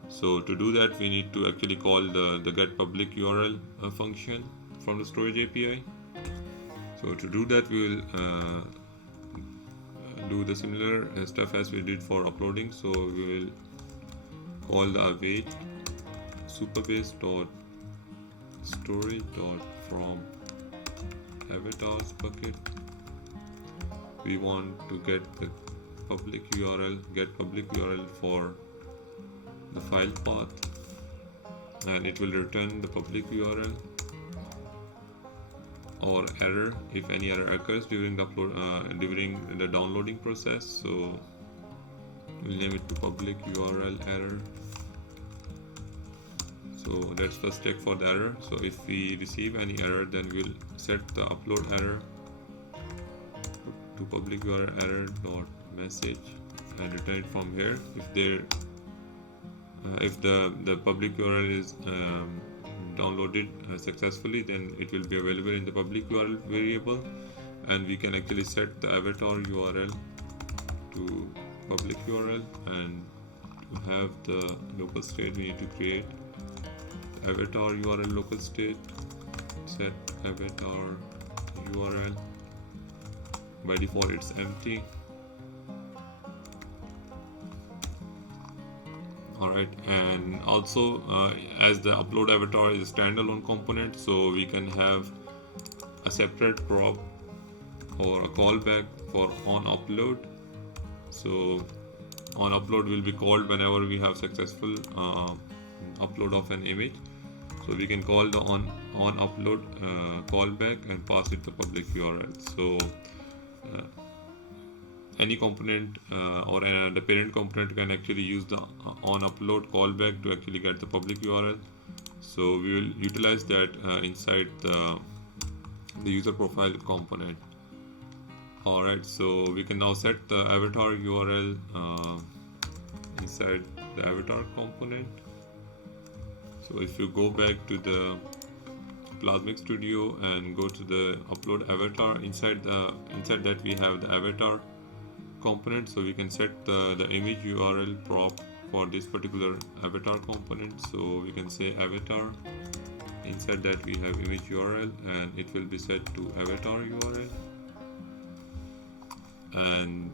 So to do that, we need to actually call the get public URL function from the storage API. So to do that, we will do the similar stuff as we did for uploading. So we will call the await supabase.storage.from avatars bucket. We want to get the public URL, get public URL for the file path, and it will return the public URL or error if any error occurs during the during the downloading process. So we'll name it to public URL error. So let's first check for the error. So if we receive any error, then we'll set the upload error to public URL error dot message and return it from here. If the public URL is downloaded successfully, then it will be available in the public URL variable, and we can actually set the avatar URL to public URL. And to have the local state, we need to create the avatar URL local state, set avatar URL. By default it's empty. Alright, and also as the upload avatar is a standalone component, so we can have a separate prop or a callback for on upload. So on upload will be called whenever we have successful upload of an image. So we can call the on upload callback and pass it the public URL. So any component or the parent component can actually use the on upload callback to actually get the public URL. So we will utilize that inside the user profile component. Alright, so we can now set the avatar URL inside the avatar component. So if you go back to the Plasmic Studio and go to the upload avatar, inside that we have the avatar component. So we can set the image URL prop for this particular avatar component. So we can say avatar, inside that we have image URL, and it will be set to avatar URL. And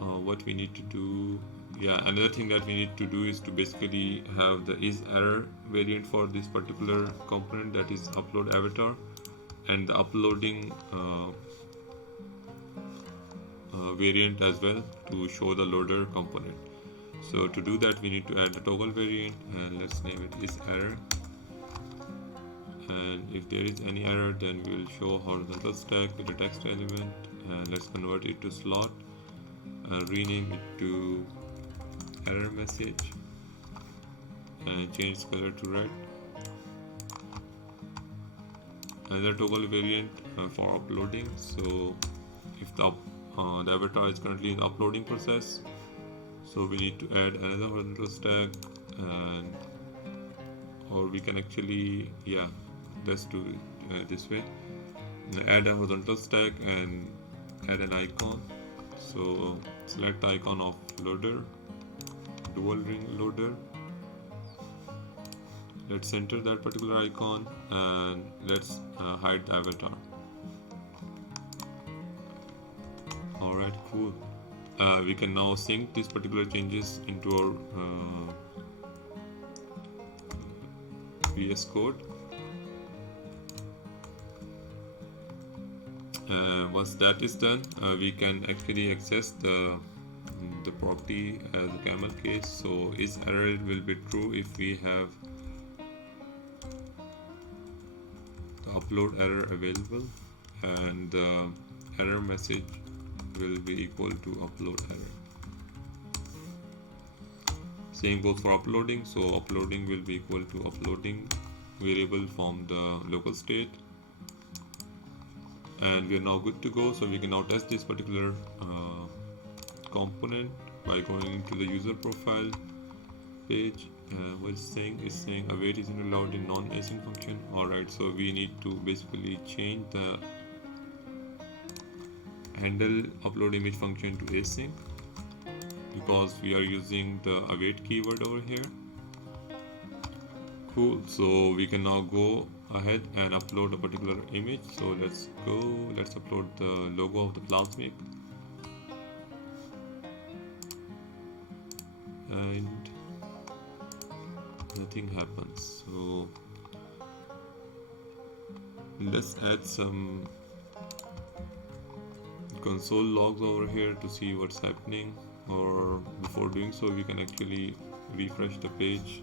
what we need to do, another thing that we need to do is to basically have the is error variant for this particular component, that is upload avatar, and the uploading variant as well to show the loader component. So to do that, we need to add the toggle variant, and let's name it is error. And if there is any error, then we will show horizontal stack with a text element, and let's convert it to slot and rename it to error message and change color to red. Another toggle variant for uploading. So if the avatar is currently in the uploading process, so we need to add another horizontal stack, and or we can actually let's do it this way. Add a horizontal stack and add an icon. So select the icon of loader, dual ring loader. Let's center that particular icon, and let's hide the avatar. Alright, cool. We can now sync these particular changes into our VS Code. Once that is done, we can actually access the property as a camel case. So is error will be true if we have the upload error available, and the error message will be equal to upload error. Same goes for uploading. So uploading will be equal to uploading variable from the local state. and we are now good to go. So we can now test this particular component by going into the user profile page. What it's saying await isn't allowed in non-async function. Alright, so we need to basically change the handle upload image function to async because we are using the await keyword over here. Cool, so we can now go ahead and upload a particular image. So let's upload the logo of the Plasmic, and nothing happens. So let's add some console logs over here to see what's happening, or before doing so we can actually refresh the page.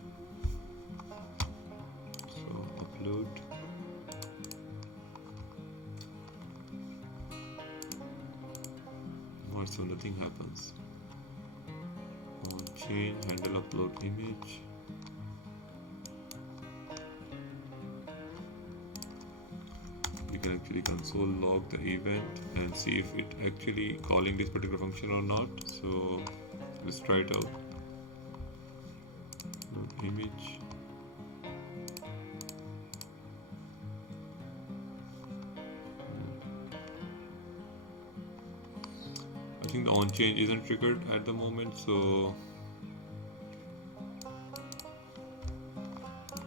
So upload, or so nothing happens. On change handle upload image. We can actually console log the event and see if it actually calling this particular function or not. So let's try it out. Image. I think the on change isn't triggered at the moment, so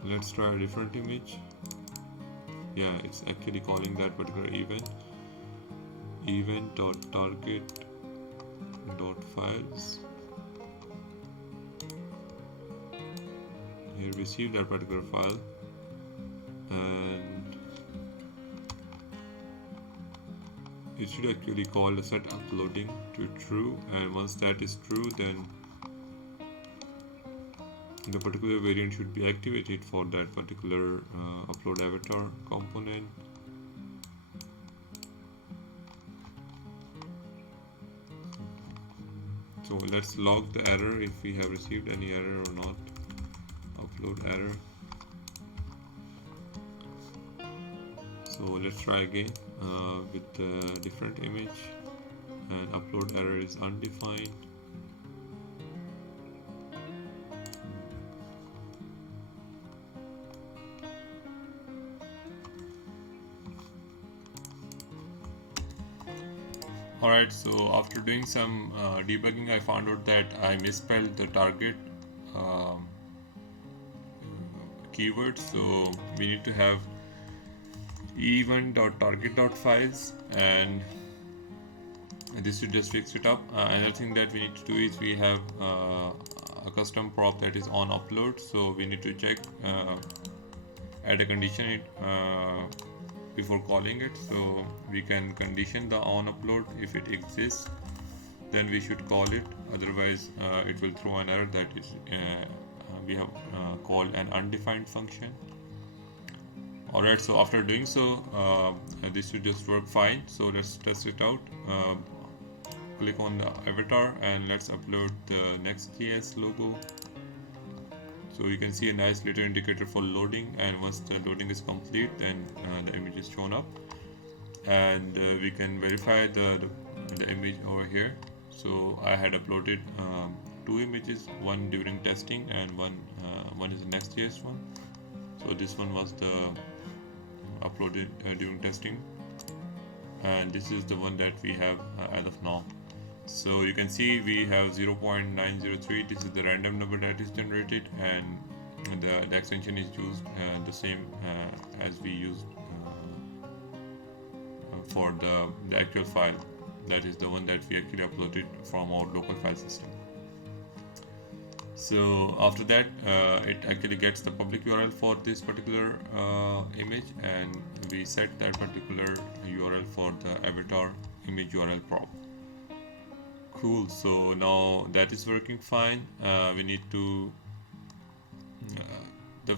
let's try a different image. Yeah, it's actually calling that particular event.target.files. Here receive that particular file, and it should actually call the set uploading to true, and once that is true, then the particular variant should be activated for that particular upload avatar component. So let's log the error if we have received any error or not. Upload error. So let's try again with a different image, and upload error is undefined. Alright, so after doing some debugging, I found out that I misspelled the target keyword. So we need to have event.target.files, and this should just fix it up. Another thing that we need to do is we have a custom prop that is on upload, so we need to check, add a condition before calling it. So we can condition the on upload. If it exists, then we should call it, otherwise it will throw an error that is we have called an undefined function. Alright, so after doing so, this should just work fine. So let's test it out. Click on the avatar and let's upload the Nextjs logo. So you can see a nice little indicator for loading, and once the loading is complete, then the image is shown up, and we can verify the image over here. So I had uploaded 2 images, one during testing and one is the Nextjs one. So this one was the uploaded during testing, and this is the one that we have as of now. So you can see we have 0.903. This is the random number that is generated, and the extension is used the same as we used for the actual file. That is the one that we actually uploaded from our local file system. So after that, it actually gets the public URL for this particular image, and we set that particular URL for the avatar image URL prop. Cool. So now that is working fine. We need to the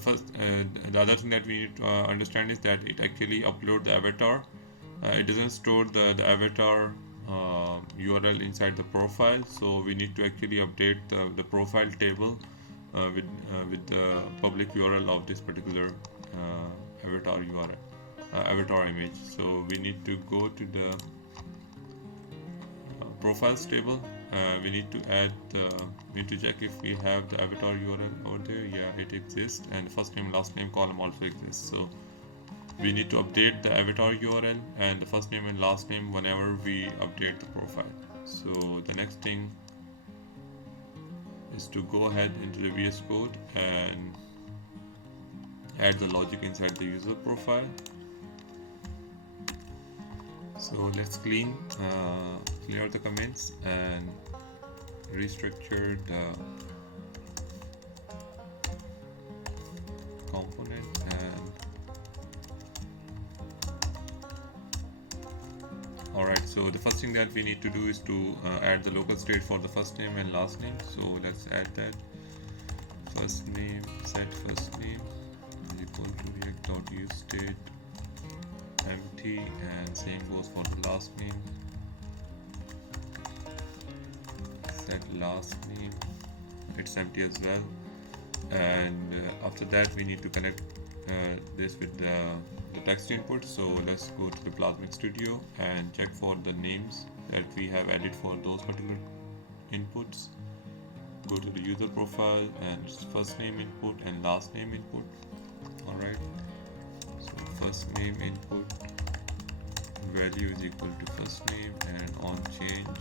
other thing that we need to understand is that it actually upload the avatar. It doesn't store the avatar URL inside the profile, so we need to actually update the profile table with the public URL of this particular avatar URL. avatar image. So we need to go to the profiles table. We need to add we need to check if we have the avatar URL over there. Yeah, it exists, and first name last name column also exists. So we need to update the avatar URL and the first name and last name whenever we update the profile. So the next thing is to go ahead into the VS Code and add the logic inside the user profile. So let's clear the comments and restructure the component. And alright, so the first thing that we need to do is to add the local state for the first name and last name. So let's add that. First name, set first name is equal to react.useState empty, and same goes for the last name. Set last name, it's empty as well. And after that we need to connect this with the text input. So let's go to the Plasmic Studio and check for the names that we have added for those particular inputs. Go to the user profile and first name input and last name input. Alright, so first name input value is equal to first name, and on change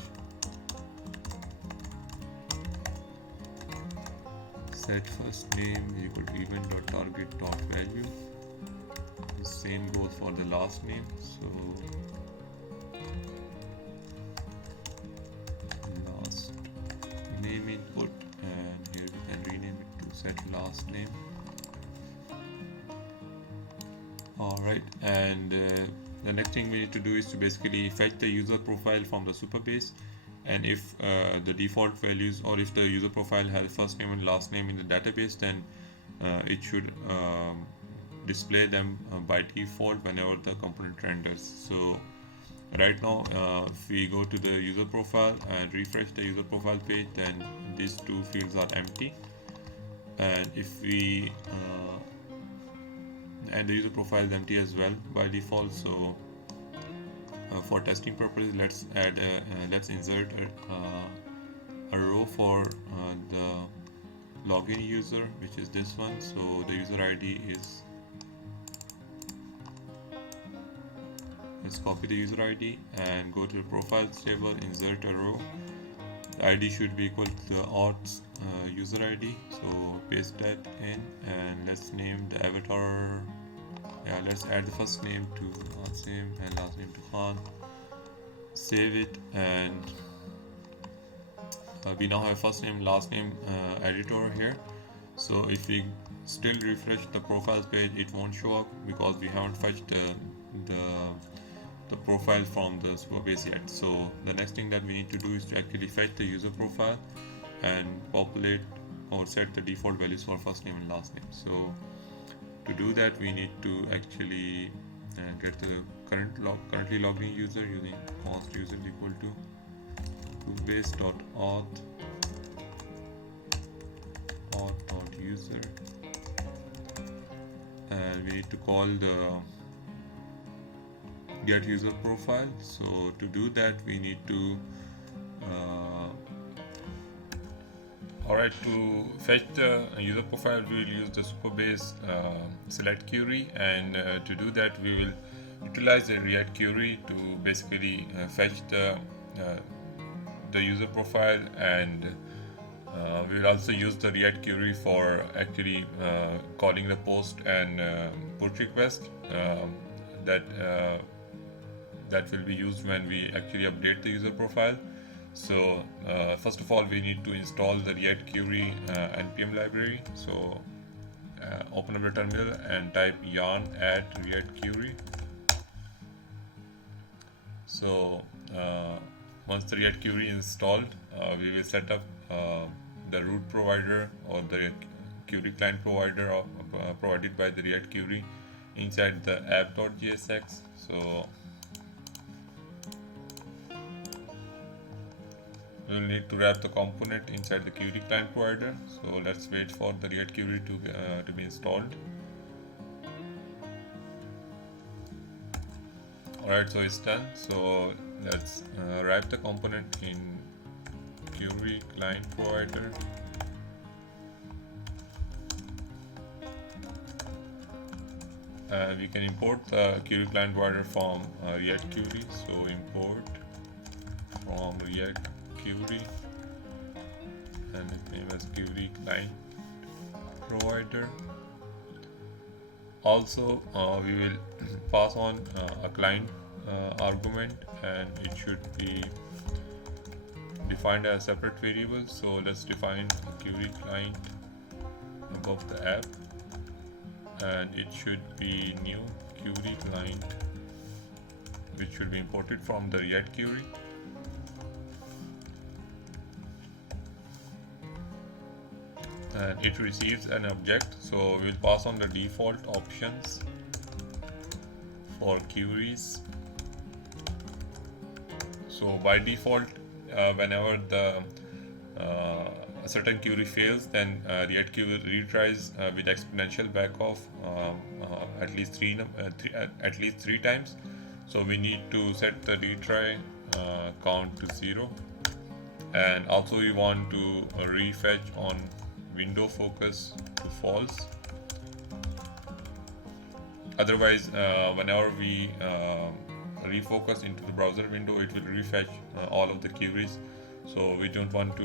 set first name is equal to event.target.value. The same goes for the last name. So last name input, and here we can rename it to set last name. Alright, and the next thing we need to do is to basically fetch the user profile from the Supabase, and if the default values, or if the user profile has first name and last name in the database, then it should display them by default whenever the component renders. So right now if we go to the user profile and refresh the user profile page, then these two fields are empty. And if we and the user profile is empty as well by default. So for testing purposes, let's add let's insert a row for the login user, which is this one. So the user ID is, let's copy the user ID and go to the profiles table, insert a row. The ID should be equal to the auth user ID. So paste that in, and let's name the avatar. Yeah, let's add the first name to Asim and last name to Khan. Save it, and we now have first name last name editor here. So if we still refresh the profiles page, it won't show up because we haven't fetched the profile from the Supabase yet. So the next thing that we need to do is to actually fetch the user profile and populate or set the default values for first name and last name. So to do that, we need to actually get the currently logged in user using const user is equal to supabase.auth auth.user, and we need to call the get user profile. So to do that, we need to alright, to fetch the user profile, we will use the Supabase select query, and to do that we will utilize the React query to basically fetch the user profile, and we will also use the React query for actually calling the post and put request that will be used when we actually update the user profile. So first of all, we need to install the React query npm library. So open up the terminal and type yarn add React query. So once the React query is installed, we will set up the root provider or the query client provider provided by the React query inside the app.jsx. So we will need to wrap the component inside the query client provider. So let's wait for the React query to be installed. Alright, so it's done. So let's wrap the component in query client provider. We can import the query client provider from React Query. So import from React Query and its name as query client provider. Also, we will pass on a client argument, and it should be defined as a separate variable. So let's define a query client above the app, and it should be new query client, which should be imported from the React Query. And it receives an object, so we'll pass on the default options for queries. So by default, whenever a certain query fails, then React Query retries with exponential backoff at least three times. So we need to set the retry count to 0, and also we want to refetch on window focus to false. Otherwise, whenever we refocus into the browser window, it will refetch all of the queries. So we don't want to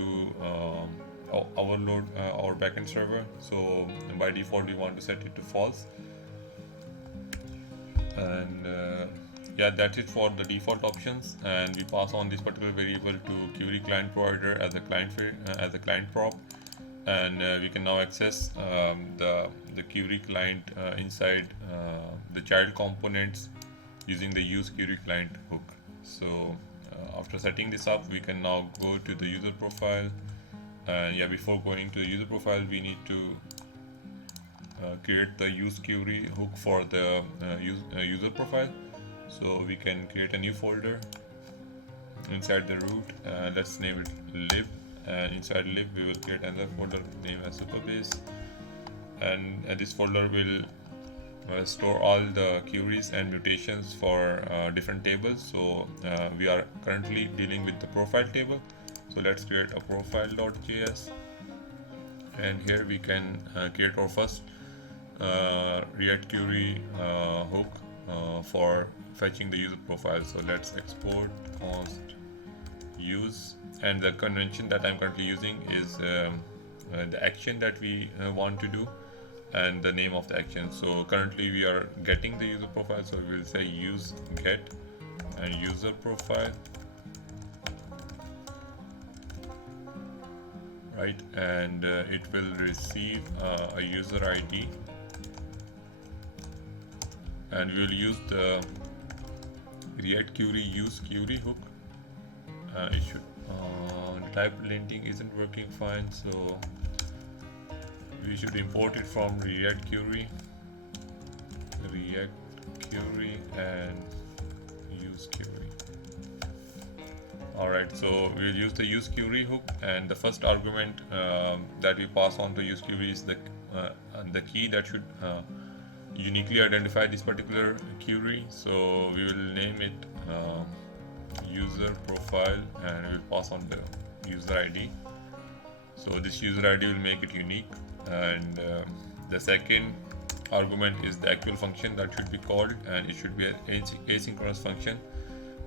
overload our backend server. So by default, we want to set it to false. And yeah, that's it for the default options. And we pass on this particular variable to query client provider as a client prop. And we can now access the query client inside the child components using the use query client hook. So after setting this up, we can now go to the user profile. Yeah, before going to the user profile, we need to create the use query hook for the user profile. So we can create a new folder inside the root. Let's name it lib. And inside lib, we will create another folder named as Supabase, and this folder will store all the queries and mutations for different tables. So we are currently dealing with the profile table. So let's create a profile.js, and here we can create our first React Query hook for fetching the user profile. So let's export const use, and the convention that I'm currently using is the action that we want to do and the name of the action. So currently we are getting the user profile, so we will say use get and user profile, right? And it will receive a user ID, and we will use the React Query use query hook. It should type linting isn't working fine, so we should import it from React Query and use query. Alright, so we'll use the use query hook, and the first argument that we pass on to use query is the key that should uniquely identify this particular query. So we will name it user profile, and we'll pass on the user ID. So this user ID will make it unique. And the second argument is the actual function that should be called, and it should be an asynchronous function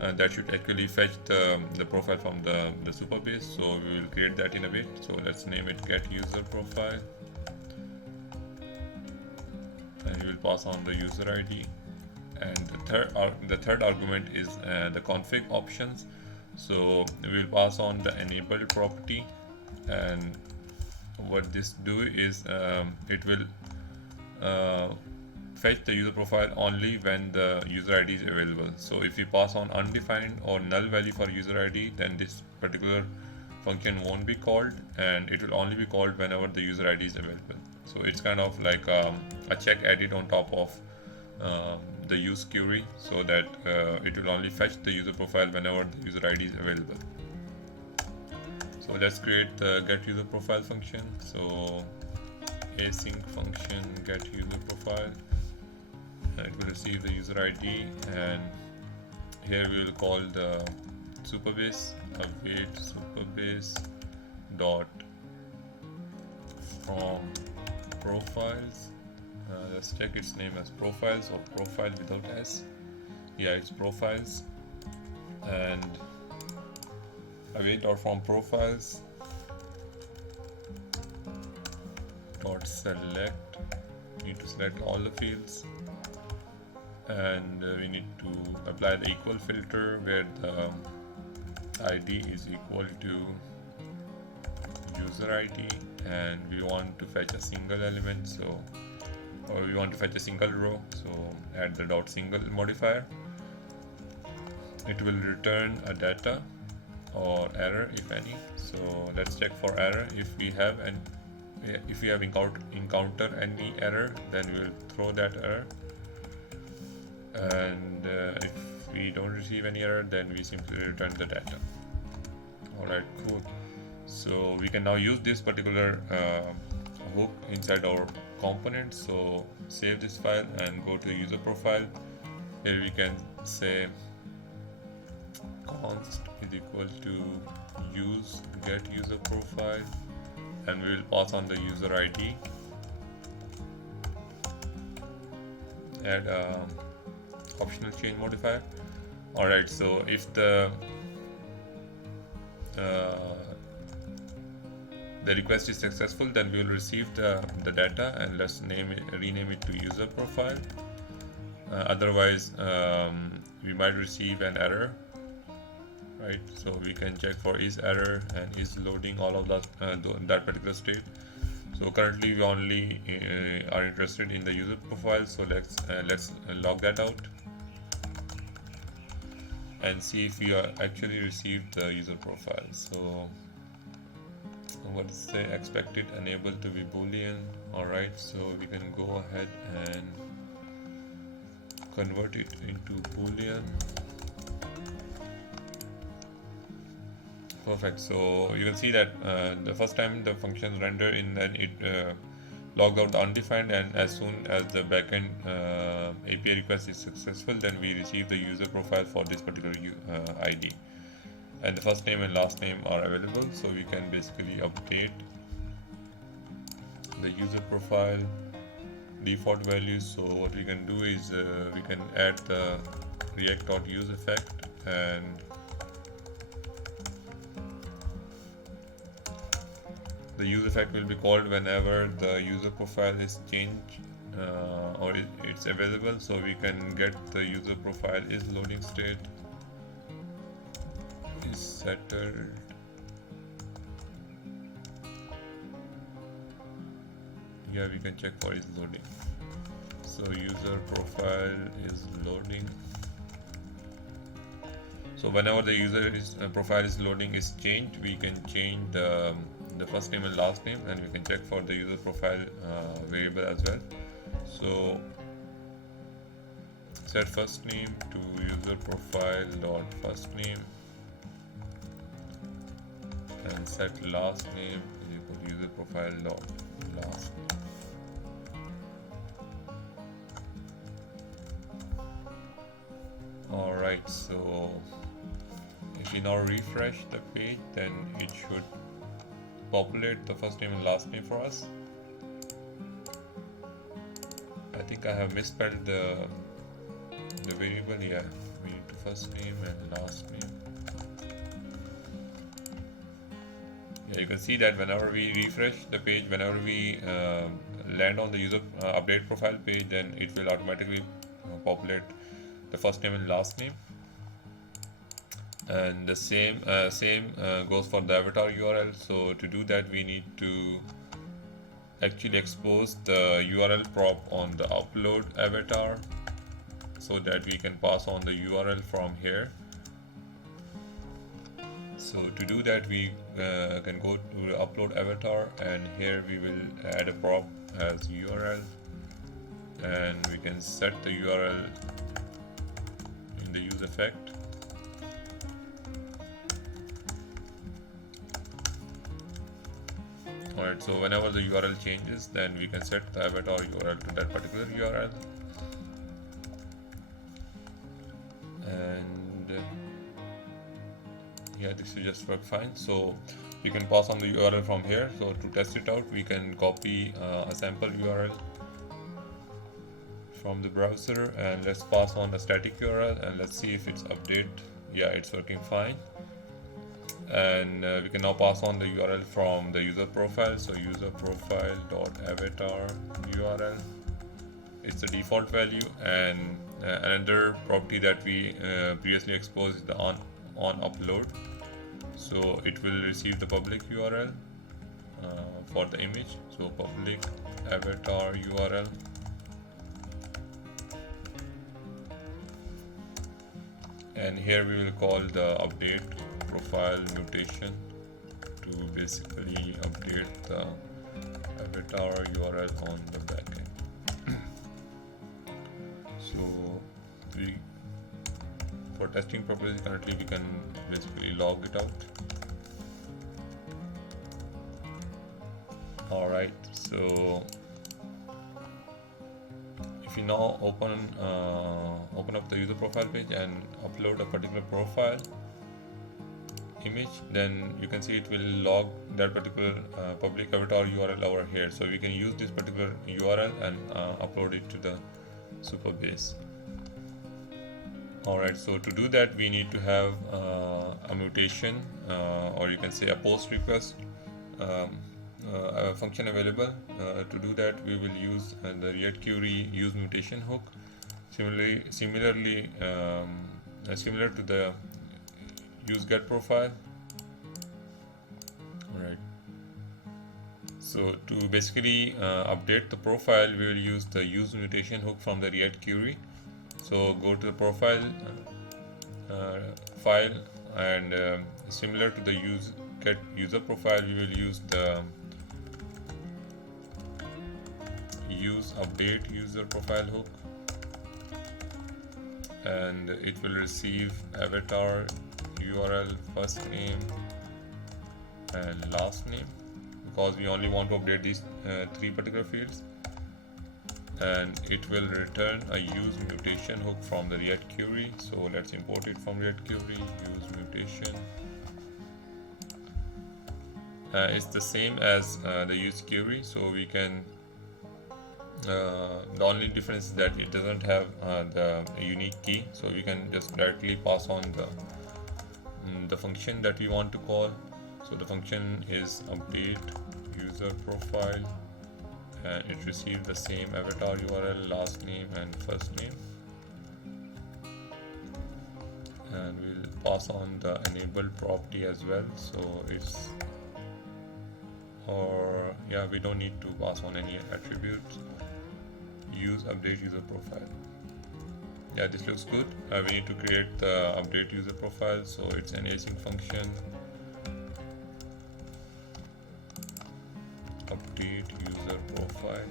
that should actually fetch the profile from the Supabase. So we will create that in a bit. So let's name it get user profile, and we will pass on the user ID. And the third argument is the config options. So we will pass on the enabled property, and what this do is it will fetch the user profile only when the user ID is available. So if we pass on undefined or null value for user ID, then this particular function won't be called, and it will only be called whenever the user ID is available. So it's kind of like a check added on top of the use query, so that it will only fetch the user profile whenever the user ID is available. So let's create the get user profile function. So async function get user profile, and it will receive the user ID, and here we will call the Supabase await Supabase dot from profiles. Let's check its name as profiles or profile without s. Yeah, it's profiles. And await or from profiles dot select. We need to select all the fields, and we need to apply the equal filter where the ID is equal to user ID, and we want to fetch a single element, so or we want to fetch a single row, so add the dot single modifier. It will return a data or error if any. So let's check for error. If we have encounter any error, then we will throw that error, and if we don't receive any error, then we simply return the data. Alright, cool. So we can now use this particular hook inside our component. So save this file and go to user profile. Here we can say const is equal to use get user profile, and we will pass on the user ID, add a optional change modifier. Alright, so if the request is successful, then we will receive the data, and let's rename it to user profile. Otherwise we might receive an error, right? So we can check for is error and is loading all of that particular state. So currently we only are interested in the user profile, so let's log that out and see if we actually received the user profile. So what is the expected enable to be boolean. Alright, so we can go ahead and convert it into boolean. Perfect. So you can see that the first time the function render in, then it logged out the undefined, and as soon as the backend API request is successful, then we receive the user profile for this particular ID, and the first name and last name are available. So we can basically update the user profile default values. So what we can do is we can add the react.use effect, and the use effect will be called whenever the user profile is changed or it's available. So we can get the user profile is loading state, is settled, yeah, we can check for is loading. So user profile is loading. So whenever the user profile is loading is changed, we can change the first name and last name, and we can check for the user profile variable as well. So set first name to user profile dot first name, and set last name is equal to user profile dot last name. Alright, so if we now refresh the page, then it should populate the first name and last name for us. I think I have misspelled the variable. Yeah, we need to first name and last name. Yeah, you can see that whenever we refresh the page, whenever we land on the user update profile page, then it will automatically populate the first name and last name. And the same goes for the avatar URL. So to do that, we need to actually expose the URL prop on the upload avatar, so that we can pass on the URL from here. So to do that, we can go to the upload avatar, and here we will add a prop as URL, and we can set the URL in the use effect. Alright, so whenever the URL changes, then we can set the avatar URL to that particular URL. And Yeah, this will just work fine. So you can pass on the URL from here. So to test it out, we can copy a sample URL from the browser, and let's pass on a static URL, and let's see if it's update. Yeah, it's working fine. And we can now pass on the URL from the user profile. So user profile.avatar URL, it's the default value. And another property that we previously exposed is the on upload. So it will receive the public URL for the image. So public avatar URL, and here we will call the update profile mutation to basically update the avatar URL on the backend. So for testing purposes, currently we can basically log it out. Alright, so if you now open up the user profile page and upload a particular profile image, then you can see it will log that particular public avatar URL over here. So we can use this particular URL and upload it to the Supabase. Alright, so to do that we need to have a mutation, or you can say a post request function available. To do that we will use the React query use mutation hook, similar to the use get profile. Alright, so to basically update the profile, we will use the use mutation hook from the React query. So go to the profile file, and similar to the get user profile, we will use the use update user profile hook, and it will receive avatar URL first name and last name, because we only want to update these three particular fields. And it will return a use mutation hook from the React query. So let's import it from React query, use mutation. It's the same as the use query, so we can the only difference is that it doesn't have the unique key, so we can just directly pass on the function that we want to call. So the function is update user profile, and it receives the same avatar URL, last name and first name, and we'll pass on the enabled property as well. So it's, or yeah, we don't need to pass on any attributes. Use update user profile. Yeah, this looks good. We need to create the update user profile, so it's an async function. Update user profile.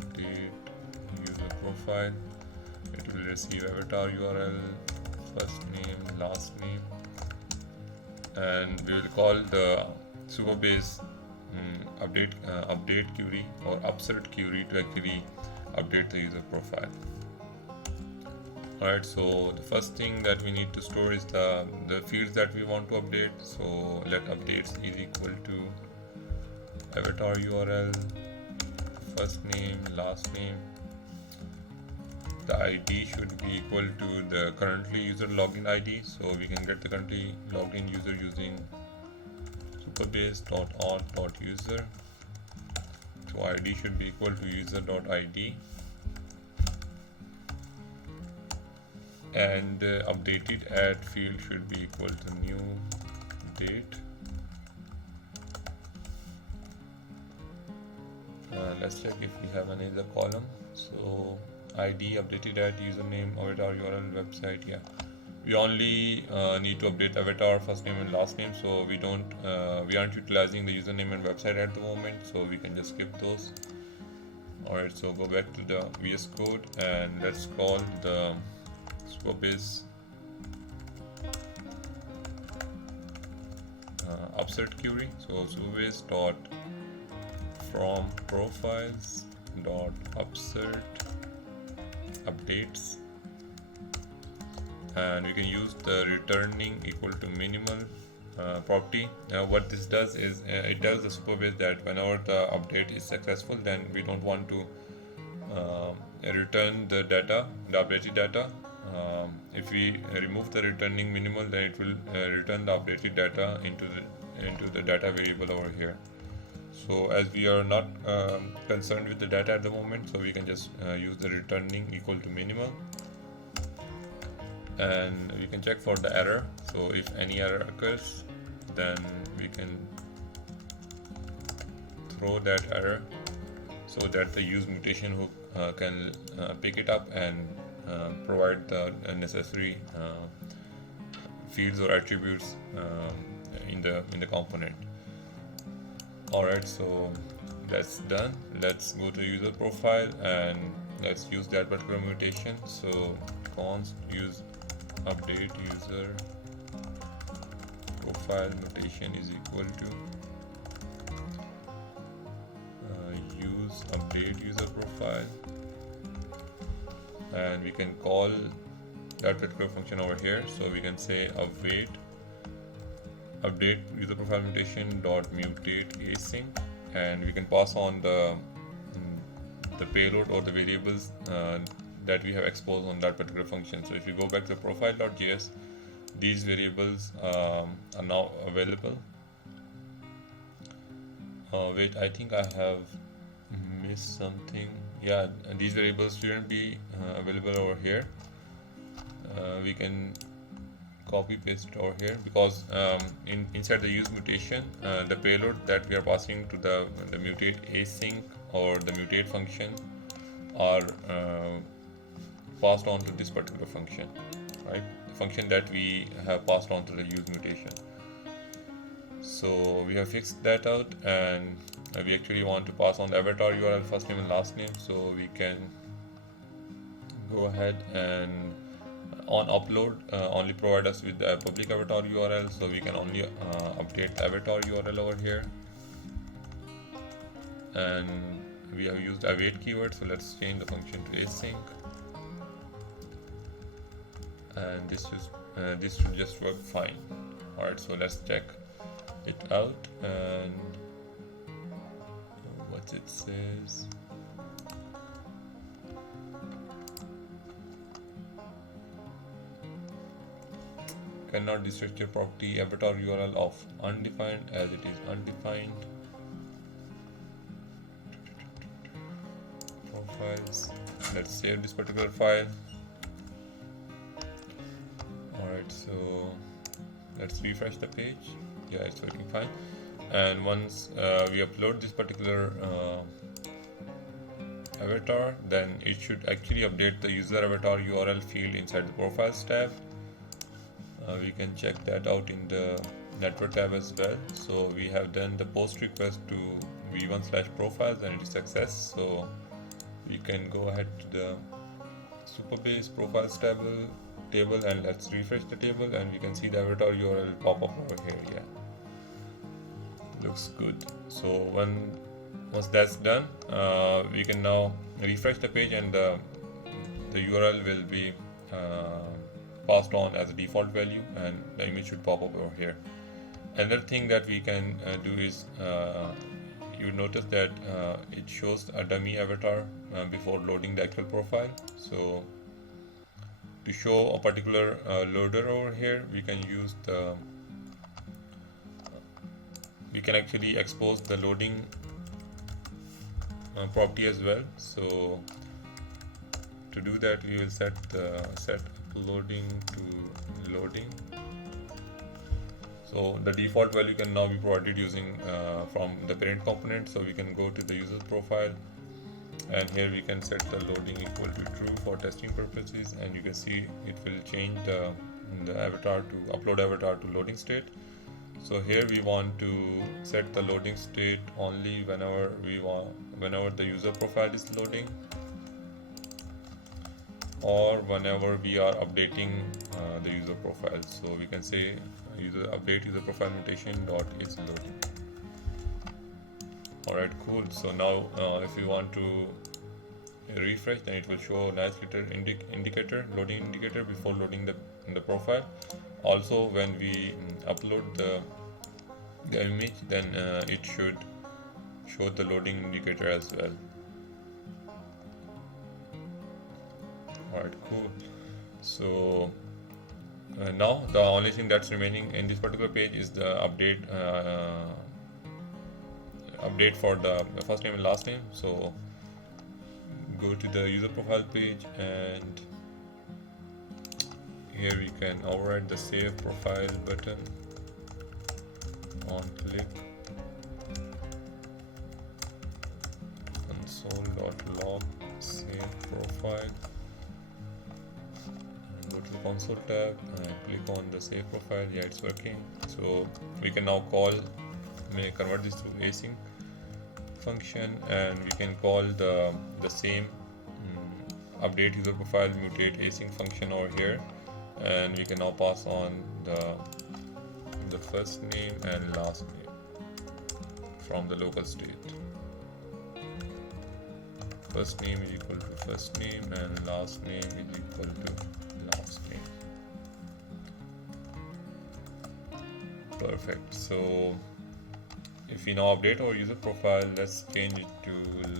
Update user profile. It will receive avatar URL, first name, last name, and we will call the Supabase update query or upsert query to actually update the user profile. Alright, so the first thing that we need to store is the fields that we want to update. So let updates is equal to avatar URL, first name, last name. The ID should be equal to the currently user login ID, so we can get the currently logged in user using supabase.auth.user. So ID should be equal to user.id, and updated at field should be equal to new date. Let's check if we have any other column. So ID updated at username, avatar URL, website. Yeah, we only need to update avatar first name and last name, so we aren't utilizing the username and website at the moment, so we can just skip those. Alright, so go back to the VS Code and let's call the Supabase upsert query. So Supabase dot from profiles dot upsert updates, and we can use the returning equal to minimal property. Now what this does is it tells the Supabase that whenever the update is successful, then we don't want to return the data, the updated data. If we remove the returning minimal, then it will return the updated data into the data variable over here. So as we are not concerned with the data at the moment, so we can just use the returning equal to minimal, and we can check for the error. So if any error occurs, then we can throw that error so that the use mutation hook can pick it up and provide the necessary fields or attributes in the component. Alright, so that's done. Let's go to user profile and let's use that particular mutation. So const use update user profile mutation is equal to use update user profile, and we can call that particular function over here. So we can say await update user profile mutation dot mutate async, and we can pass on the payload or the variables that we have exposed on that particular function. So if you go back to profile.js, these variables are now available. Wait, I think I have missed something. Yeah, these variables shouldn't be available over here. We can copy paste it over here, because inside the use mutation, the payload that we are passing to the mutate async or the mutate function are passed on to this particular function, right? The function that we have passed on to the use mutation. So we have fixed that out, and we actually want to pass on the avatar URL first name and last name. So we can go ahead and on upload only provide us with the public avatar URL, so we can only update the avatar URL over here. And we have used await keyword, so let's change the function to async, and this should just work fine. Alright, so let's check it out, and what it says. Cannot destructure property avatar URL of undefined as it is undefined. Profiles. Let's save this particular file. Alright, so let's refresh the page. Yeah, it's working fine. And once we upload this particular avatar, then it should actually update the user avatar URL field inside the profiles tab. We can check that out in the network tab as well. So we have done the post request to v1/profiles and it is success. So we can go ahead to the Supabase profiles table and let's refresh the table, and we can see the avatar URL pop up over here. Yeah, looks good. So once that's done, we can now refresh the page, and the URL will be passed on as a default value, and the image should pop up over here. Another thing that we can do is you notice that it shows a dummy avatar before loading the actual profile. So to show a particular loader over here, we can use we can actually expose the loading property as well. So to do that, we will set loading to loading. So the default value can now be provided using from the parent component. So we can go to the user profile, and here we can set the loading equal to true for testing purposes, and you can see it will change the avatar to upload avatar to loading state. So here we want to set the loading state only whenever the user profile is loading, or whenever we are updating the user profile. So we can say update user profile mutation dot is loading. Alright, cool. So now if we want to refresh, then it will show a nice little indicator, loading indicator before loading the profile. Also, when we upload the image, then it should show the loading indicator as well. Alright, cool. So now the only thing that's remaining in this particular page is the update for the first name and last name. So go to the user profile page, and here we can override the save profile button on click console.log save profile. Go to the console tab and click on the save profile. Yeah, it's working. So we can now convert this to async function, and we can call the same update user profile mutate async function over here, and we can now pass on the first name and last name from the local state. First name is equal to first name and last name is equal to last name. Perfect. So if we now update our user profile, let's change it to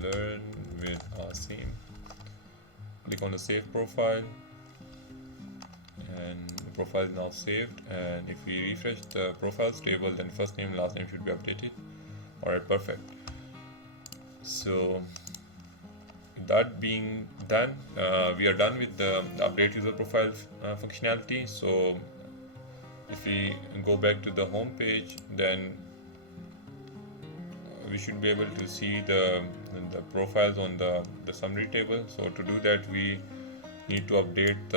learn with Asim. Click on the save profile, and the profile is now saved. And if we refresh the profiles table, then first name, last name should be updated. Alright, perfect. So that being done, we are done with the update user profile functionality. So if we go back to the home page, then we should be able to see the profiles on the summary table. So to do that, we need to update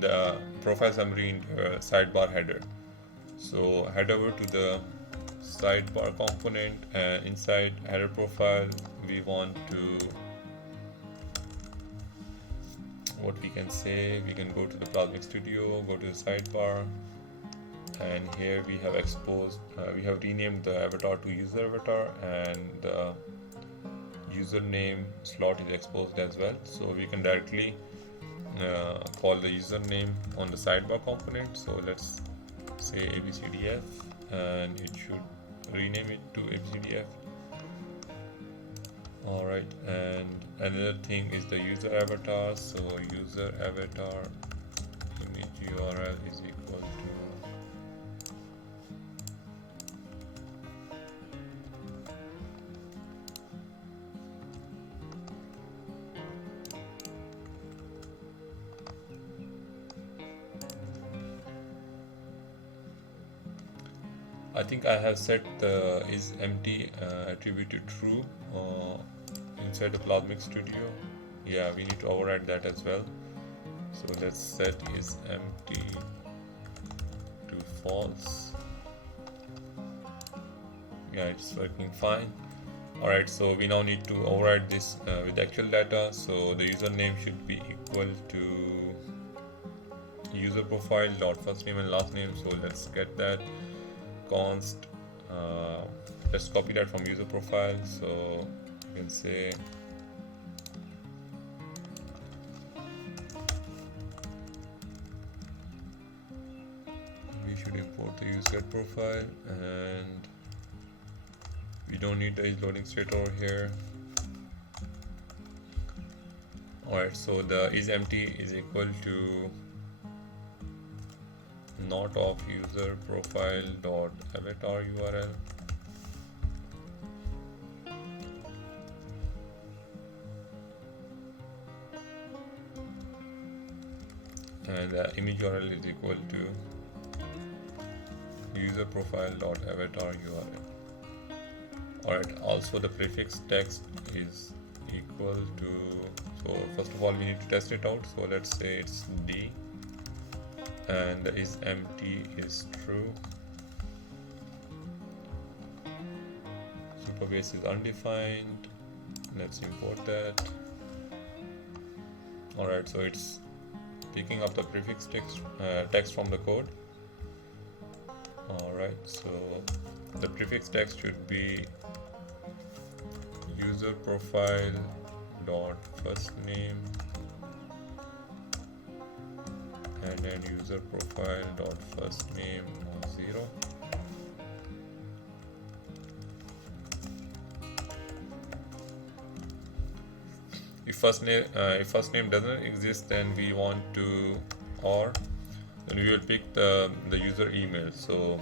the profile summary in the sidebar header. So head over to the sidebar component, and inside header profile we want to, what we can say, we can go to the Plasmic Studio, go to the sidebar, and here we have exposed, we have renamed the avatar to user avatar, and the username slot is exposed as well. So we can directly call the username on the sidebar component. So let's say abcdf, and it should rename it to abcdf. Alright, and another thing is the user avatar. So user avatar image URL is equal to I think I have set the is empty attribute to true inside the Plasmic Studio. Yeah, we need to override that as well. So let's set is empty to false. Yeah, it's working fine. Alright, so we now need to override this with actual data. So the username should be equal to user profile dot first name and last name. So let's get that const, let's copy that from user profile. So you can say we should import the user profile, and we don't need the is loading state over here. Alright, so the is empty is equal to not of user profile dot avatar URL, and the image URL is equal to user profile dot avatar URL. Alright, also the prefix text is equal to, so first of all we need to test it out. So let's say it's D, and the is empty is true. Supabase is undefined. Let's import that. Alright, so it's picking up the prefix text from the code. Alright, so the prefix text should be user profile dot first name and then user profile dot first name 0. If first name doesn't exist, then we want to, or then we will pick the user email. So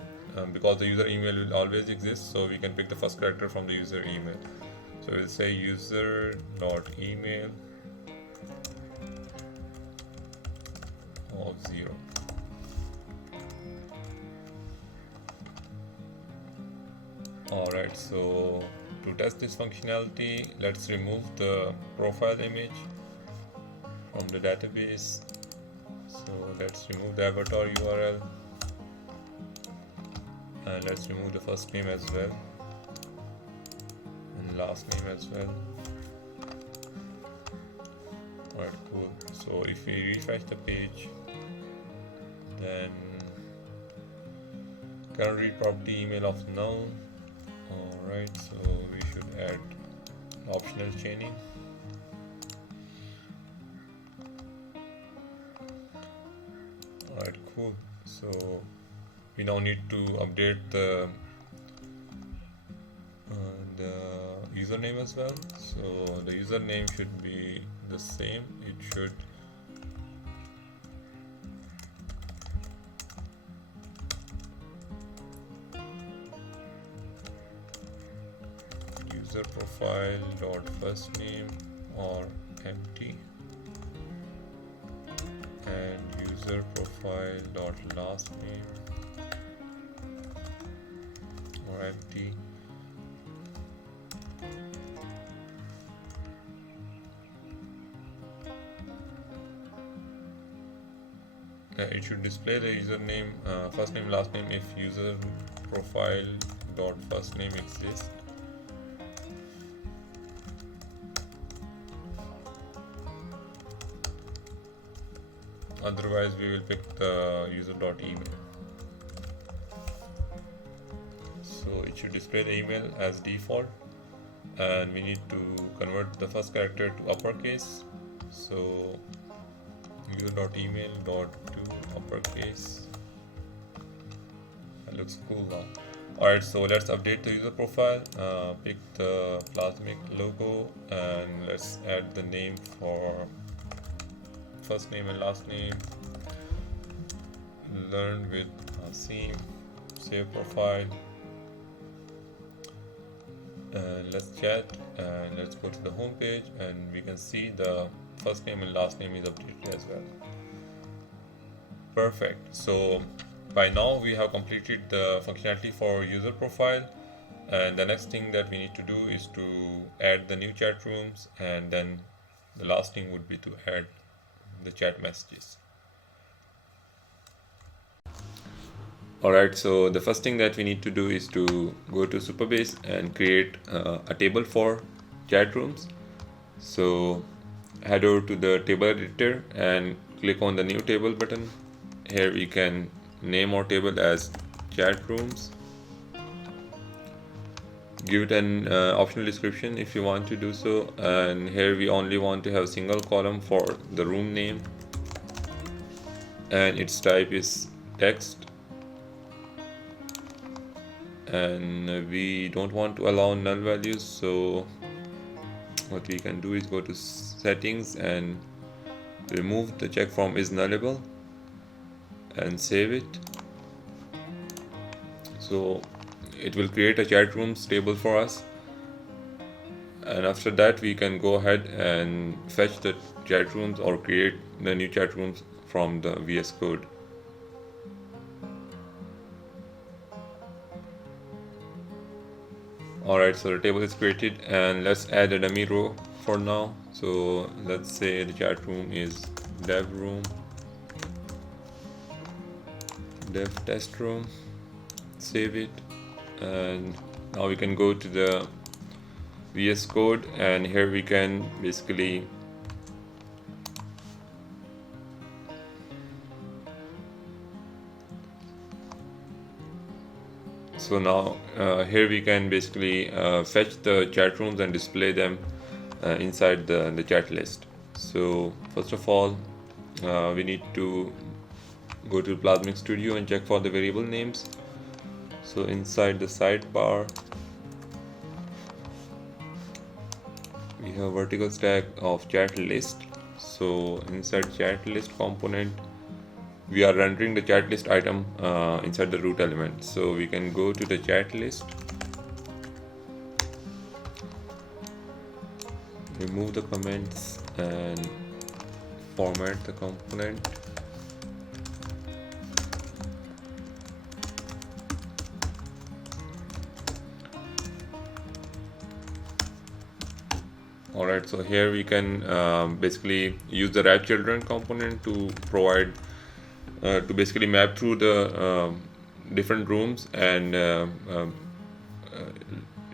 because the user email will always exist, so we can pick the first character from the user email. So we'll say user dot email of 0. Alright, so to test this functionality, let's remove the profile image from the database. So let's remove the avatar URL, and let's remove the first name as well and last name as well. Alright, cool. So if we refresh the page, then current read property email of null. Alright, so we should add optional chaining. Alright, cool. So we now need to update the username as well. So the username should be the same. It should user profile dot first name or empty, and user profile dot last name or empty. It should display the username, first name, last name if user profile dot first name exists. Otherwise, we will pick the user dot email. So it should display the email as default, and we need to convert the first character to uppercase. So user.email dot to uppercase. That looks cool now. Alright, so let's update the user profile. Pick the Plasmic logo, and let's add the name for first name and last name. Learn with Asim. Save profile. Let's chat, and let's go to the home page, and we can see the first name and last name is updated as well. Perfect. So by now we have completed the functionality for user profile, and the next thing that we need to do is to add the new chat rooms, and then the last thing would be to add the chat messages. Alright, so the first thing that we need to do is to go to Supabase and create a table for chat rooms. So head over to the table editor and click on the new table button. Here we can name our table as chat rooms. Give it an optional description if you want to do so, and here we only want to have a single column for the room name, and its type is text, and we don't want to allow null values. So what we can do is go to settings and remove the check from is nullable and save it. So it will create a chat rooms table for us, and after that we can go ahead and fetch the chat rooms or create the new chat rooms from the VS Code. Alright, so the table is created, and let's add a dummy row for now. So let's say the chat room is dev room, dev test room, save it, and now we can go to the VS Code, and here we can basically so now here we can basically fetch the chat rooms and display them inside the chat list. So first of all we need to go to Plasmic Studio and check for the variable names. So inside the sidebar, we have vertical stack of chat list. So inside chat list component, we are rendering the chat list item inside the root element. So we can go to the chat list, remove the comments and format the component. Alright, so here we can basically use the wrap children component to provide to basically map through the different rooms and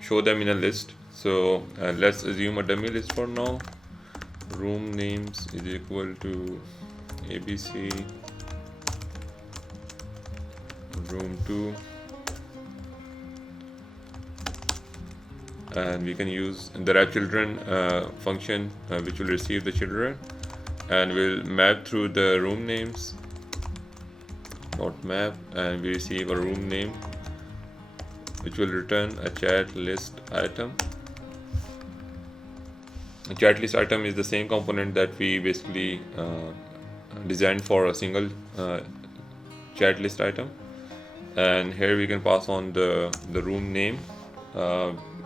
show them in a list. So let's assume a dummy list for now. Room names is equal to ABC room 2, and we can use the wrap children function which will receive the children and will map through the room names dot map, and we receive a room name which will return a chat list item. A chat list item is the same component that we basically designed for a single chat list item, and here we can pass on the room name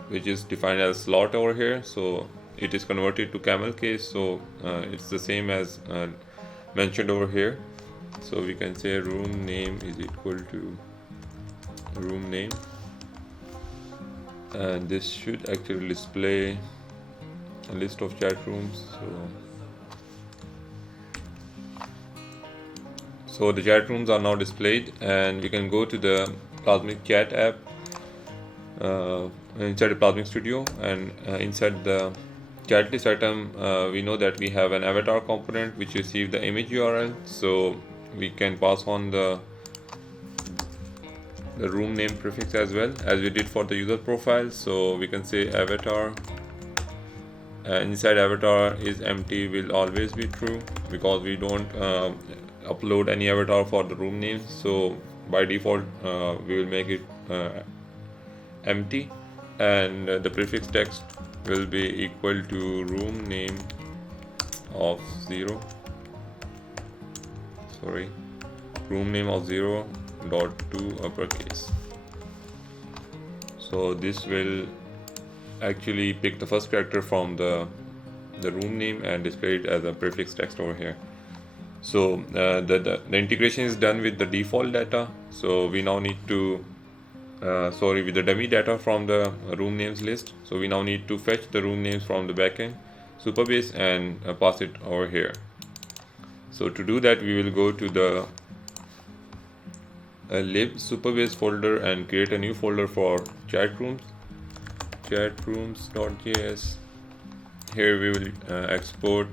which is defined as slot over here. So it is converted to camel case, so it's the same as mentioned over here. So we can say room name is equal to room name, and this should actually display a list of chat rooms. So the chat rooms are now displayed, and we can go to the Plasmic chat app inside the Plasmic Studio, and inside the chat list item we know that we have an avatar component which receives the image URL, so we can pass on the room name prefix as well as we did for the user profile. So we can say avatar, inside avatar is empty will always be true because we don't upload any avatar for the room name, so by default we will make it empty, and the prefix text will be equal to room name of 0, room name of 0.2 uppercase. So this will actually pick the first character from the room name and display it as a prefix text over here. So the integration is done with the default data, so we now need to with the dummy data from the room names list. So we now need to fetch the room names from the backend Supabase and pass it over here. So to do that, we will go to the lib Supabase folder and create a new folder for chat rooms, chatrooms.js. Here we will export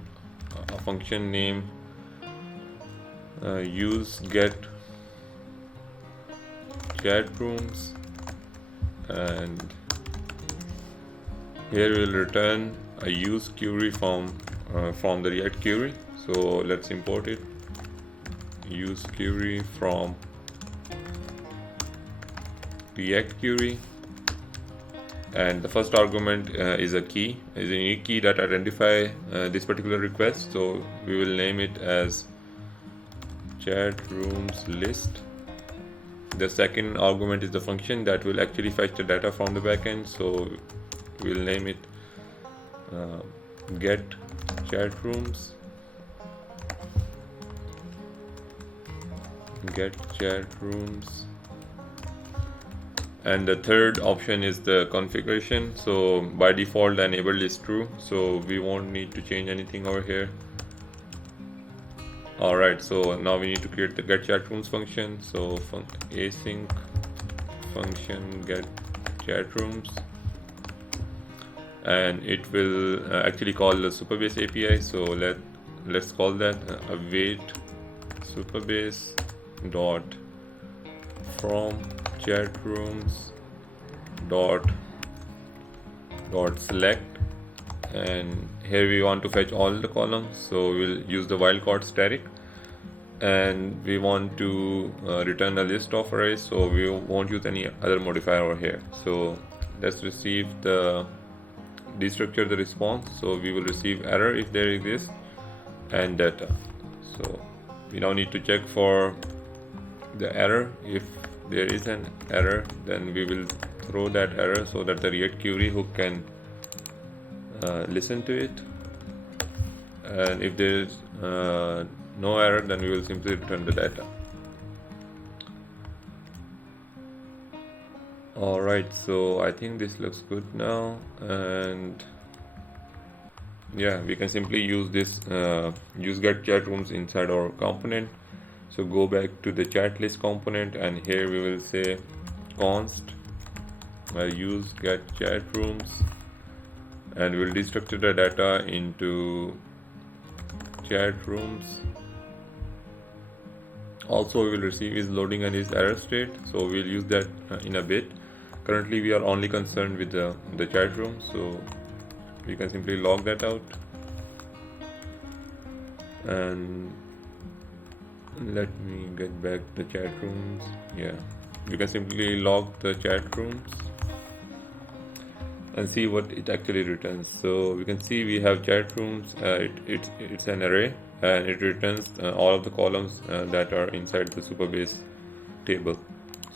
a function name use get chat rooms, and here we will return a use query from the React query. So let's import it, use query from React query, and the first argument is a unique key that identify this particular request. So we will name it as chat rooms list. The second argument is the function that will actually fetch the data from the backend, so we'll name it get chat rooms, and the third option is the configuration. So by default enabled is true, so we won't need to change anything over here. Alright, so now we need to create the get chat rooms function. So async function get chat rooms, and it will actually call the Supabase API. So let's call that await Supabase dot from chat rooms dot select, and here we want to fetch all the columns, so we'll use the wildcard static, and we want to return a list of arrays, so we won't use any other modifier over here. So let's receive the destructure the response, so we will receive error if there exists and data. So we now need to check for the error. If there is an error, then we will throw that error so that the React query hook can listen to it, and if there is no error, then we will simply return the data. Alright, so I think this looks good now, and yeah, we can simply use this use get chat rooms inside our component. So go back to the chat list component, and here we will say const use get chat rooms, and we'll destructure the data into chat rooms. Also, we will receive is loading and is error state, so we'll use that in a bit. Currently we are only concerned with the chat room, so we can simply log that out. And let me get back the chat rooms. Yeah, you can simply log the chat rooms and see what it actually returns. So we can see we have chat rooms. It's an array, and it returns all of the columns that are inside the Supabase table.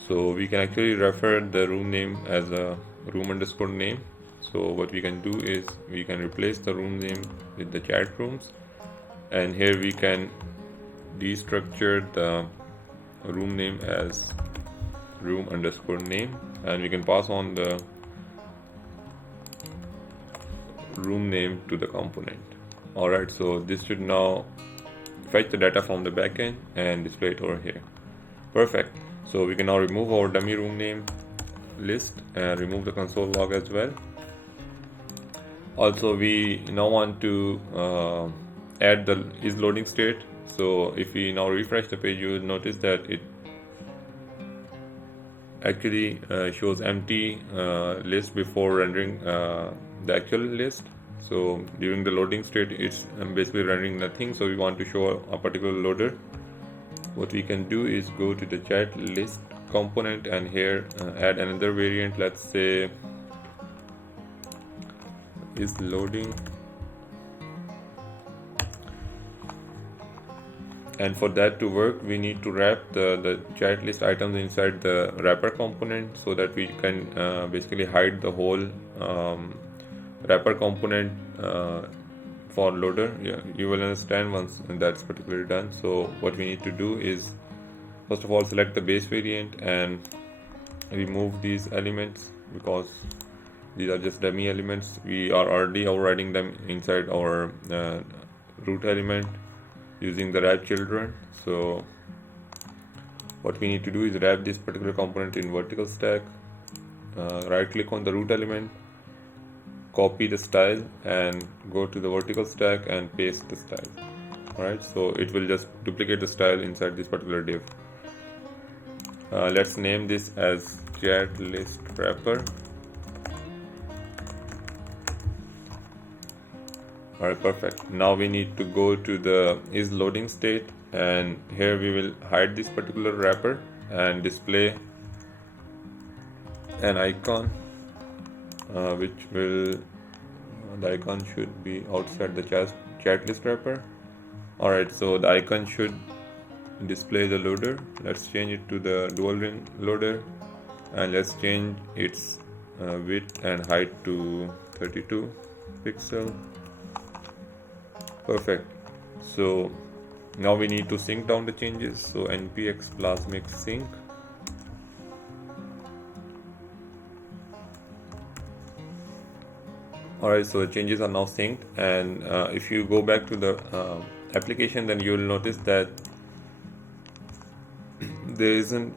So we can actually refer the room name as a room underscore name. So what we can do is we can replace the room name with the chat rooms, and here we can destructure the room name as room underscore name, and we can pass on the room name to the component. Alright, so this should now fetch the data from the backend and display it over here. Perfect. So we can now remove our dummy room name list and remove the console log as well. Also, we now want to add the is loading state. So if we now refresh the page, you will notice that it actually shows empty list before rendering the actual list. So during the loading state, it's basically rendering nothing. So we want to show a particular loader. What we can do is go to the chat list component, and here add another variant. Let's say is loading, and for that to work, we need to wrap the chat list items inside the wrapper component, so that we can basically hide the whole wrapper component for loader. Yeah, you will understand once that's particularly done. So what we need to do is first of all select the base variant and remove these elements, because these are just dummy elements. We are already overriding them inside our root element using the wrap children. So what we need to do is wrap this particular component in vertical stack, right click on the root element, copy the style, and go to the vertical stack and paste the style. Alright, so it will just duplicate the style inside this particular div. Let's name this as chat list wrapper. Alright, perfect. Now we need to go to the is loading state, and here we will hide this particular wrapper and display an icon, which will the icon should be outside the chat list wrapper. Alright, so the icon should display the loader. Let's change it to the dual ring loader, and let's change its width and height to 32 pixel. Perfect. So now we need to sync down the changes. So npx plasmic sync. Alright, so the changes are now synced, and if you go back to the application, then you will notice that there isn't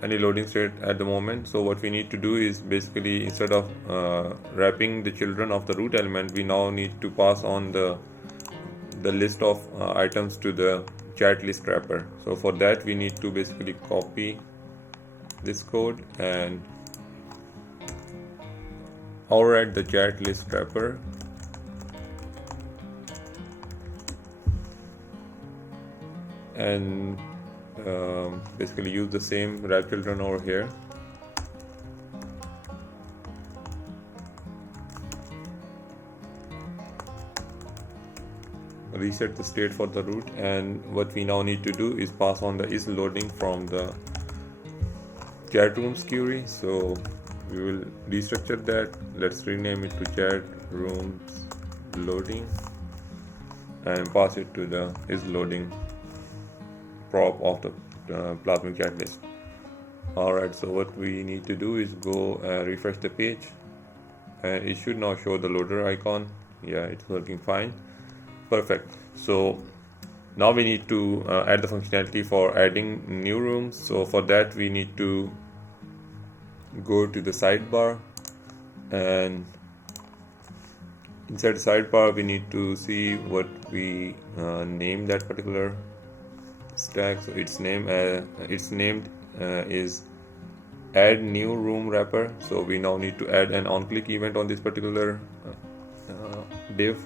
any loading state at the moment. So what we need to do is basically, instead of wrapping the children of the root element, we now need to pass on the list of items to the chat list wrapper. So for that, we need to basically copy this code and override the chat list wrapper, and basically use the same wrap children over here. Reset the state for the root, and what we now need to do is pass on the is loading from the chat rooms query. So we will restructure that. Let's rename it to chat rooms loading and pass it to the is loading prop of the Plasmic chat list. Alright, so what we need to do is go refresh the page, and it should now show the loader icon. Yeah, it's working fine. Perfect. So now we need to add the functionality for adding new rooms. So for that we need to go to the sidebar, and inside the sidebar we need to see what we name that particular stack. So its named is add new room wrapper. So we now need to add an on-click event on this particular div.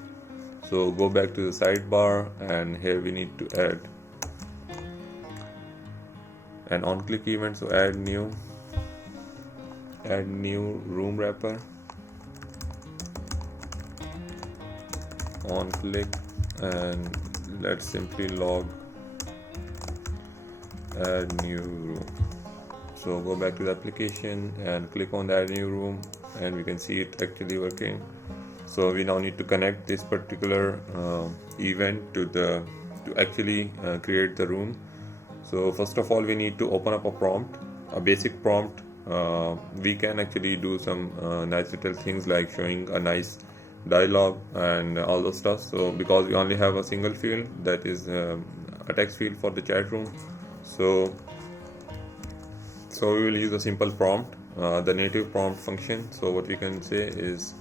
So go back to the sidebar, and here we need to add an on-click event. So add new room wrapper, on click, and let's simply log add new room. So go back to the application and click on the add new room, and we can see it actually working. So we now need to connect this particular event to actually create the room. So first of all, we need to open up a prompt, a basic prompt. We can actually do some nice little things like showing a nice dialogue and all those stuff. So because we only have a single field, that is a text field for the chat room, so we will use a simple prompt, the native prompt function. So what we can say is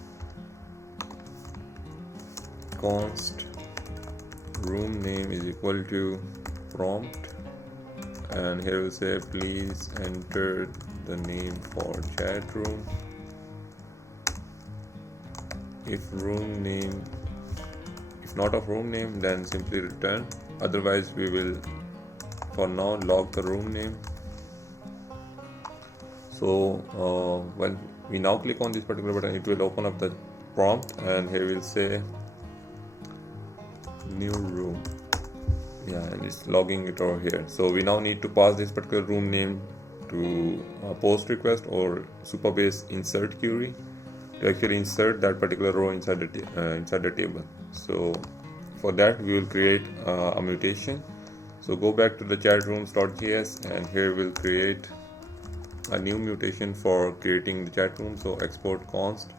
const room name is equal to prompt, and here we'll say please enter the name for chat room. If not of room name, then simply return. Otherwise we will for now log the room name. So when we now click on this particular button, it will open up the prompt, and here we'll say new room. Yeah, and it's logging it over here. So we now need to pass this particular room name to a post request or Supabase insert query to actually insert that particular row inside the table. So for that we will create a mutation. So go back to the chatrooms.js, and here we'll create a new mutation for creating the chat room. So export const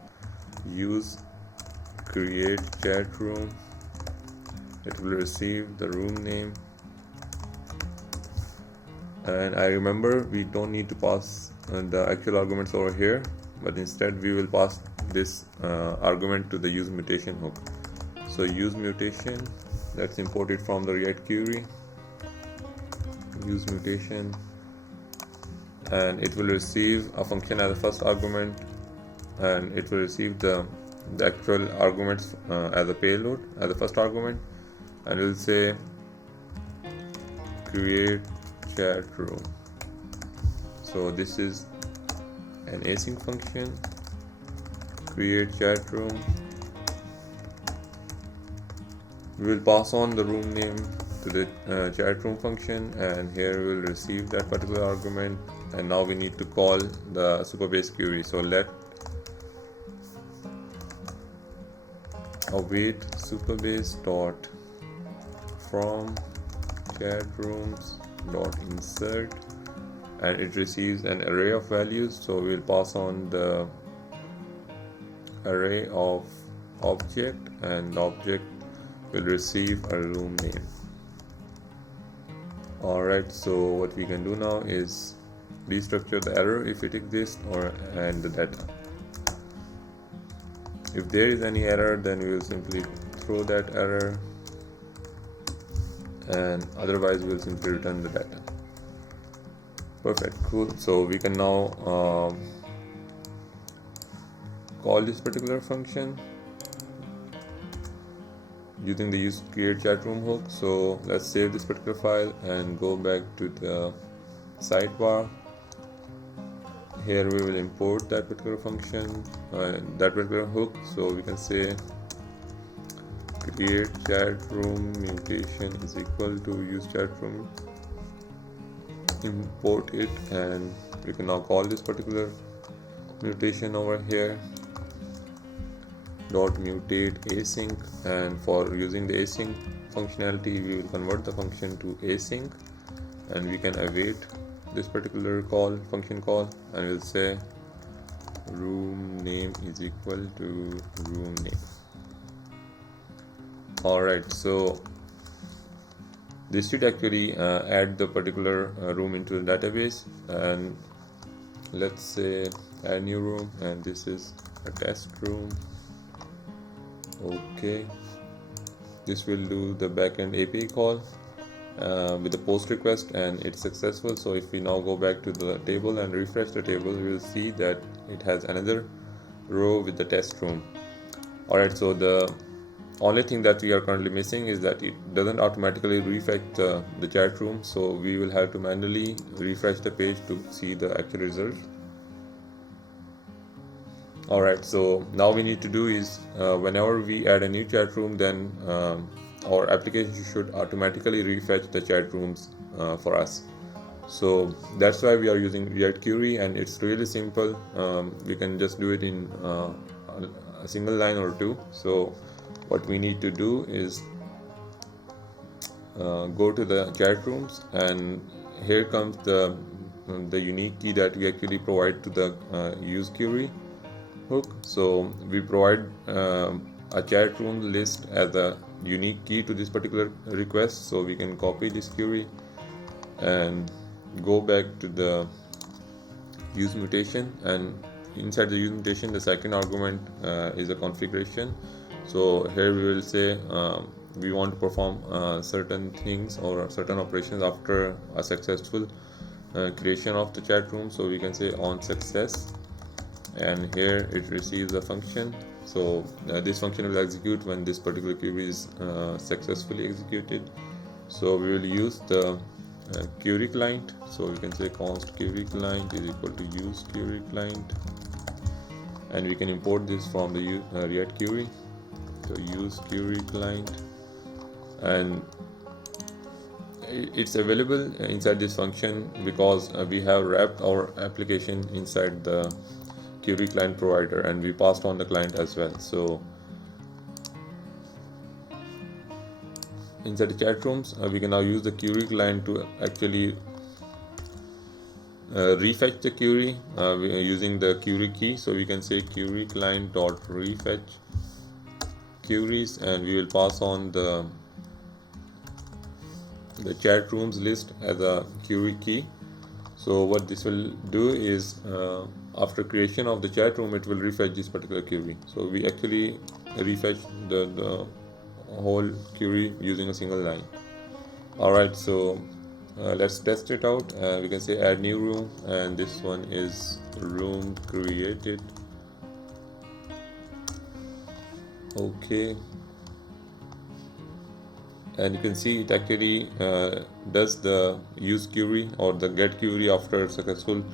use create chat room. It will receive the room name, and I remember we don't need to pass the actual arguments over here, but instead we will pass this argument to the use mutation hook. So use mutation, let's import it from the React query, use mutation, and it will receive a function as the first argument, and it will receive the actual arguments as a payload as the first argument, and we'll say create chat room. So this is an async function, create chat room. We will pass on the room name to the chat room function, and here we will receive that particular argument, and now we need to call the Supabase query. So let await Supabase dot from chat rooms dot insert, and it receives an array of values. So we'll pass on the array of object, and the object will receive a room name. Alright, so what we can do now is restructure the error if it exists, and the data. If there is any error, then we will simply throw that error, and otherwise we will simply return the data. Perfect, cool. So we can now call this particular function, using the use create chat room hook. So let's save this particular file and go back to the sidebar. Here we will import that particular function, that particular hook. So we can say create chat room mutation is equal to use chat room, import it, and we can now call this particular mutation over here dot mutate async. And for using the async functionality, we will convert the function to async, and we can await this particular function call, and we'll say room name is equal to room name. Alright, so this should actually add the particular room into the database. And let's say add new room, and this is a test room. Okay, this will do the backend API call with the post request, and it's successful. So if we now go back to the table and refresh the table, we will see that it has another row with the test room. Alright, so the only thing that we are currently missing is that it doesn't automatically refresh the chat room, so we will have to manually refresh the page to see the actual result. Alright, so now we need to do is whenever we add a new chat room, then our application should automatically refetch the chat rooms for us. So that's why we are using React Query, and it's really simple. We can just do it in a single line or two. So what we need to do is go to the chat rooms, and here comes the unique key that we actually provide to the use query hook. So we provide a chat room list as a unique key to this particular request. So we can copy this query and go back to the use mutation, and inside the use mutation, the second argument is a configuration. So here we will say we want to perform certain things or certain operations after a successful creation of the chat room. So we can say on success, and here it receives a function. So this function will execute when this particular query is successfully executed. So we will use the query client. So we can say const query client is equal to use query client, and we can import this from the React query. So use query client, and it's available inside this function because we have wrapped our application inside the query client provider, and we passed on the client as well. So inside the chat rooms, we can now use the query client to actually refetch the query using the query key. So we can say query client dot refetch queries, and we will pass on the chat rooms list as a query key. So what this will do is after creation of the chat room, it will refetch this particular query. So we actually refetch the whole query using a single line. Alright, so let's test it out. We can say add new room, and this one is room created. Okay, and you can see it actually does the use query or the get query after successful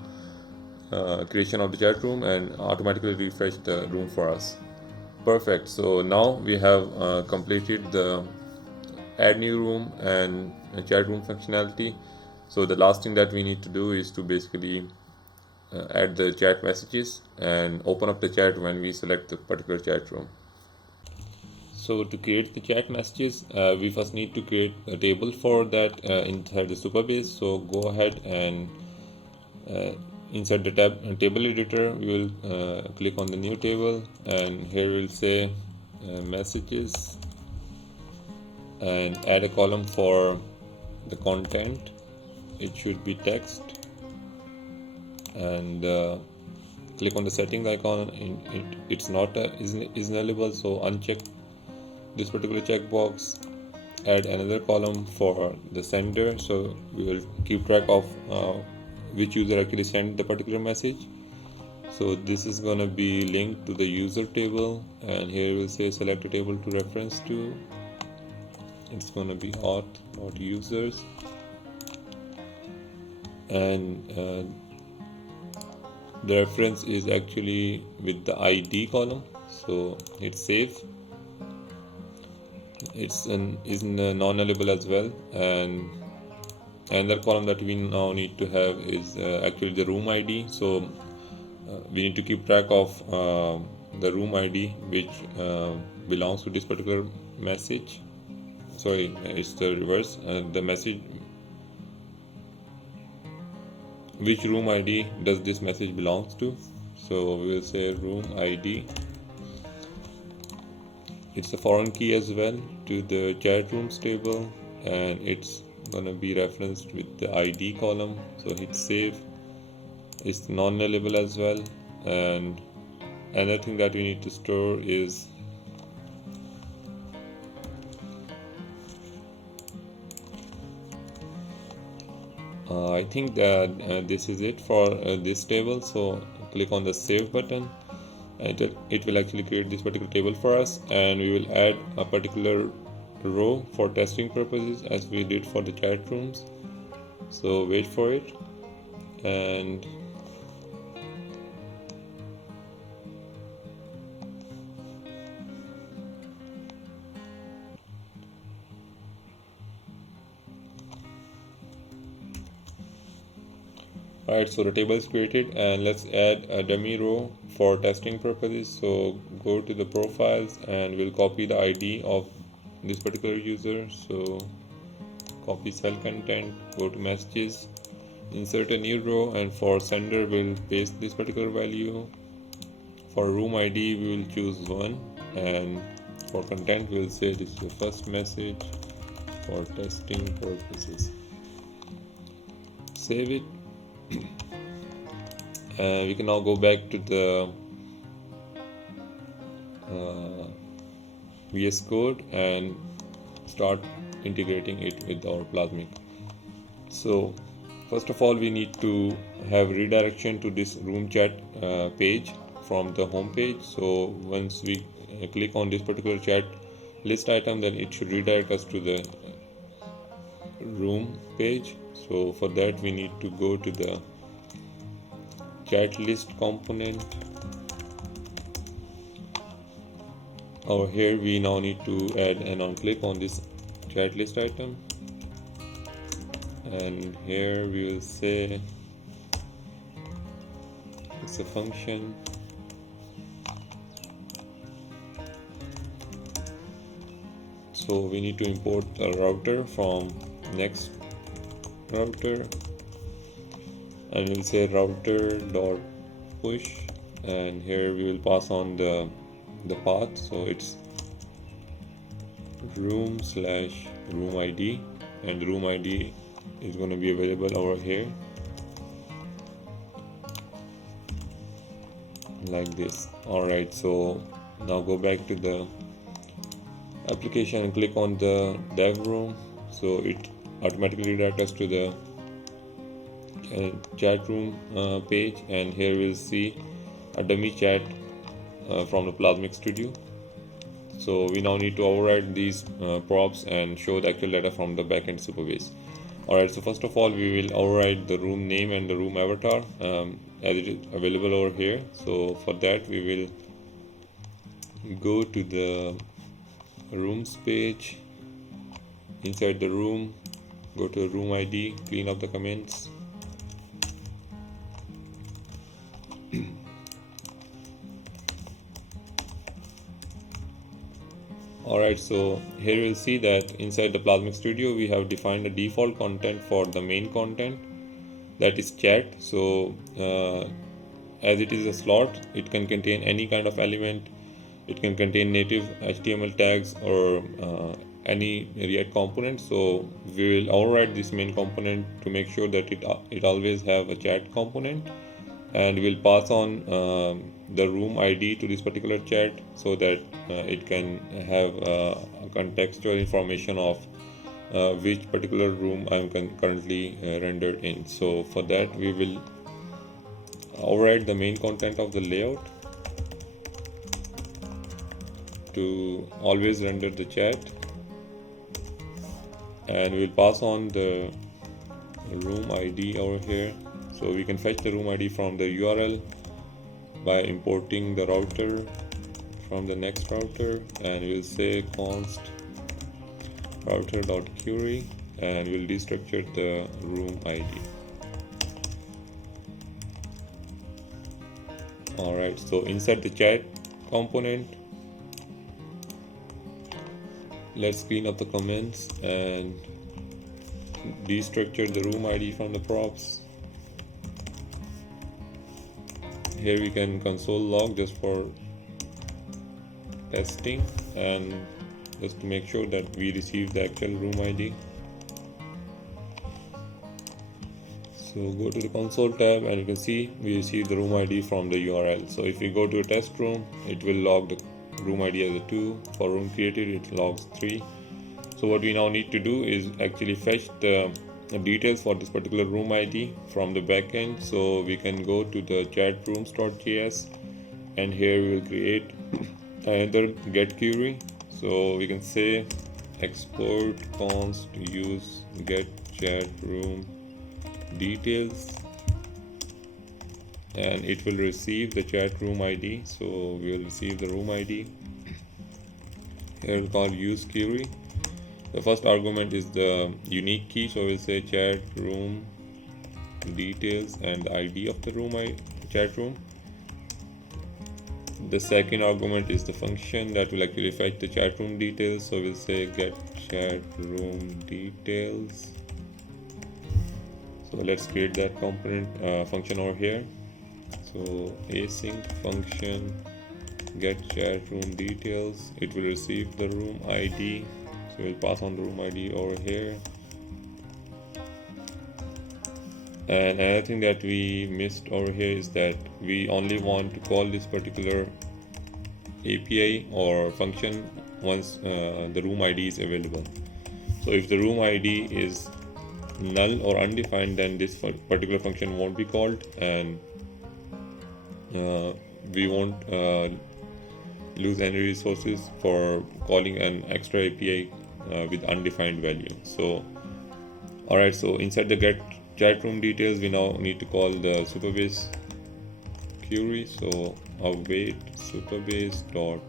creation of the chat room, and automatically refresh the room for us. Perfect. So now we have completed the add new room and chat room functionality. So the last thing that we need to do is to basically add the chat messages and open up the chat when we select the particular chat room. So to create the chat messages, we first need to create a table for that inside the Supabase. So go ahead and inside the table editor, we will click on the new table, and here we'll say messages, and add a column for the content. It should be text, and click on the settings icon. It's not is nullable, so uncheck this particular checkbox. Add another column for the sender, so we will keep track of which user actually sent the particular message. So this is going to be linked to the user table, and here we'll say select a table to reference to, it's gonna be auth.users, and the reference is actually with the ID column, so it's safe. It's is non-nullable as well, and another column that we now need to have is actually the room ID. So we need to keep track of the room ID which belongs to this particular message. Sorry, it's the reverse. The message, which room ID does this message belongs to? So we will say room ID. It's a foreign key as well to the chat rooms table, and it's gonna be referenced with the ID column. So hit save. It's non-nullable as well, and another thing that we need to store is I think that this is it for this table. So click on the save button, and it will actually create this particular table for us, and we will add a particular row for testing purposes as we did for the chat rooms. So wait for it, and alright, so the table is created, and let's add a dummy row for testing purposes. So go to the profiles, and we'll copy the ID of this particular user. So copy cell content, go to messages, insert a new row, and for sender we'll paste this particular value. For room ID we will choose 1, and for content we'll say this is the first message for testing purposes. Save it. We can now go back to the VS Code and start integrating it with our Plasmic. So first of all, we need to have redirection to this room chat page from the home page. So once we click on this particular chat list item, then it should redirect us to the room page. So for that we need to go to the chat list component. Over here we now need to add an on click on this chat list item, and here we will say it's a function. So we need to import a router from next router, and we'll say router dot push, and here we will pass on the path. So it's room/room ID, and the room ID is going to be available over here like this. Alright, so now go back to the application and click on the dev room. So it automatically redirects us to the chat room page, and here we'll see a dummy chat from the Plasmic Studio. So we now need to override these props and show the actual data from the backend Supabase. Alright, so first of all we will override the room name and the room avatar as it is available over here. So for that we will go to the rooms page. Inside the room, go to room ID, clean up the comments. Alright, so here you'll see that inside the Plasmic Studio we have defined a default content for the main content, that is chat. So as it is a slot, it can contain any kind of element. It can contain native HTML tags or any React component. So we will override this main component to make sure that it always have a chat component, and we'll pass on the room ID to this particular chat so that it can have contextual information of which particular room I'm currently rendered in. So for that we will override the main content of the layout to always render the chat. and we'll pass on the room ID over here. So we can fetch the room ID from the URL by importing the router from the next router, and we'll say const router.query, and we'll destructure the room ID. Alright, so inside the chat component, let's clean up the comments and destructure the room ID from the props. Here we can console log just for testing and just to make sure that we receive the actual room ID. So go to the console tab and you can see we receive the room ID from the URL. So if we go to a test room, it will log the room ID as a 2. For room created, it logs 3. So what we now need to do is actually fetch the details for this particular room ID from the backend. So we can go to the chatrooms.js, and here we will create another get query. So we can say export const use get chat room details, and it will receive the chat room ID. So we will receive the room ID. Here we'll call use query. The first argument is the unique key, so we'll say chat room details and the ID of the room chat room. The second argument is the function that will actually fetch the chat room details, so we'll say get chat room details. So let's create that component function over here. So async function get chat room details, it will receive the room ID, so we'll pass on the room ID over here. And another thing that we missed over here is that we only want to call this particular API or function once the room ID is available. So if the room ID is null or undefined, then this particular function won't be called, and we won't lose any resources for calling an extra API with undefined value. So alright, so inside the get chat room details, we now need to call the Supabase query. So await Supabase dot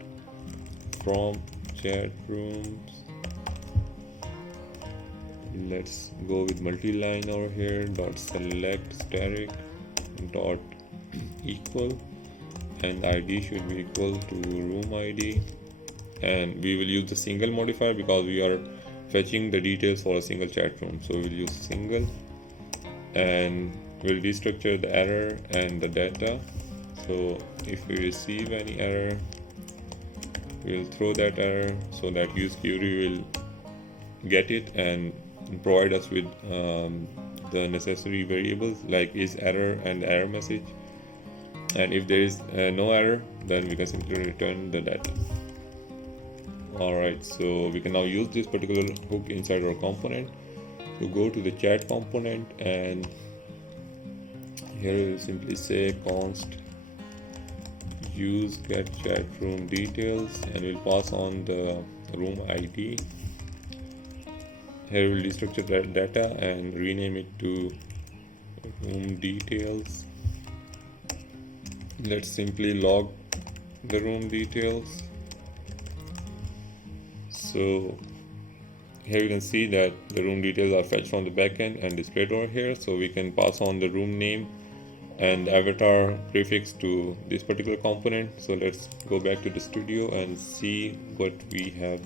from chat rooms. Let's go with multi-line over here. Dot select static dot equal, and ID should be equal to room ID, and we will use the single modifier because we are fetching the details for a single chat room. So we'll use single, and we'll destructure the error and the data. So if we receive any error, we'll throw that error so that use query will get it and provide us with the necessary variables like is error and error message. And if there is no error, then we can simply return the data. Alright, so we can now use this particular hook inside our component to go to the chat component, and here we will simply say const use get chat room details, and we'll pass on the room ID. Here we'll destructure that data and rename it to room details. Let's simply log the room details. So here you can see that the room details are fetched from the backend and displayed over here. So we can pass on the room name and avatar prefix to this particular component. So let's go back to the studio and see what we have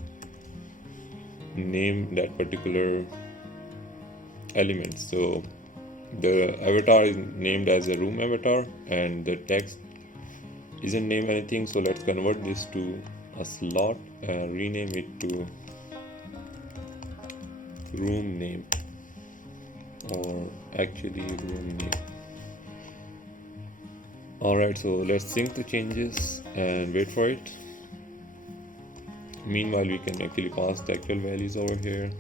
named that particular element. So the avatar is named as a room avatar, and the text isn't named anything. So let's convert this to a slot and rename it to room name, or actually room name. Alright, so let's sync the changes and wait for it. Meanwhile, we can actually pass the actual values over here.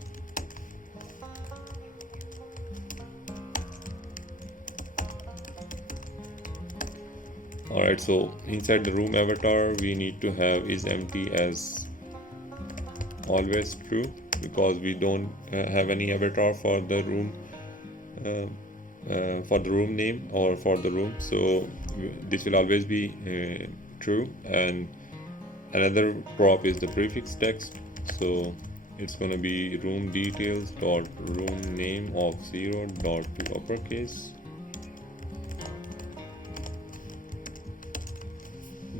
Alright, so inside the room avatar, we need to have is empty as always true, because we don't have any avatar for the room name or for the room. So this will always be true. And another prop is the prefix text. So it's going to be room details dot room name of 0 dot to uppercase.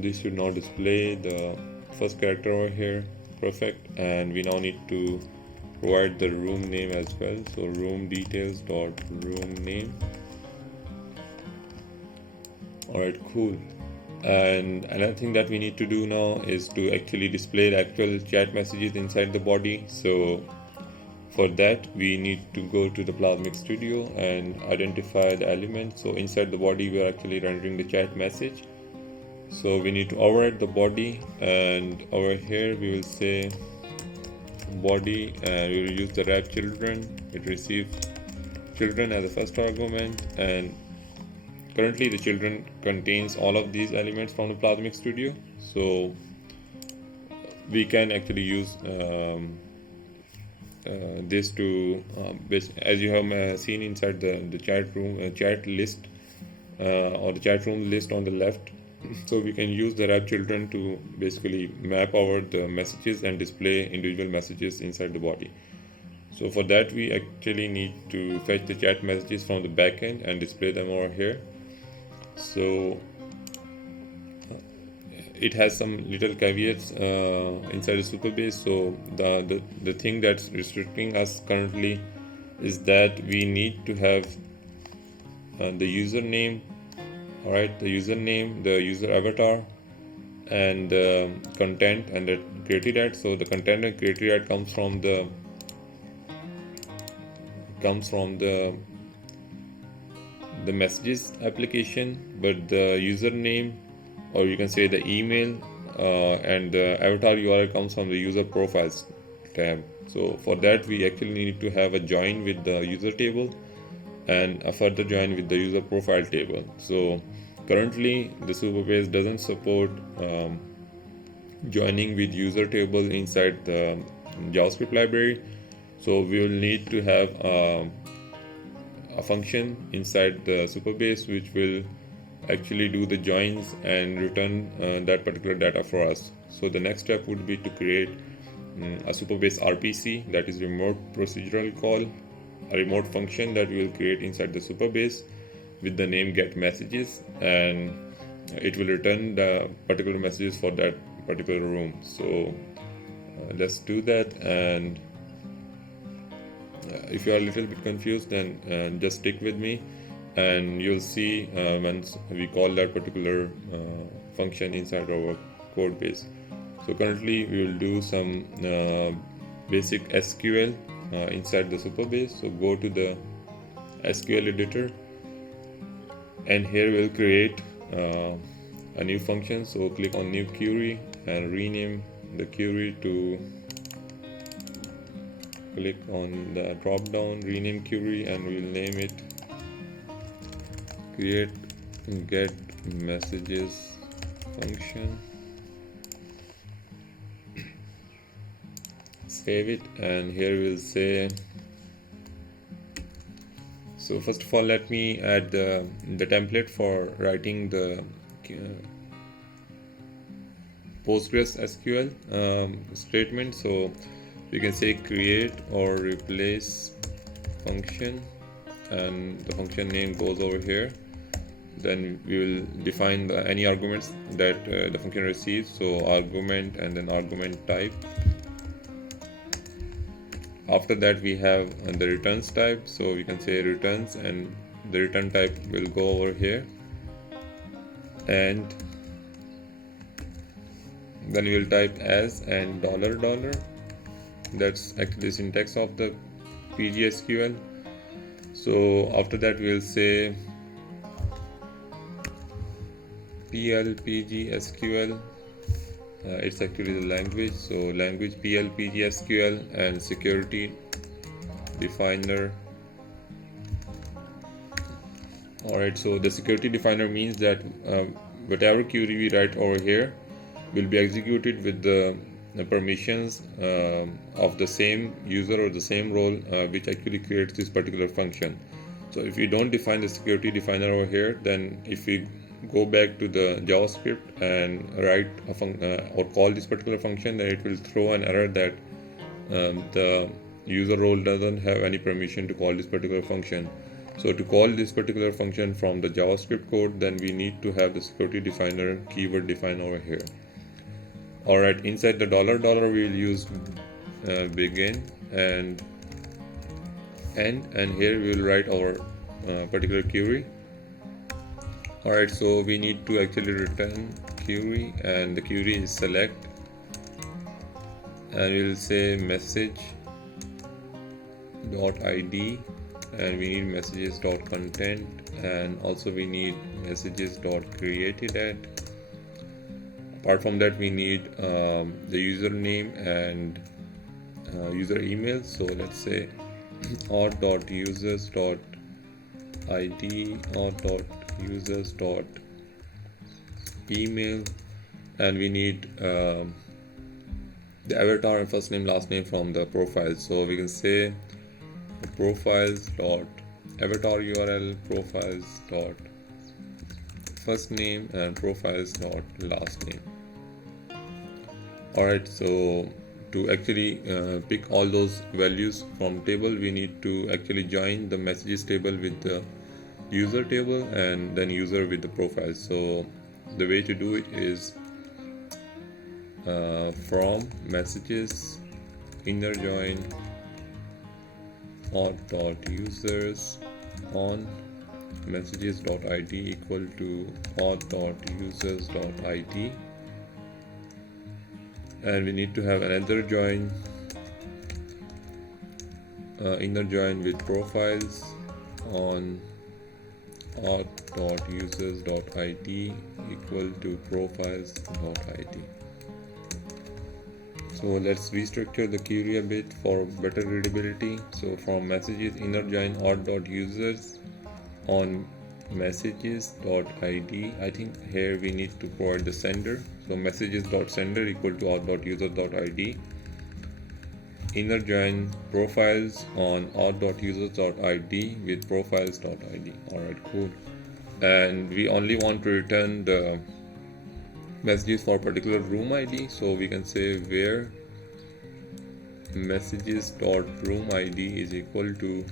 This should now display the first character over here. Perfect. And we now need to provide the room name as well. So room details dot room name. Alright, cool. And another thing that we need to do now is to actually display the actual chat messages inside the body. So for that we need to go to the Plasmic Studio and identify the elements. So inside the body we are actually rendering the chat message. So we need to override the body, and over here we will say body, and we will use the wrap children. It receives children as a first argument, and currently the children contains all of these elements from the Plasmic Studio. So we can actually use this to as you have seen inside the chat room chat list or the chat room list on the left. So we can use the wrap children to basically map over the messages and display individual messages inside the body. So for that we actually need to fetch the chat messages from the backend and display them over here. So it has some little caveats inside the Supabase. So the thing that's restricting us currently is that we need to have the username. Alright, the username, the user avatar, and content and the created ad. So the content and created ad comes from the messages application, but the username, or you can say the email and the avatar URL comes from the user profiles tab. So for that we actually need to have a join with the user table and a further join with the user profile table. So currently the Supabase doesn't support joining with user table inside the JavaScript library. So we will need to have a function inside the Supabase which will actually do the joins and return that particular data for us. So the next step would be to create a Supabase RPC, that is remote procedural call, a remote function that we will create inside the Supabase with the name get messages, and it will return the particular messages for that particular room. So let's do that. And if you are a little bit confused, then just stick with me and you'll see once we call that particular function inside our code base. So currently we will do some basic SQL inside the Supabase. So go to the SQL editor, and here we'll create a new function. So click on new query and rename the query to, click on the drop down, rename query, and we'll name it create get messages function. Save it, and here we'll say, so first of all let me add the template for writing the Postgres SQL statement. So we can say create or replace function, and the function name goes over here. Then we will define any arguments that the function receives. So argument and then argument type. After that we have the returns type. So we can say returns, and the return type will go over here, and then we will type as and $. That's actually the syntax of the PGSQL. So after that we'll say PLPGSQL. It's actually the language. So language PLPGSQL, and security definer. Alright, so the security definer means that whatever query we write over here will be executed with the the permissions of the same user or the same role which actually creates this particular function. So if you don't define the security definer over here, then if we go back to the JavaScript and write or call this particular function, then it will throw an error that the user role doesn't have any permission to call this particular function. So to call this particular function from the JavaScript code, then we need to have the security definer keyword defined over here. Alright, inside the $, we'll use begin and end, and here we will write our particular query. Alright, so we need to actually return query, and the query is select, and we'll say message dot id, and we need messages dot content, and also we need messages dot created at. Apart from that, we need the username and user email. So let's say auth.users.id, auth.users.email, and we need the avatar and first name last name from the profile. So we can say profiles.avatar URL, profiles.first name, and profiles.last name. Alright, so to actually pick all those values from table, we need to actually join the messages table with the user table and then user with the profile. So the way to do it is from messages inner join auth.users on messages.id equal to auth.users.id, and we need to have another join inner join with profiles on auth.users.id equal to profiles.id. So let's restructure the query a bit for better readability. So from messages inner join auth.users on messages.id, I think here we need to provide the sender. So messages.sender equal to auth.users.id. Inner join profiles on auth.users.id with profiles.id. Alright, cool. And we only want to return the messages for particular room ID, so we can say where messages.room ID is equal to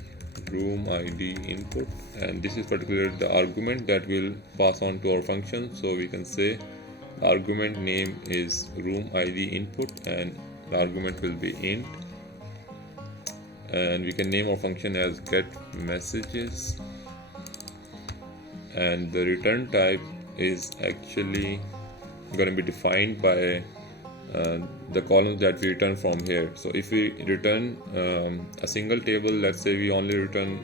room ID input, and this is particularly the argument that will pass on to our function. So we can say the argument name is room ID input, and the argument will be int, and we can name our function as get messages, and the return type is actually going to be defined by the columns that we return from here. So if we return a single table, let's say we only return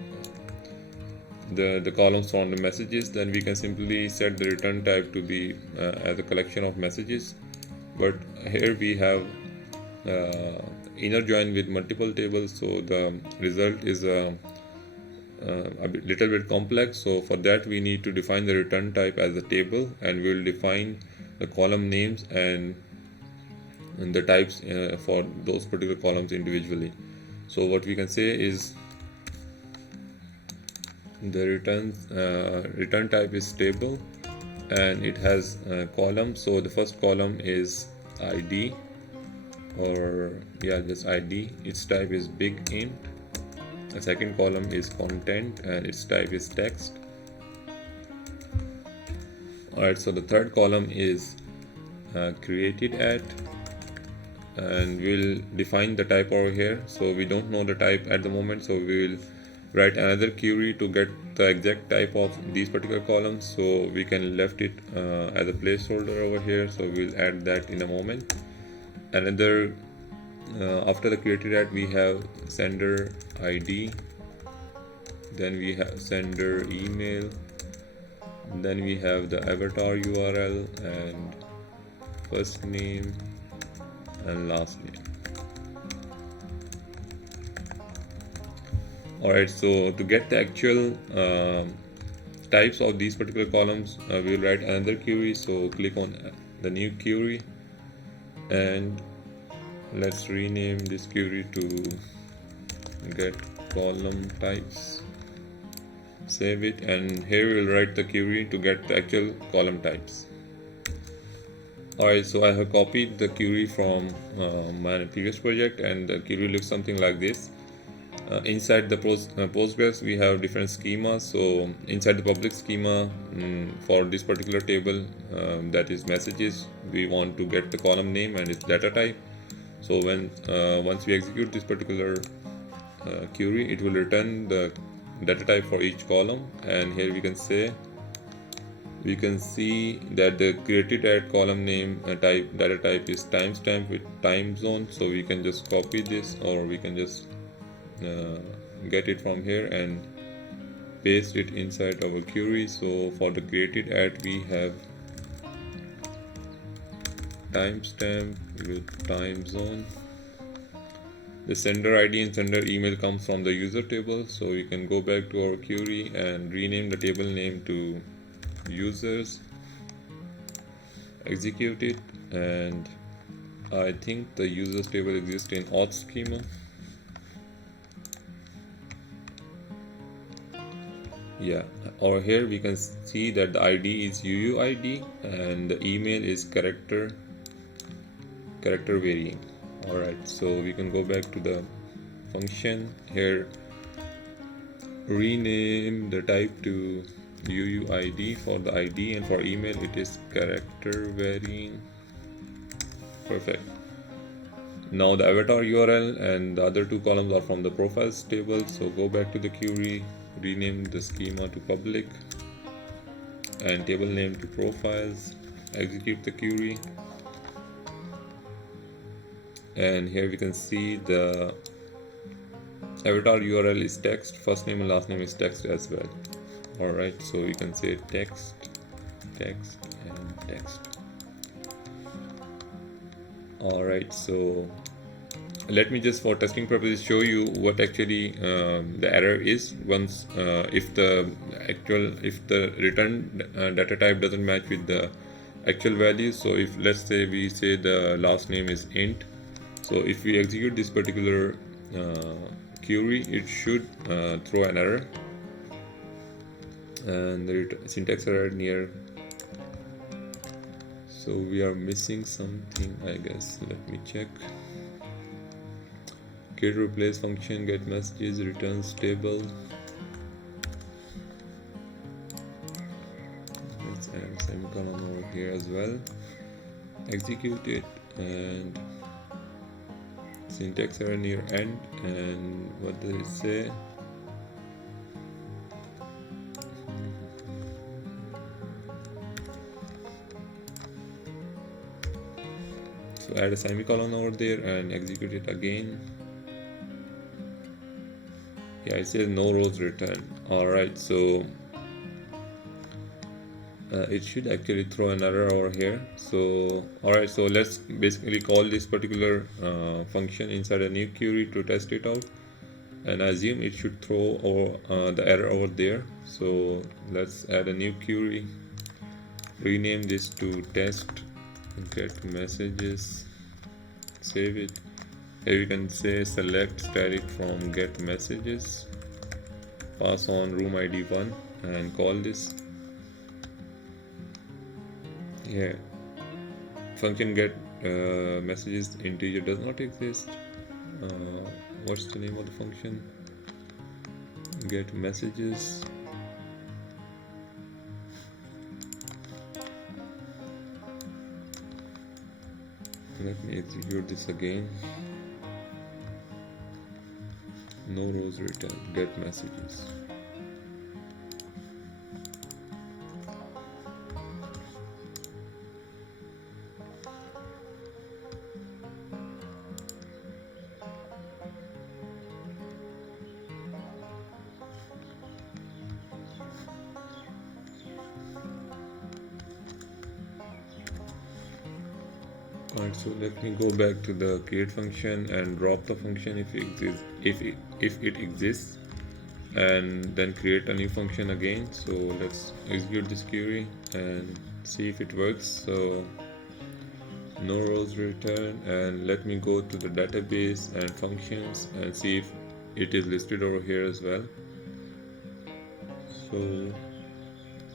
the columns from the messages, then we can simply set the return type to be as a collection of messages. But here we have inner join with multiple tables, so the result is a little bit complex. So for that we need to define the return type as a table, and we will define the column names and the types for those particular columns individually. So what we can say is the return type is table, and it has columns. So the first column is ID, or just ID. Its type is big int. The second column is content, and its type is text. Alright, so the third column is created at, and we'll define the type over here. So we don't know the type at the moment, so we will write another query to get the exact type of these particular columns. So we can left it as a placeholder over here, so we'll add that in a moment. Another after the created at, we have sender ID, then we have sender email, then we have the avatar URL and first name and last name. Alright, so to get the actual types of these particular columns, we will write another query. So click on the new query, and Let's rename this query to get column types. Save it, and here we will write the query to get the actual column types. Alright, so I have copied the query from my previous project, and the query looks something like this. Inside the Postgres, we have different schemas. So inside the public schema, for this particular table, that is messages, we want to get the column name and its data type. So when once we execute this particular query, it will return the data type for each column. And here we can see that the created at column name data type is timestamp with time zone. So we can just copy this, or we can just get it from here and paste it inside our query. So for the created at, we have timestamp with time zone. The sender ID and sender email comes from the user table. So we can go back to our query and rename the table name to users, execute it, and I think the users table exists in auth schema. Yeah, over here we can see that the ID is UUID and the email is character varying. Alright, so we can go back to the function here, rename the type to UUID for the ID, and for email it is character varying. Perfect. Now the avatar URL and the other two columns are from the profiles table. So go back to the query, rename the schema to public and table name to profiles, execute the query, and here we can see the avatar URL is text, first name and last name is text as well. Alright, so we can say text and text. Alright, so let me just for testing purposes show you what actually the error is once if the return data type doesn't match with the actual value. So if let's say we say the last name is int, so if we execute this particular query, it should throw an error, and the syntax error near. So we are missing something, I guess. Let me check. Create replace function, get messages, returns table. Let's add a semicolon over here as well. Execute it, and syntax error near end. And what does it say? So add a semicolon over there and execute it again. Yeah, it says no rows returned. Alright, so it should actually throw an error over here. So alright, so let's basically call this particular function inside a new query to test it out, and I assume it should throw the error over there. So let's add a new query, rename this to test get messages, save it. Here we can say select static from get messages, pass on room ID 1 and call this. Here function get messages integer does not exist. What's the name of the function? Get messages. Let me execute this again. No rows returned, get messages. Alright, so let me go back to the create function and drop the function if it exists, and then create a new function again. So let's execute this query and see if it works. So no rows return, and let me go to the database and functions and see if it is listed over here as well. So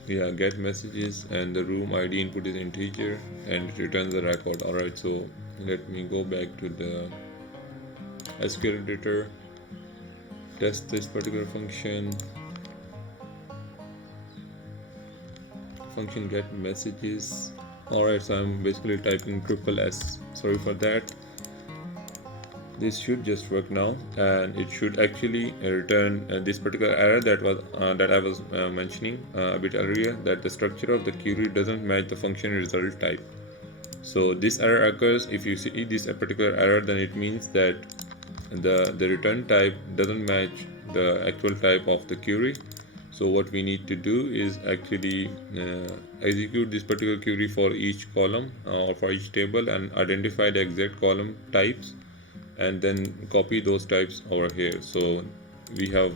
yeah, get messages, and the room ID input is integer and it returns the record. Alright, so let me go back to the SQL editor, test this particular function get messages. Alright, so I'm basically typing triple S, sorry for that. This should just work now, and it should actually return this particular error that I was mentioning a bit earlier, that the structure of the query doesn't match the function result type. So this error occurs if you see this particular error, then it means that the return type doesn't match the actual type of the query. So what we need to do is actually execute this particular query for each column or for each table and identify the exact column types, and then copy those types over here. So we have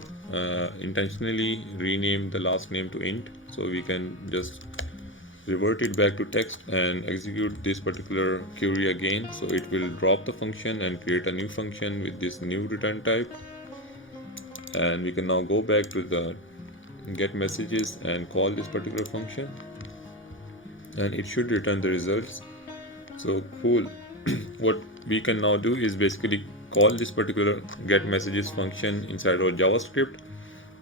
intentionally renamed the last name to int, so we can just revert it back to text and execute this particular query again. So it will drop the function and create a new function with this new return type, and we can now go back to the get messages and call this particular function, and it should return the results. So cool. What we can now do is basically call this particular get messages function inside our JavaScript,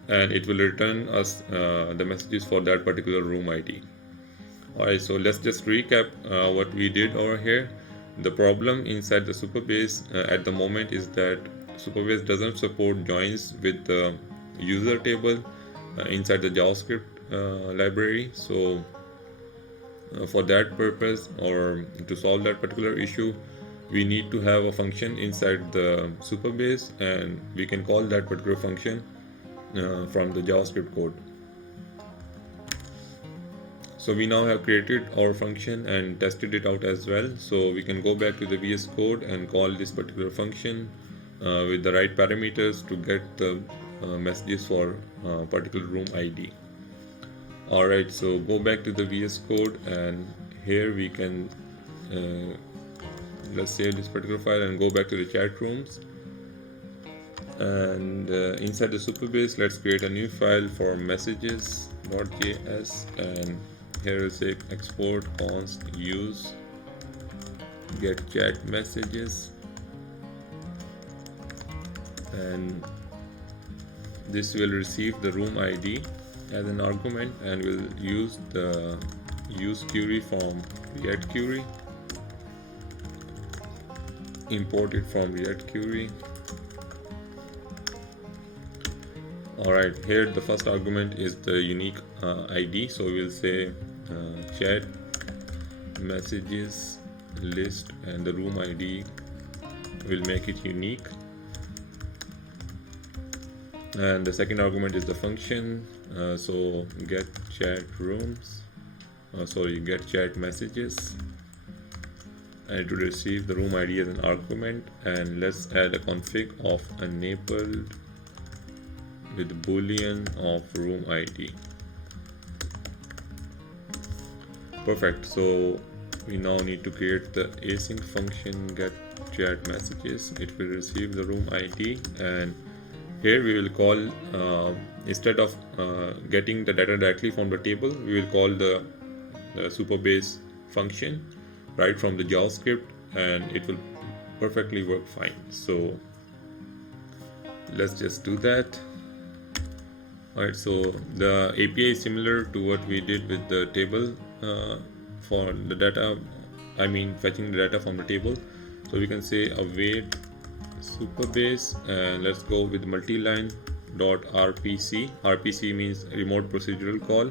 and it will return us the messages for that particular room ID. Alright, so let's just recap what we did over here. The problem inside the Supabase at the moment is that Supabase doesn't support joins with the user table inside the JavaScript library. So for that purpose, or to solve that particular issue, we need to have a function inside the Supabase, and we can call that particular function from the JavaScript code. So we now have created our function and tested it out as well. So we can go back to the VS Code and call this particular function with the right parameters to get the messages for particular room ID. Alright, so go back to the VS Code, and here we can let's save this particular file and go back to the chat rooms, and inside the Supabase, let's create a new file for messages.js, and here we'll say export const use get chat messages, and this will receive the room ID as an argument, and will use the use query from React query, import it from React query. Alright, here the first argument is the unique ID, so we'll say chat messages list, and the room ID will make it unique. And the second argument is the function, so get chat rooms, get chat messages, and it will receive the room ID as an argument. And let's add a config of enabled with boolean of room ID. Perfect. So we now need to create the async function get chat messages. It will receive the room ID, and here we will call instead of getting the data directly from the table, we will call the Supabase function right from the JavaScript, and it will perfectly work fine. So let's just do that. Alright, so the API is similar to what we did with the table for the data, fetching the data from the table. So we can say await Supabase, and let's go with multi-line .rpc. RPC means remote procedural call,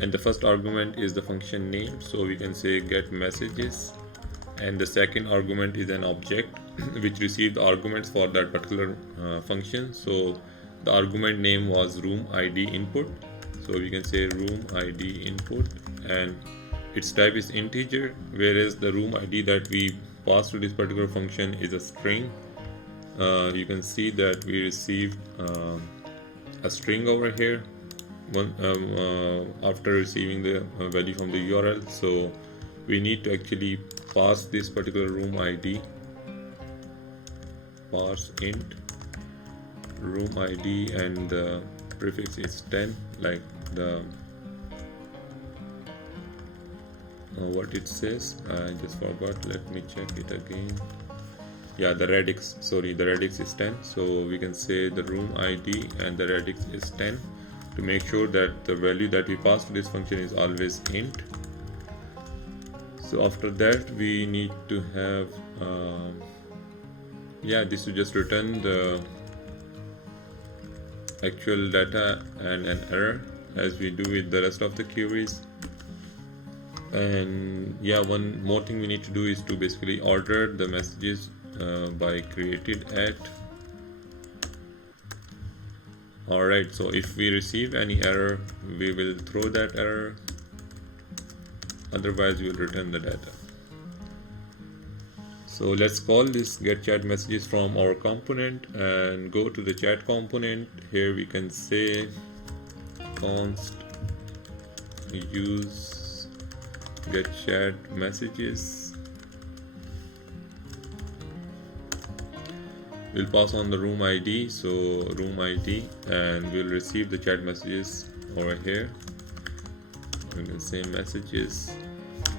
and the first argument is the function name, so we can say get messages, and the second argument is an object which received the arguments for that particular function. So the argument name was room ID input, so we can say room ID input, and its type is integer, whereas the room ID that we passed to this particular function is a string. You can see that we received a string over here after receiving the value from the URL. So we need to actually pass this particular room ID, parse int room ID, and the prefix is 10, like the what it says. I just forgot, let me check it again. Yeah, the radix, sorry, the radix is 10, so we can say the room ID and the radix is 10 to make sure that the value that we pass to this function is always int. So after that we need to have this will just return the actual data and an error, as we do with the rest of the queries. And one more thing we need to do is to basically order the messages by created at. Alright, so if we receive any error, we will throw that error, otherwise we will return the data. So let's call this get chat messages from our component and go to the chat component. Here we can say const use get chat messages. We'll pass on the room ID, so room ID, and we'll receive the chat messages over here. We can say messages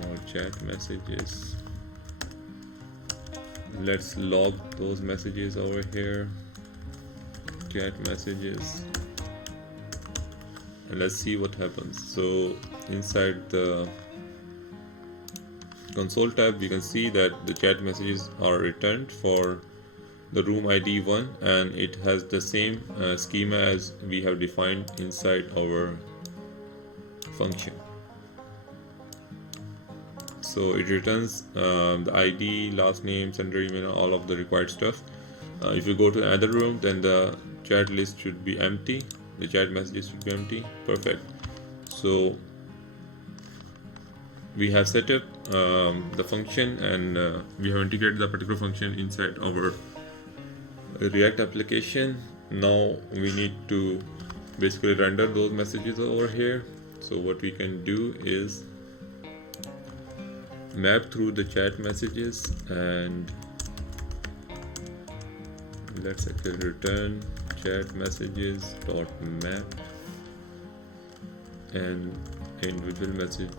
or chat messages. Let's log those messages over here, chat messages, and let's see what happens. So inside the console tab, you can see that the chat messages are returned for the room ID 1, and it has the same schema as we have defined inside our function. So it returns the ID, last name, sender email, all of the required stuff. If you go to another room, then the chat list should be empty, the chat messages should be empty. Perfect. So we have set up the function, and we have integrated the particular function inside our React application. Now we need to basically render those messages over here. So what we can do is map through the chat messages, and let's actually return chat messages dot map, and individual message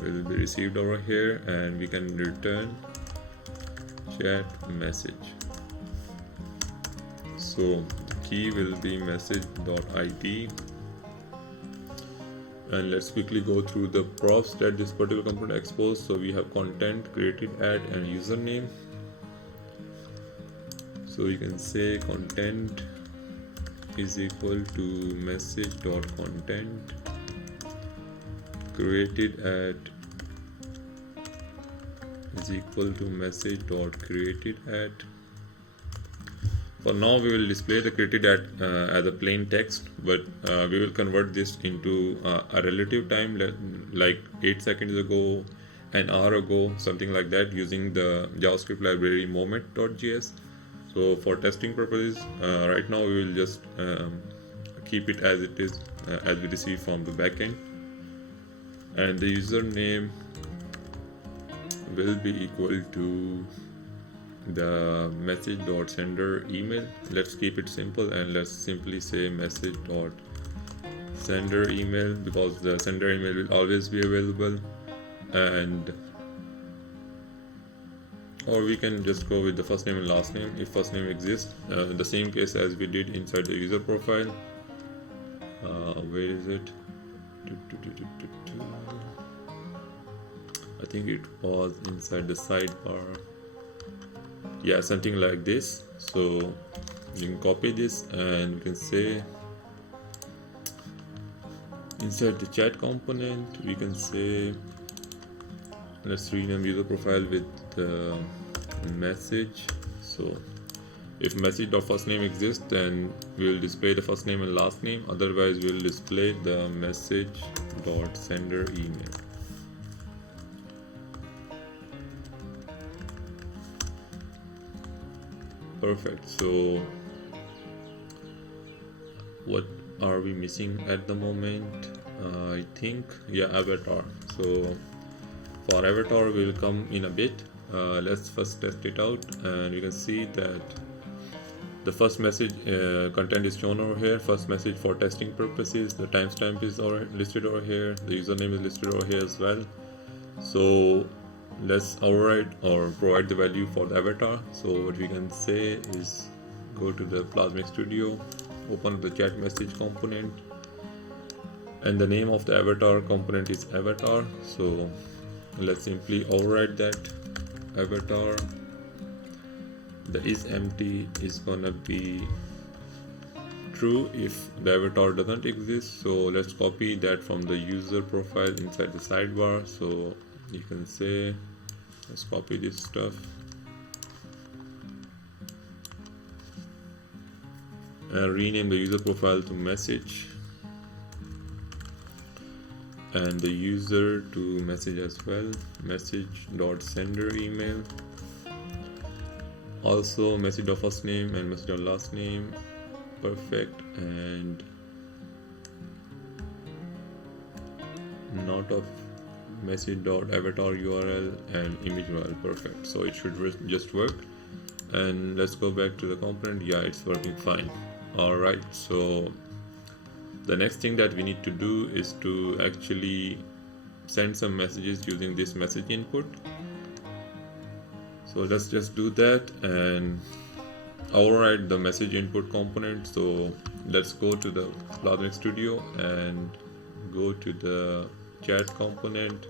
will be received over here, and we can return chat message. So the key will be message.id, and let's quickly go through the props that this particular component exposed. So we have content, created at, and username. So you can say content is equal to message.content, created at is equal to message.created at. For now we will display the created at as a plain text, but we will convert this into a relative time, like 8 seconds ago, an hour ago, something like that, using the JavaScript library moment.js. So for testing purposes, right now we will just keep it as it is, as we receive from the backend, and the username will be equal to the message.sender email. Let's keep it simple, and let's simply say message.sender email, because the sender email will always be available. And or we can just go with the first name and last name if first name exists, in the same case as we did inside the user profile. Where is it? I think it was inside the sidebar. Yeah, something like this. So you can copy this, and you can say inside the chat component, we can say, let's rename user profile with the message. So if message.first name exists, then we will display the first name and last name, otherwise we will display the message.sender email. Perfect. So what are we missing at the moment? I think avatar. So For avatar will come in a bit. Let's first test it out, and you can see that the first message content is shown over here. First message for testing purposes. The timestamp is listed over here. The username is listed over here as well. So let's override or provide the value for the avatar. So what we can say is go to the Plasmic Studio, open the chat message component, and the name of the avatar component is avatar. So let's simply override that avatar. The is empty is gonna be true if the avatar doesn't exist. So let's copy that from the user profile inside the sidebar. So you can say, let's copy this stuff and rename the user profile to message and the user to message as well, message.sender email. Also message of first name and message of last name, perfect, and not of message.avatar URL and image URL, perfect. So it should just work. And let's go back to the component. Yeah, it's working fine. Alright, so the next thing that we need to do is to actually send some messages using this message input. So let's just do that and override the message input component. So let's go to the Plasmic Studio and go to the chat component.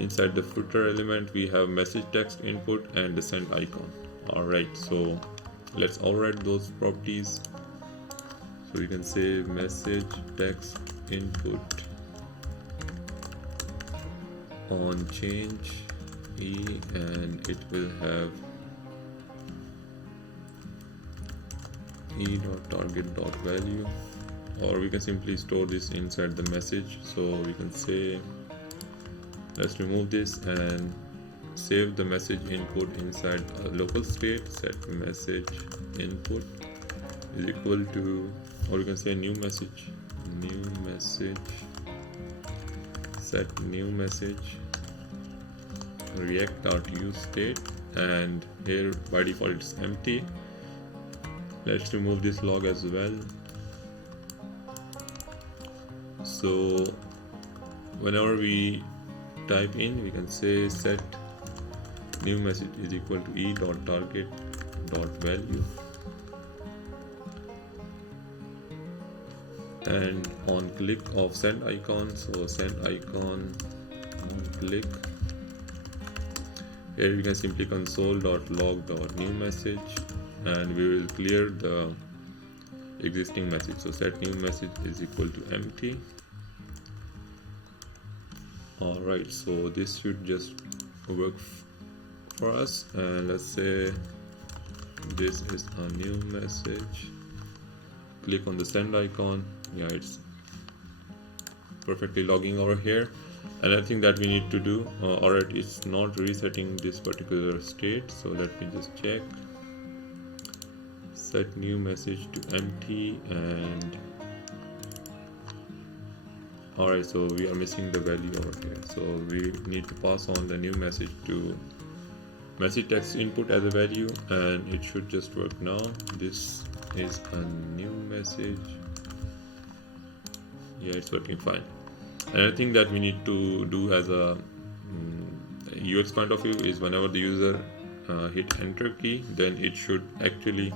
Inside the footer element we have message text input and the send icon. Alright, so let's override those properties. So you can say message text input on change E, and it will have e.target.value, or we can simply store this inside the message. So we can say, let's remove this and save the message input inside a local state. Set message input is equal to, or you can say new message, set new message react.useState, and here by default it's empty. Let's remove this log as well. So whenever we type in, we can say set new message is equal to e.target.value, and on click of send icon, so send icon on click, here we can simply console.log.new message, and we will clear the existing message. So set new message is equal to empty. Alright, so this should just work for us, and let's say this is a new message. Click on the send icon. Yeah, it's perfectly logging over here. Another thing that we need to do, alright, it's not resetting this particular state, so let me just check. Set new message to empty, and alright, so we are missing the value over here, so we need to pass on the new message to message text input as a value, and it should just work now. This is a new message. Yeah, it's working fine. Another thing that we need to do as a UX point of view is whenever the user hit enter key, then it should actually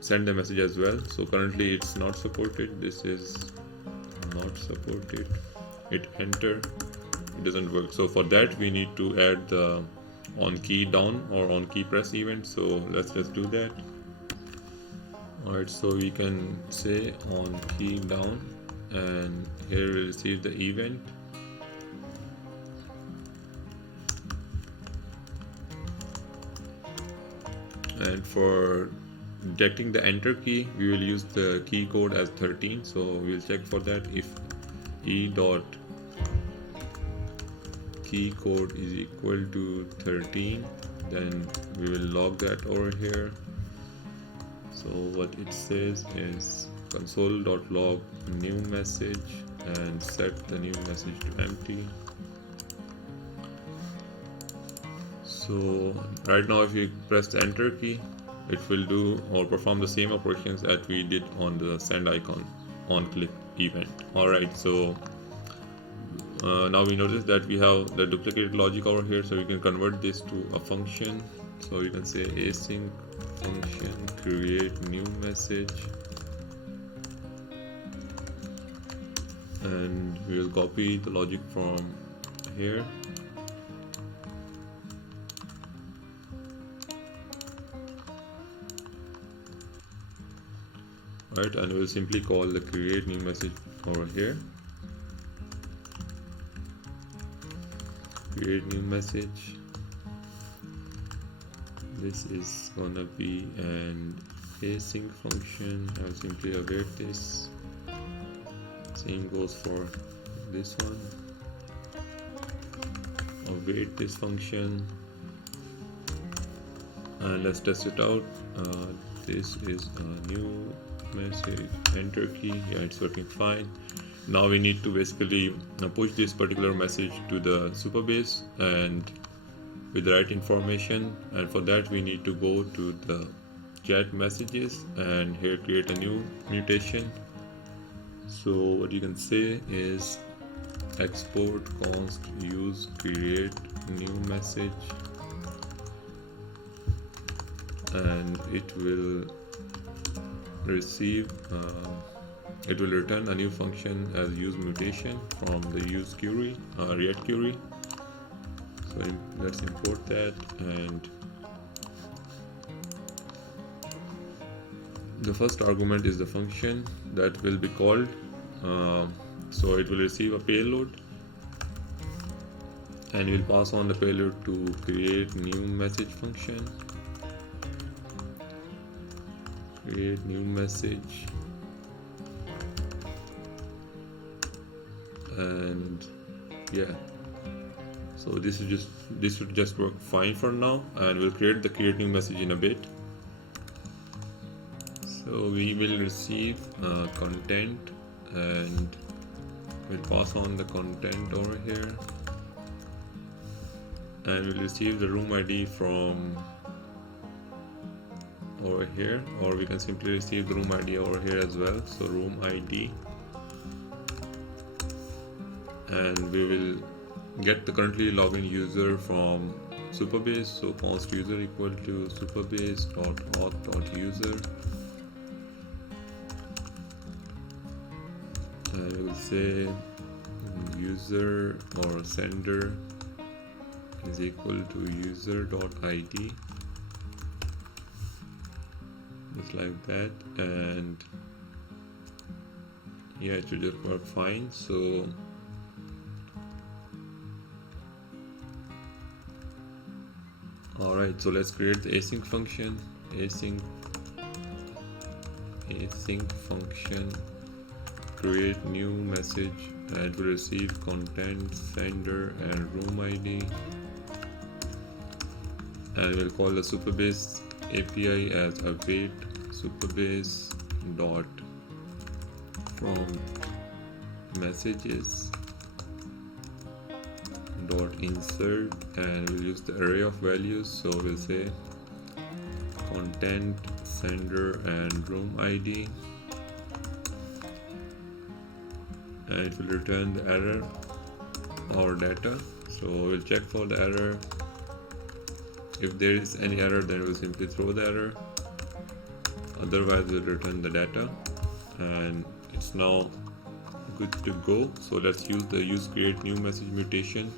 send the message as well. So currently it's not supported. This is not supported. Hit enter, it doesn't work. So for that we need to add the on key down or on key press event. So let's just do that. Alright, so we can say on key down, and here we receive the event. And for detecting the enter key, we will use the key code as 13. So we will check for that. If e.key code is equal to 13, then we will log that over here. So what it says is console.log new message and set the new message to empty. So right now if you press the enter key, it will do or perform the same operations that we did on the send icon on click event. Alright, so now we notice that we have the duplicated logic over here, so we can convert this to a function. So you can say async function create new message, and we will copy the logic from here. Right, and we'll simply call the create new message over here. Create new message. This is gonna be an async function. I'll simply await this. Same goes for this one. Await this function, and let's test it out. This is a new message, enter key. Yeah, it's working fine. Now we need to basically push this particular message to the Supabase and with the right information, and for that we need to go to the chat messages and here create a new mutation. So what you can say is export const use create new message, and it will receive it will return a new function as use mutation from the use query, React query. So let's import that, and the first argument is the function that will be called. So it will receive a payload, and we'll pass on the payload to create new message function. Create new message, and yeah, so this should just work fine for now, and we'll create the create new message in a bit. So we will receive content, and we'll pass on the content over here, and we'll receive the room ID from over here, or we can simply receive the room ID over here as well. So room ID, and we will get the currently logged in user from Supabase. So const user equal to supabase.auth.user, and we will say user or sender is equal to user.id, just like that, and yeah, it should just work fine. So alright, so let's create the async function. Async function create new message, and will receive content, sender, and room ID, and we'll call the Supabase API as await Supabase dot from messages dot insert, and we'll use the array of values. So we'll say content, sender, and room ID, and it will return the error or data. So we'll check for the error. If there is any error, then we'll simply throw the error, otherwise we'll return the data, and it's now good to go. So let's use the use create new message mutation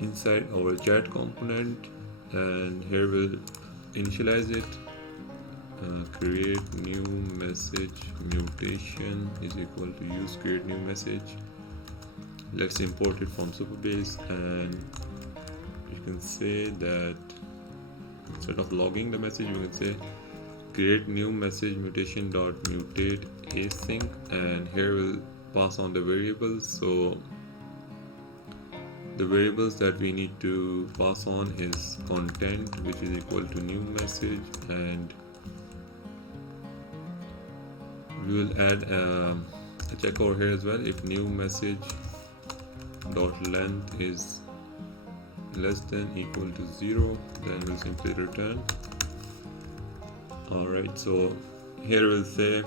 inside our chat component, and here we'll initialize it. Create new message mutation is equal to use create new message. Let's import it from Supabase, and you can say that instead of logging the message, you can say create new message mutation dot mutate async, and here we'll pass on the variables. So the variables that we need to pass on is content, which is equal to new message, and we will add a check over here as well. If new message dot length is less than equal to 0, then we'll simply return. Alright, so here we'll say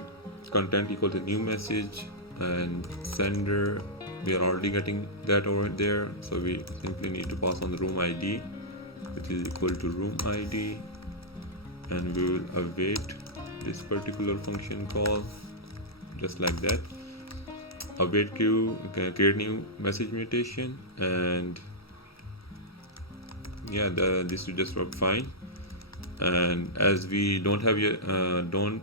content equal to new message, and sender, we are already getting that over there, so we simply need to pass on the room ID, which is equal to room ID, and we will await this particular function call just like that. Await queue, create new message mutation, and yeah, this will just work fine. And as we don't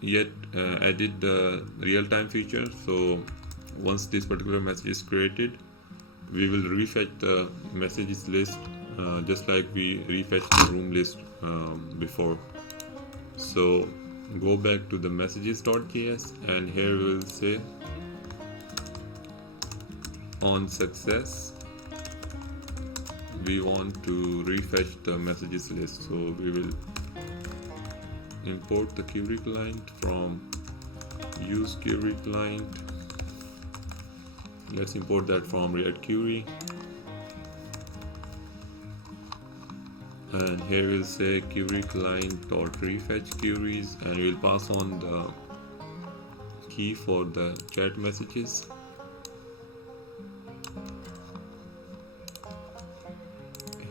yet added the real-time feature, so once this particular message is created, we will refetch the messages list just like we refetched the room list before. So go back to the messages.js, and here we'll say on success we want to refetch the messages list, so we will import the query client from use query client. Let's import that from React query, and here we'll say query client dot refetch queries, and we'll pass on the key for the chat messages.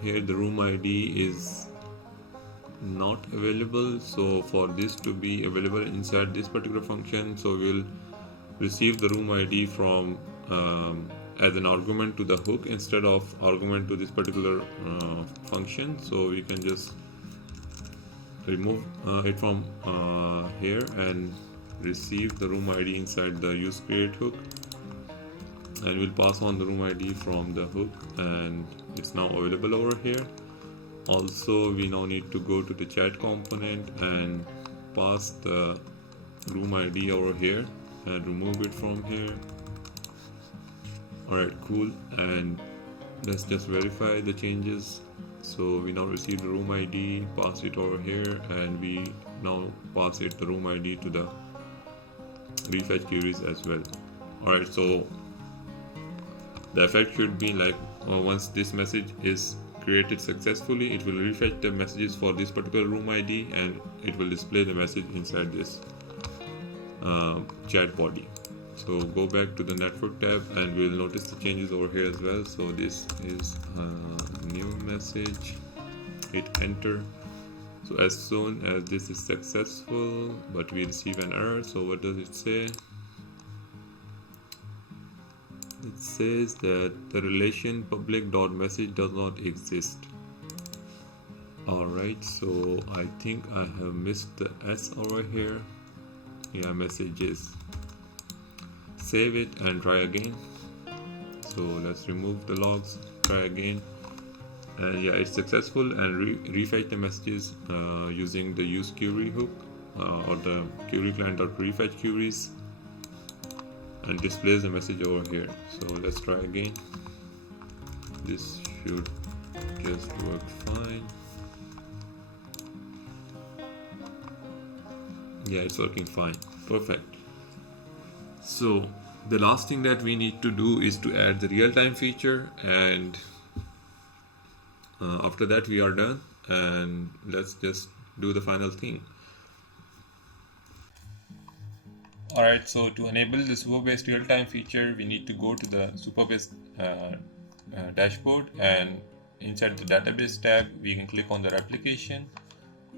Here the room ID is not available, so for this to be available inside this particular function, so we'll receive the room ID from as an argument to the hook instead of argument to this particular function. So we can just remove it from here and receive the room ID inside the use create hook, and we'll pass on the room ID from the hook, and it's now available over here. Also, we now need to go to the chat component and pass the room ID over here and remove it from here. Alright, cool, and let's just verify the changes. So we now received the room ID, pass it over here, and we now pass it the room ID to the refetch queries as well. Alright, so the effect should be like once this message is created successfully, it will refetch the messages for this particular room ID, and it will display the message inside this chat body. So go back to the network tab, and we'll notice the changes over here as well. So this is a new message, hit enter. So as soon as this is successful, but we receive an error, so what does it say? It says that the relation public.message does not exist. Alright, so I think I have missed the S over here. Yeah, messages. Save it and try again. So let's remove the logs, try again. And yeah, it's successful, and refetch the messages using the use query hook or the query client.refetch queries, and displays the message over here. So let's try again. This should just work fine. Yeah, it's working fine. Perfect. So the last thing that we need to do is to add the real-time feature, and after that we are done, and let's just do the final thing. Alright, so to enable the Supabase real-time feature, we need to go to the Supabase dashboard, and inside the database tab we can click on the replication,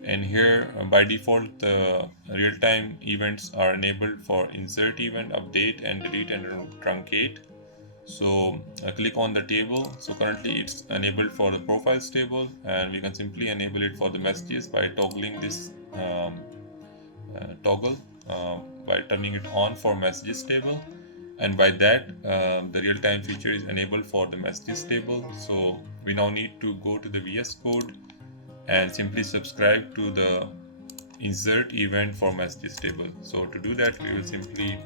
and here by default the real-time events are enabled for insert event, update, and delete and truncate. So click on the table. So currently it's enabled for the profiles table, and we can simply enable it for the messages by toggling this toggle by turning it on for messages table, and by that the real-time feature is enabled for the messages table. So we now need to go to the VS Code and simply subscribe to the insert event for messages table. So to do that, we will simply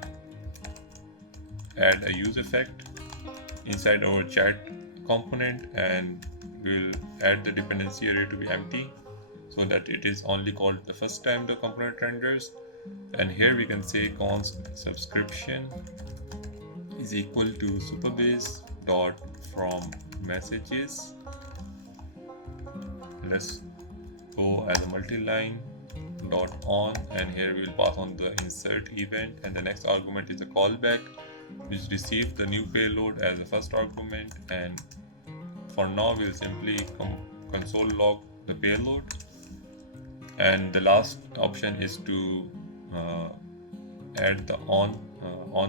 add a use effect inside our chat component, and we'll add the dependency array to be empty so that it is only called the first time the component renders. And here we can say const subscription is equal to Supabase dot from messages. Let's go as a multi-line dot on, and here we will pass on the insert event, and the next argument is a callback which receives the new payload as the first argument. And for now we'll simply console log the payload, and the last option is to add the on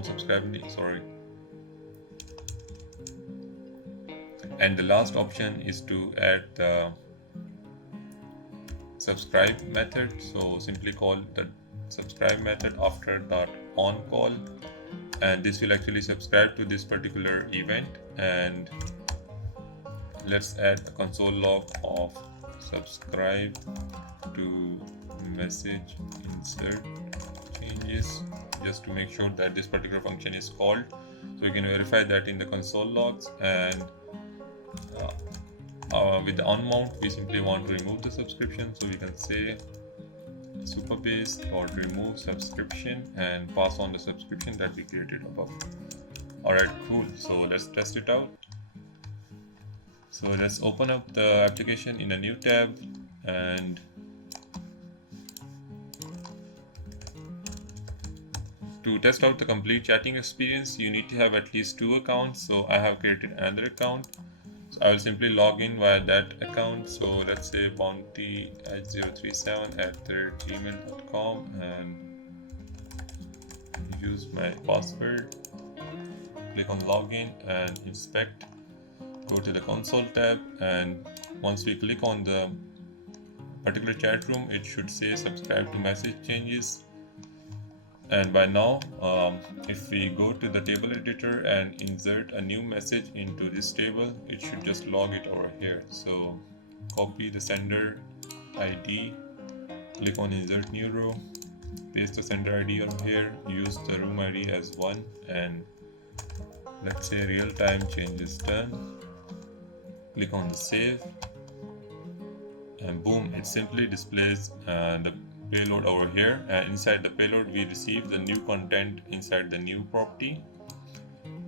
subscribe and the last option is to add the subscribe method. So simply call the subscribe method after that on call, and this will actually subscribe to this particular event. And let's add a console log of subscribe to message insert changes, just to make sure that this particular function is called. So you can verify that in the console logs. And with the on mount, we simply want to remove the subscription, so we can say Supabase or remove subscription and pass on the subscription that we created above. Alright, cool. So let's test it out. So let's open up the application in a new tab, and to test out the complete chatting experience, you need to have at least 2 accounts. So I have created another account. So I will simply log in via that account. So let's say bounty037@gmail.com and use my password. Click on login and inspect. Go to the console tab, and once we click on the particular chat room, it should say subscribe to message changes. And by now, if we go to the table editor and insert a new message into this table, it should just log it over here. So copy the sender ID, click on insert new row, paste the sender ID over here, use the room ID as 1, and let's say real-time changes done. Click on the save, and boom, it simply displays the payload over here, and inside the payload we receive the new content inside the new property.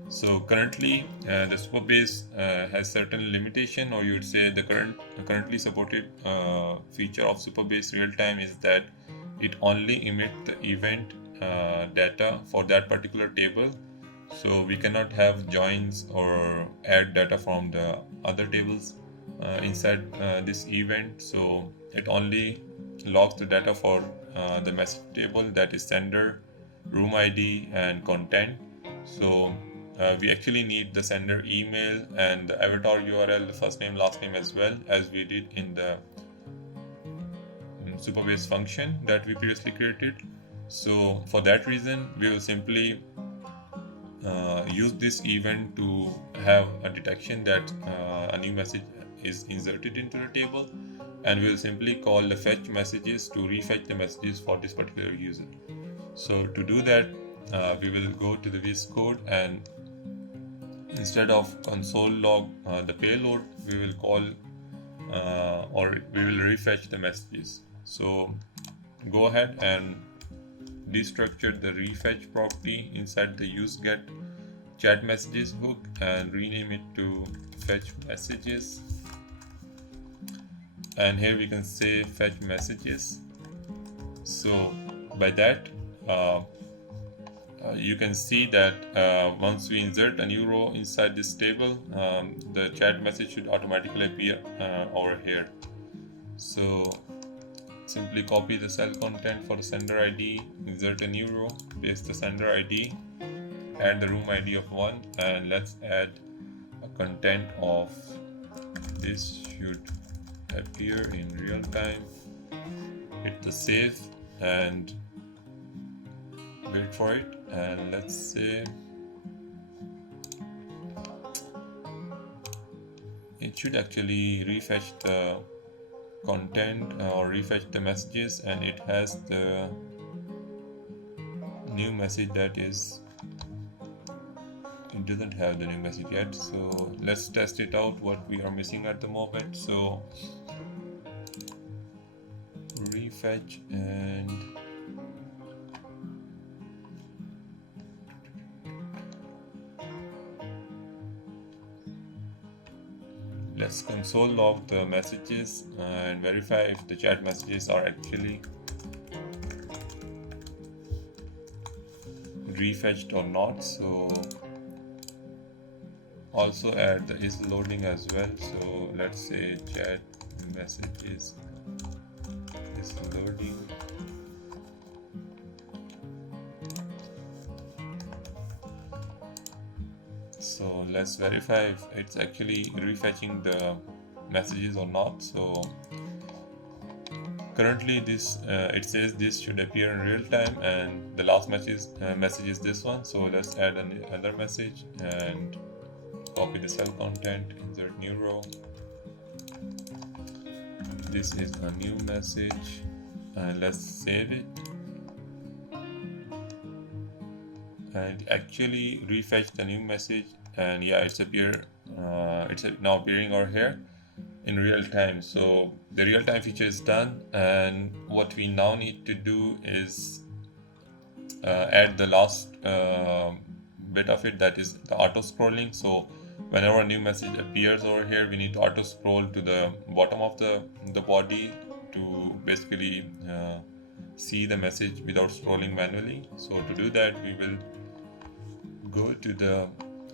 So currently the Supabase has certain limitation, or you would say the currently supported feature of Supabase real-time is that it only emits the event data for that particular table. So we cannot have joins or add data from the other tables inside this event. So it only logs the data for the message table, that is sender, room ID, and content. So we actually need the sender email and the avatar URL, the first name, last name, as well as we did in the Supabase function that we previously created. So for that reason, we will simply use this event to have a detection that a new message is inserted into the table, and we will simply call the fetch messages to refetch the messages for this particular user. So to do that, we will go to the VS Code, and instead of console log the payload, we will call or we will refetch the messages. So go ahead and destructure the refetch property inside the useGet chat messages hook and rename it to fetch messages. And here we can say fetch messages. So by that you can see that once we insert a new row inside this table, the chat message should automatically appear over here. So simply copy the cell content for the sender ID, insert a new row, paste the sender ID, add the room ID of 1, and let's add a content of this should appear in real time. Hit the save and wait for it, and let's say it should actually refetch the content or refetch the messages, and it has the new message that is, it doesn't have the new message yet. So let's test it out what we are missing at the moment. So refetch and Let's console log the messages and verify if the chat messages are actually refetched or not. So also add the is loading as well. So let's say chat messages is loading. So let's verify if it's actually refetching the messages or not. So currently this it says this should appear in real time, and the last message is this one. So let's add another message and copy the cell content, insert new row. This is a new message, and let's save it. And actually refetch the new message, and yeah, it's now appearing over here in real time. So the real time feature is done, and what we now need to do is add the last bit of it, that is the auto scrolling. So whenever a new message appears over here, we need to auto scroll to the bottom of the body to basically see the message without scrolling manually. So to do that, we will go to the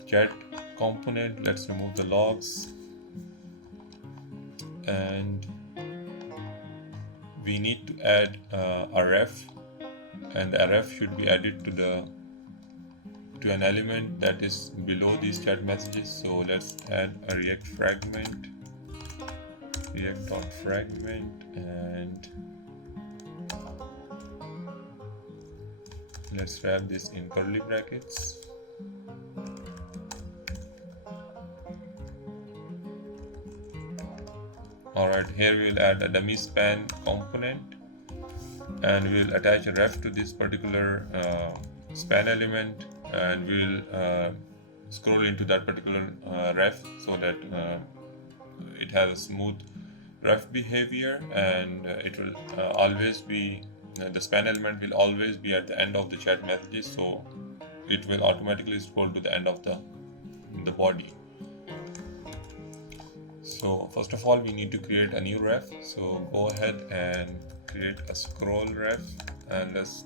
chat component. Let's remove the logs, and we need to add a ref, and the ref should be added to an element that is below these chat messages. So let's add a react fragment, react.fragment, and let's wrap this in curly brackets. Alright, here we will add a dummy span component, and we will attach a ref to this particular span element, and we will scroll into that particular ref so that it has a smooth ref behavior, and it will always be the span element will always be at the end of the chat messages, so it will automatically scroll to the end of the body. So first of all, we need to create a new ref. So go ahead and create a scroll ref, and let's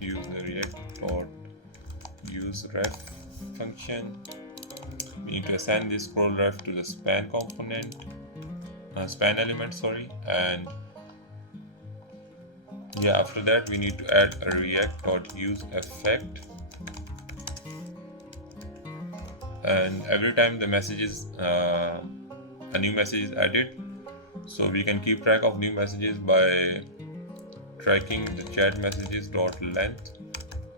use the react.useRef function. We need to assign this scroll ref to the span component, span element, sorry, and yeah, after that we need to add a react.useEffect, and every time the messages a new message is added, so we can keep track of new messages by tracking the chat messages .length.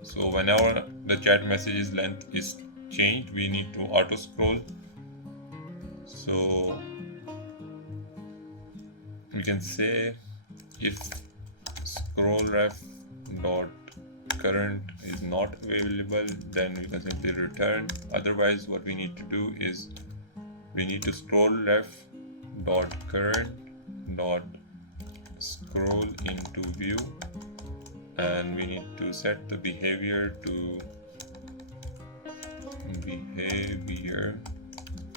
So whenever the chat messages length is changed, we need to auto scroll. So we can say if scroll ref dot current is not available, then we can simply return. Otherwise, what we need to do is we need to scroll ref dot current dot scroll into view, and we need to set the behavior to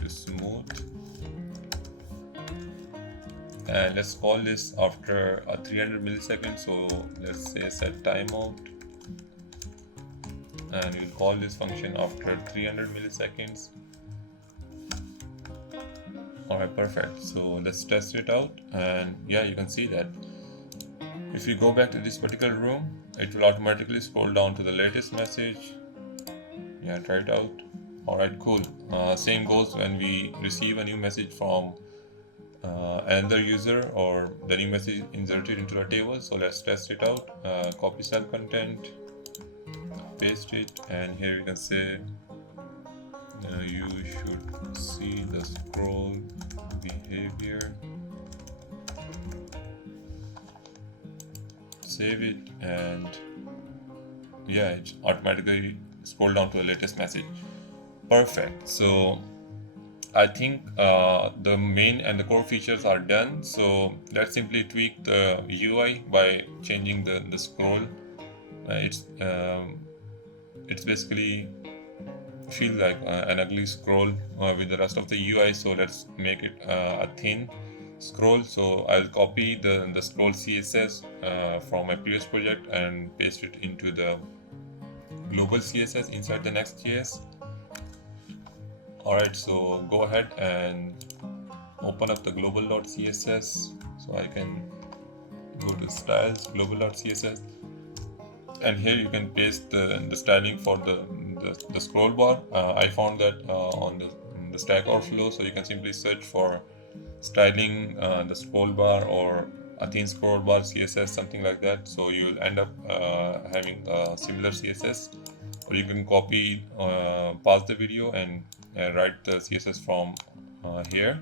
smooth, and let's call this after 300 milliseconds. So let's say set timeout, and we'll call this function after 300 milliseconds. Alright, perfect. So let's test it out, and yeah, you can see that if you go back to this particular room, it will automatically scroll down to the latest message. Yeah, try it out. Alright, cool. Same goes when we receive a new message from another user, or the new message inserted into a table. So let's test it out. Copy cell content, paste it, and here you can say you should see the scroll behavior. Save it, and yeah, it automatically scroll down to the latest message. Perfect. So I think the main and the core features are done. So let's simply tweak the UI by changing the scroll. It's basically feel like an ugly scroll with the rest of the UI, so let's make it a thin scroll. So I'll copy the scroll CSS from my previous project and paste it into the global CSS inside the Nextjs. Alright, so go ahead and open up the global.css. So I can go to styles, global.css, and here you can paste the styling for the scroll bar. I found that on the Stack Overflow, so you can simply search for styling the scroll bar or a thin scroll bar CSS, something like that. So you will end up having a similar CSS, or you can copy, pause the video and write the CSS from here.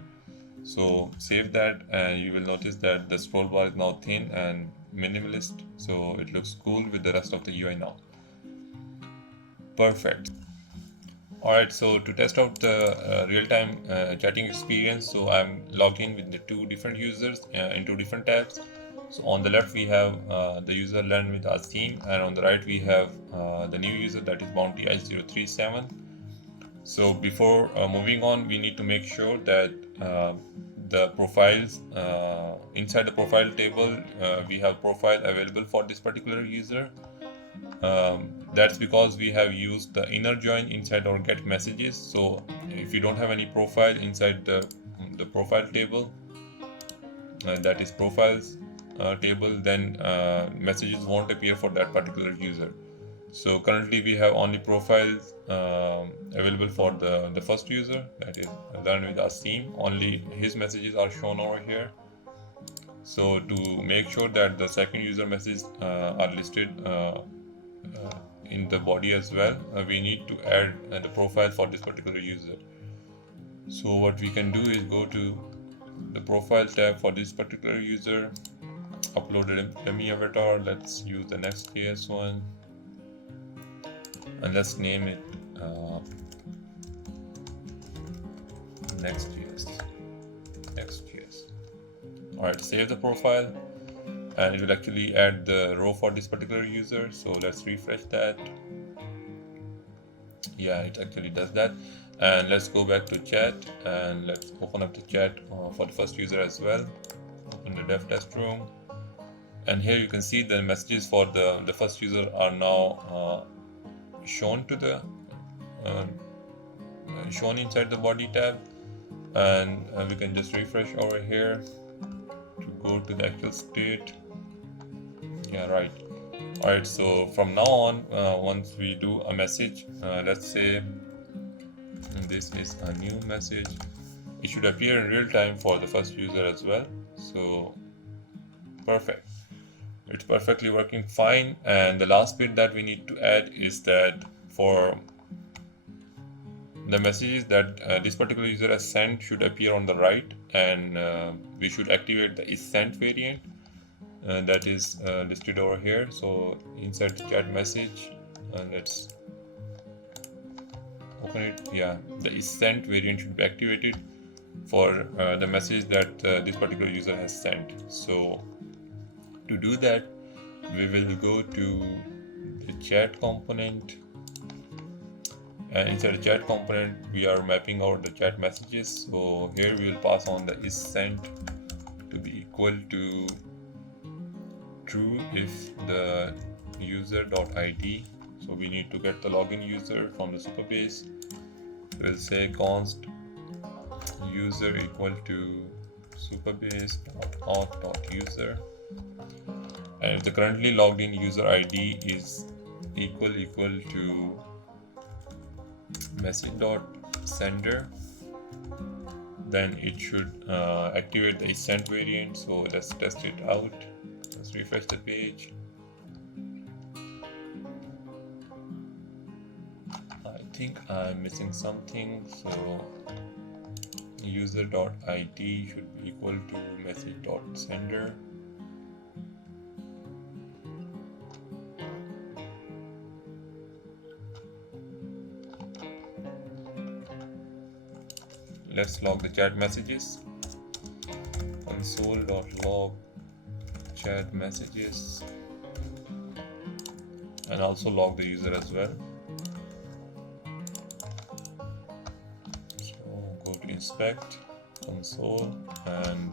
So save that, and you will notice that the scroll bar is now thin and minimalist, so it looks cool with the rest of the UI now. Perfect. Alright, so to test out the real-time chatting experience, so I'm logged in with the two different users in two different tabs. So on the left we have the user learn with Azim, and on the right we have the new user, that is Bounty H037. So before moving on, we need to make sure that the profiles inside the profile table, we have profile available for this particular user. That's because we have used the inner join inside our get messages. So if you don't have any profile inside the profile table, that is profiles table, then messages won't appear for that particular user. So currently we have only profiles available for the first user, that is learn with Asim. Only his messages are shown over here. So to make sure that the second user messages are listed in the body as well, we need to add the profile for this particular user. So what we can do is go to the profile tab for this particular user, upload a dummy avatar. Let's use the Nextjs one, and let's name it Nextjs. Alright, save the profile, and it will actually add the row for this particular user. So let's refresh that. Yeah, it actually does that. And let's go back to chat, and let's open up the chat for the first user as well. Open the dev test room, and here you can see the messages for the first user are now shown to the shown inside the body tab, and we can just refresh over here to go to the actual state. Yeah, right. Alright, so from now on, once we do a message, let's say this is a new message, it should appear in real time for the first user as well. So perfect, it's perfectly working fine. And the last bit that we need to add is that for the messages that this particular user has sent should appear on the right, and we should activate the is sent variant that is listed over here. So inside the chat message, let's open it. Yeah, the is sent variant should be activated for the message that this particular user has sent. So to do that, we will go to the chat component, and inside the chat component we are mapping out the chat messages. So here we will pass on the is sent to be equal to true if the user.id. So we need to get the login user from the Supabase. We'll say const user equal to supabase.auth.user, and if the currently logged in user ID is equal to message.sender, then it should activate the is sent variant. So let's test it out. Let's refresh the page. I think I'm missing something. So user.id should be equal to message.sender. Let's log the chat messages. Console.log chat messages, and also log the user as well. inspect console and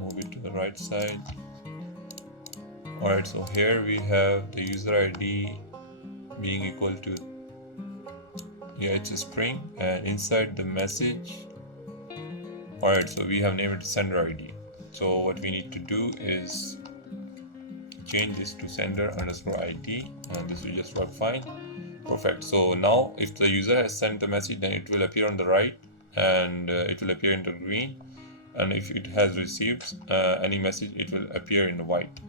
move it to the right side. Alright, so here we have the user ID being equal to, yeah, it's a string, and inside the message, alright, so we have named it sender ID. So what we need to do is change this to sender underscore ID, and this will just work fine. Perfect. So now if the user has sent the message, then it will appear on the right, and it will appear in the green, and if it has received any message, it will appear in the white.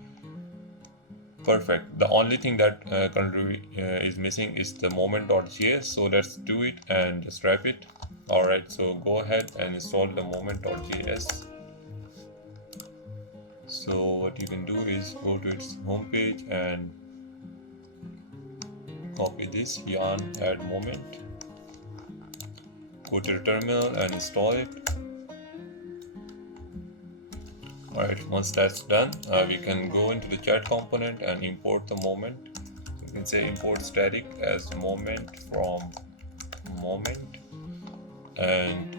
Perfect. The only thing that currently is missing is the moment.js, so let's do it and just wrap it. Alright, so go ahead and install the moment.js. So what you can do is go to its homepage and copy this yarn add moment, go to the terminal and install it. Alright, once that's done, we can go into the chat component and import the moment. So you can say import static as moment from moment, and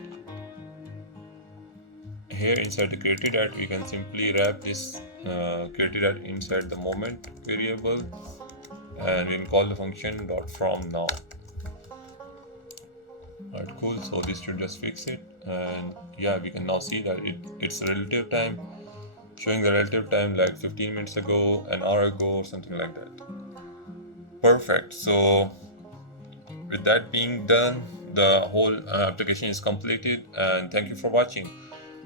here inside the created at, we can simply wrap this created at inside the moment variable, and we can call the function dot from now. Alright, cool. So this should just fix it, and yeah, we can now see that it's relative time, showing the relative time like 15 minutes ago, an hour ago, or something like that. Perfect. So with that being done, the whole application is completed, and thank you for watching.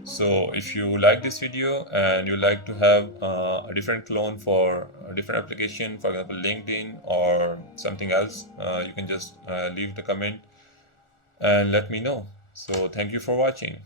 So if you like this video and you like to have a different clone for a different application, for example LinkedIn or something else, you can just leave the comment and let me know. So thank you for watching.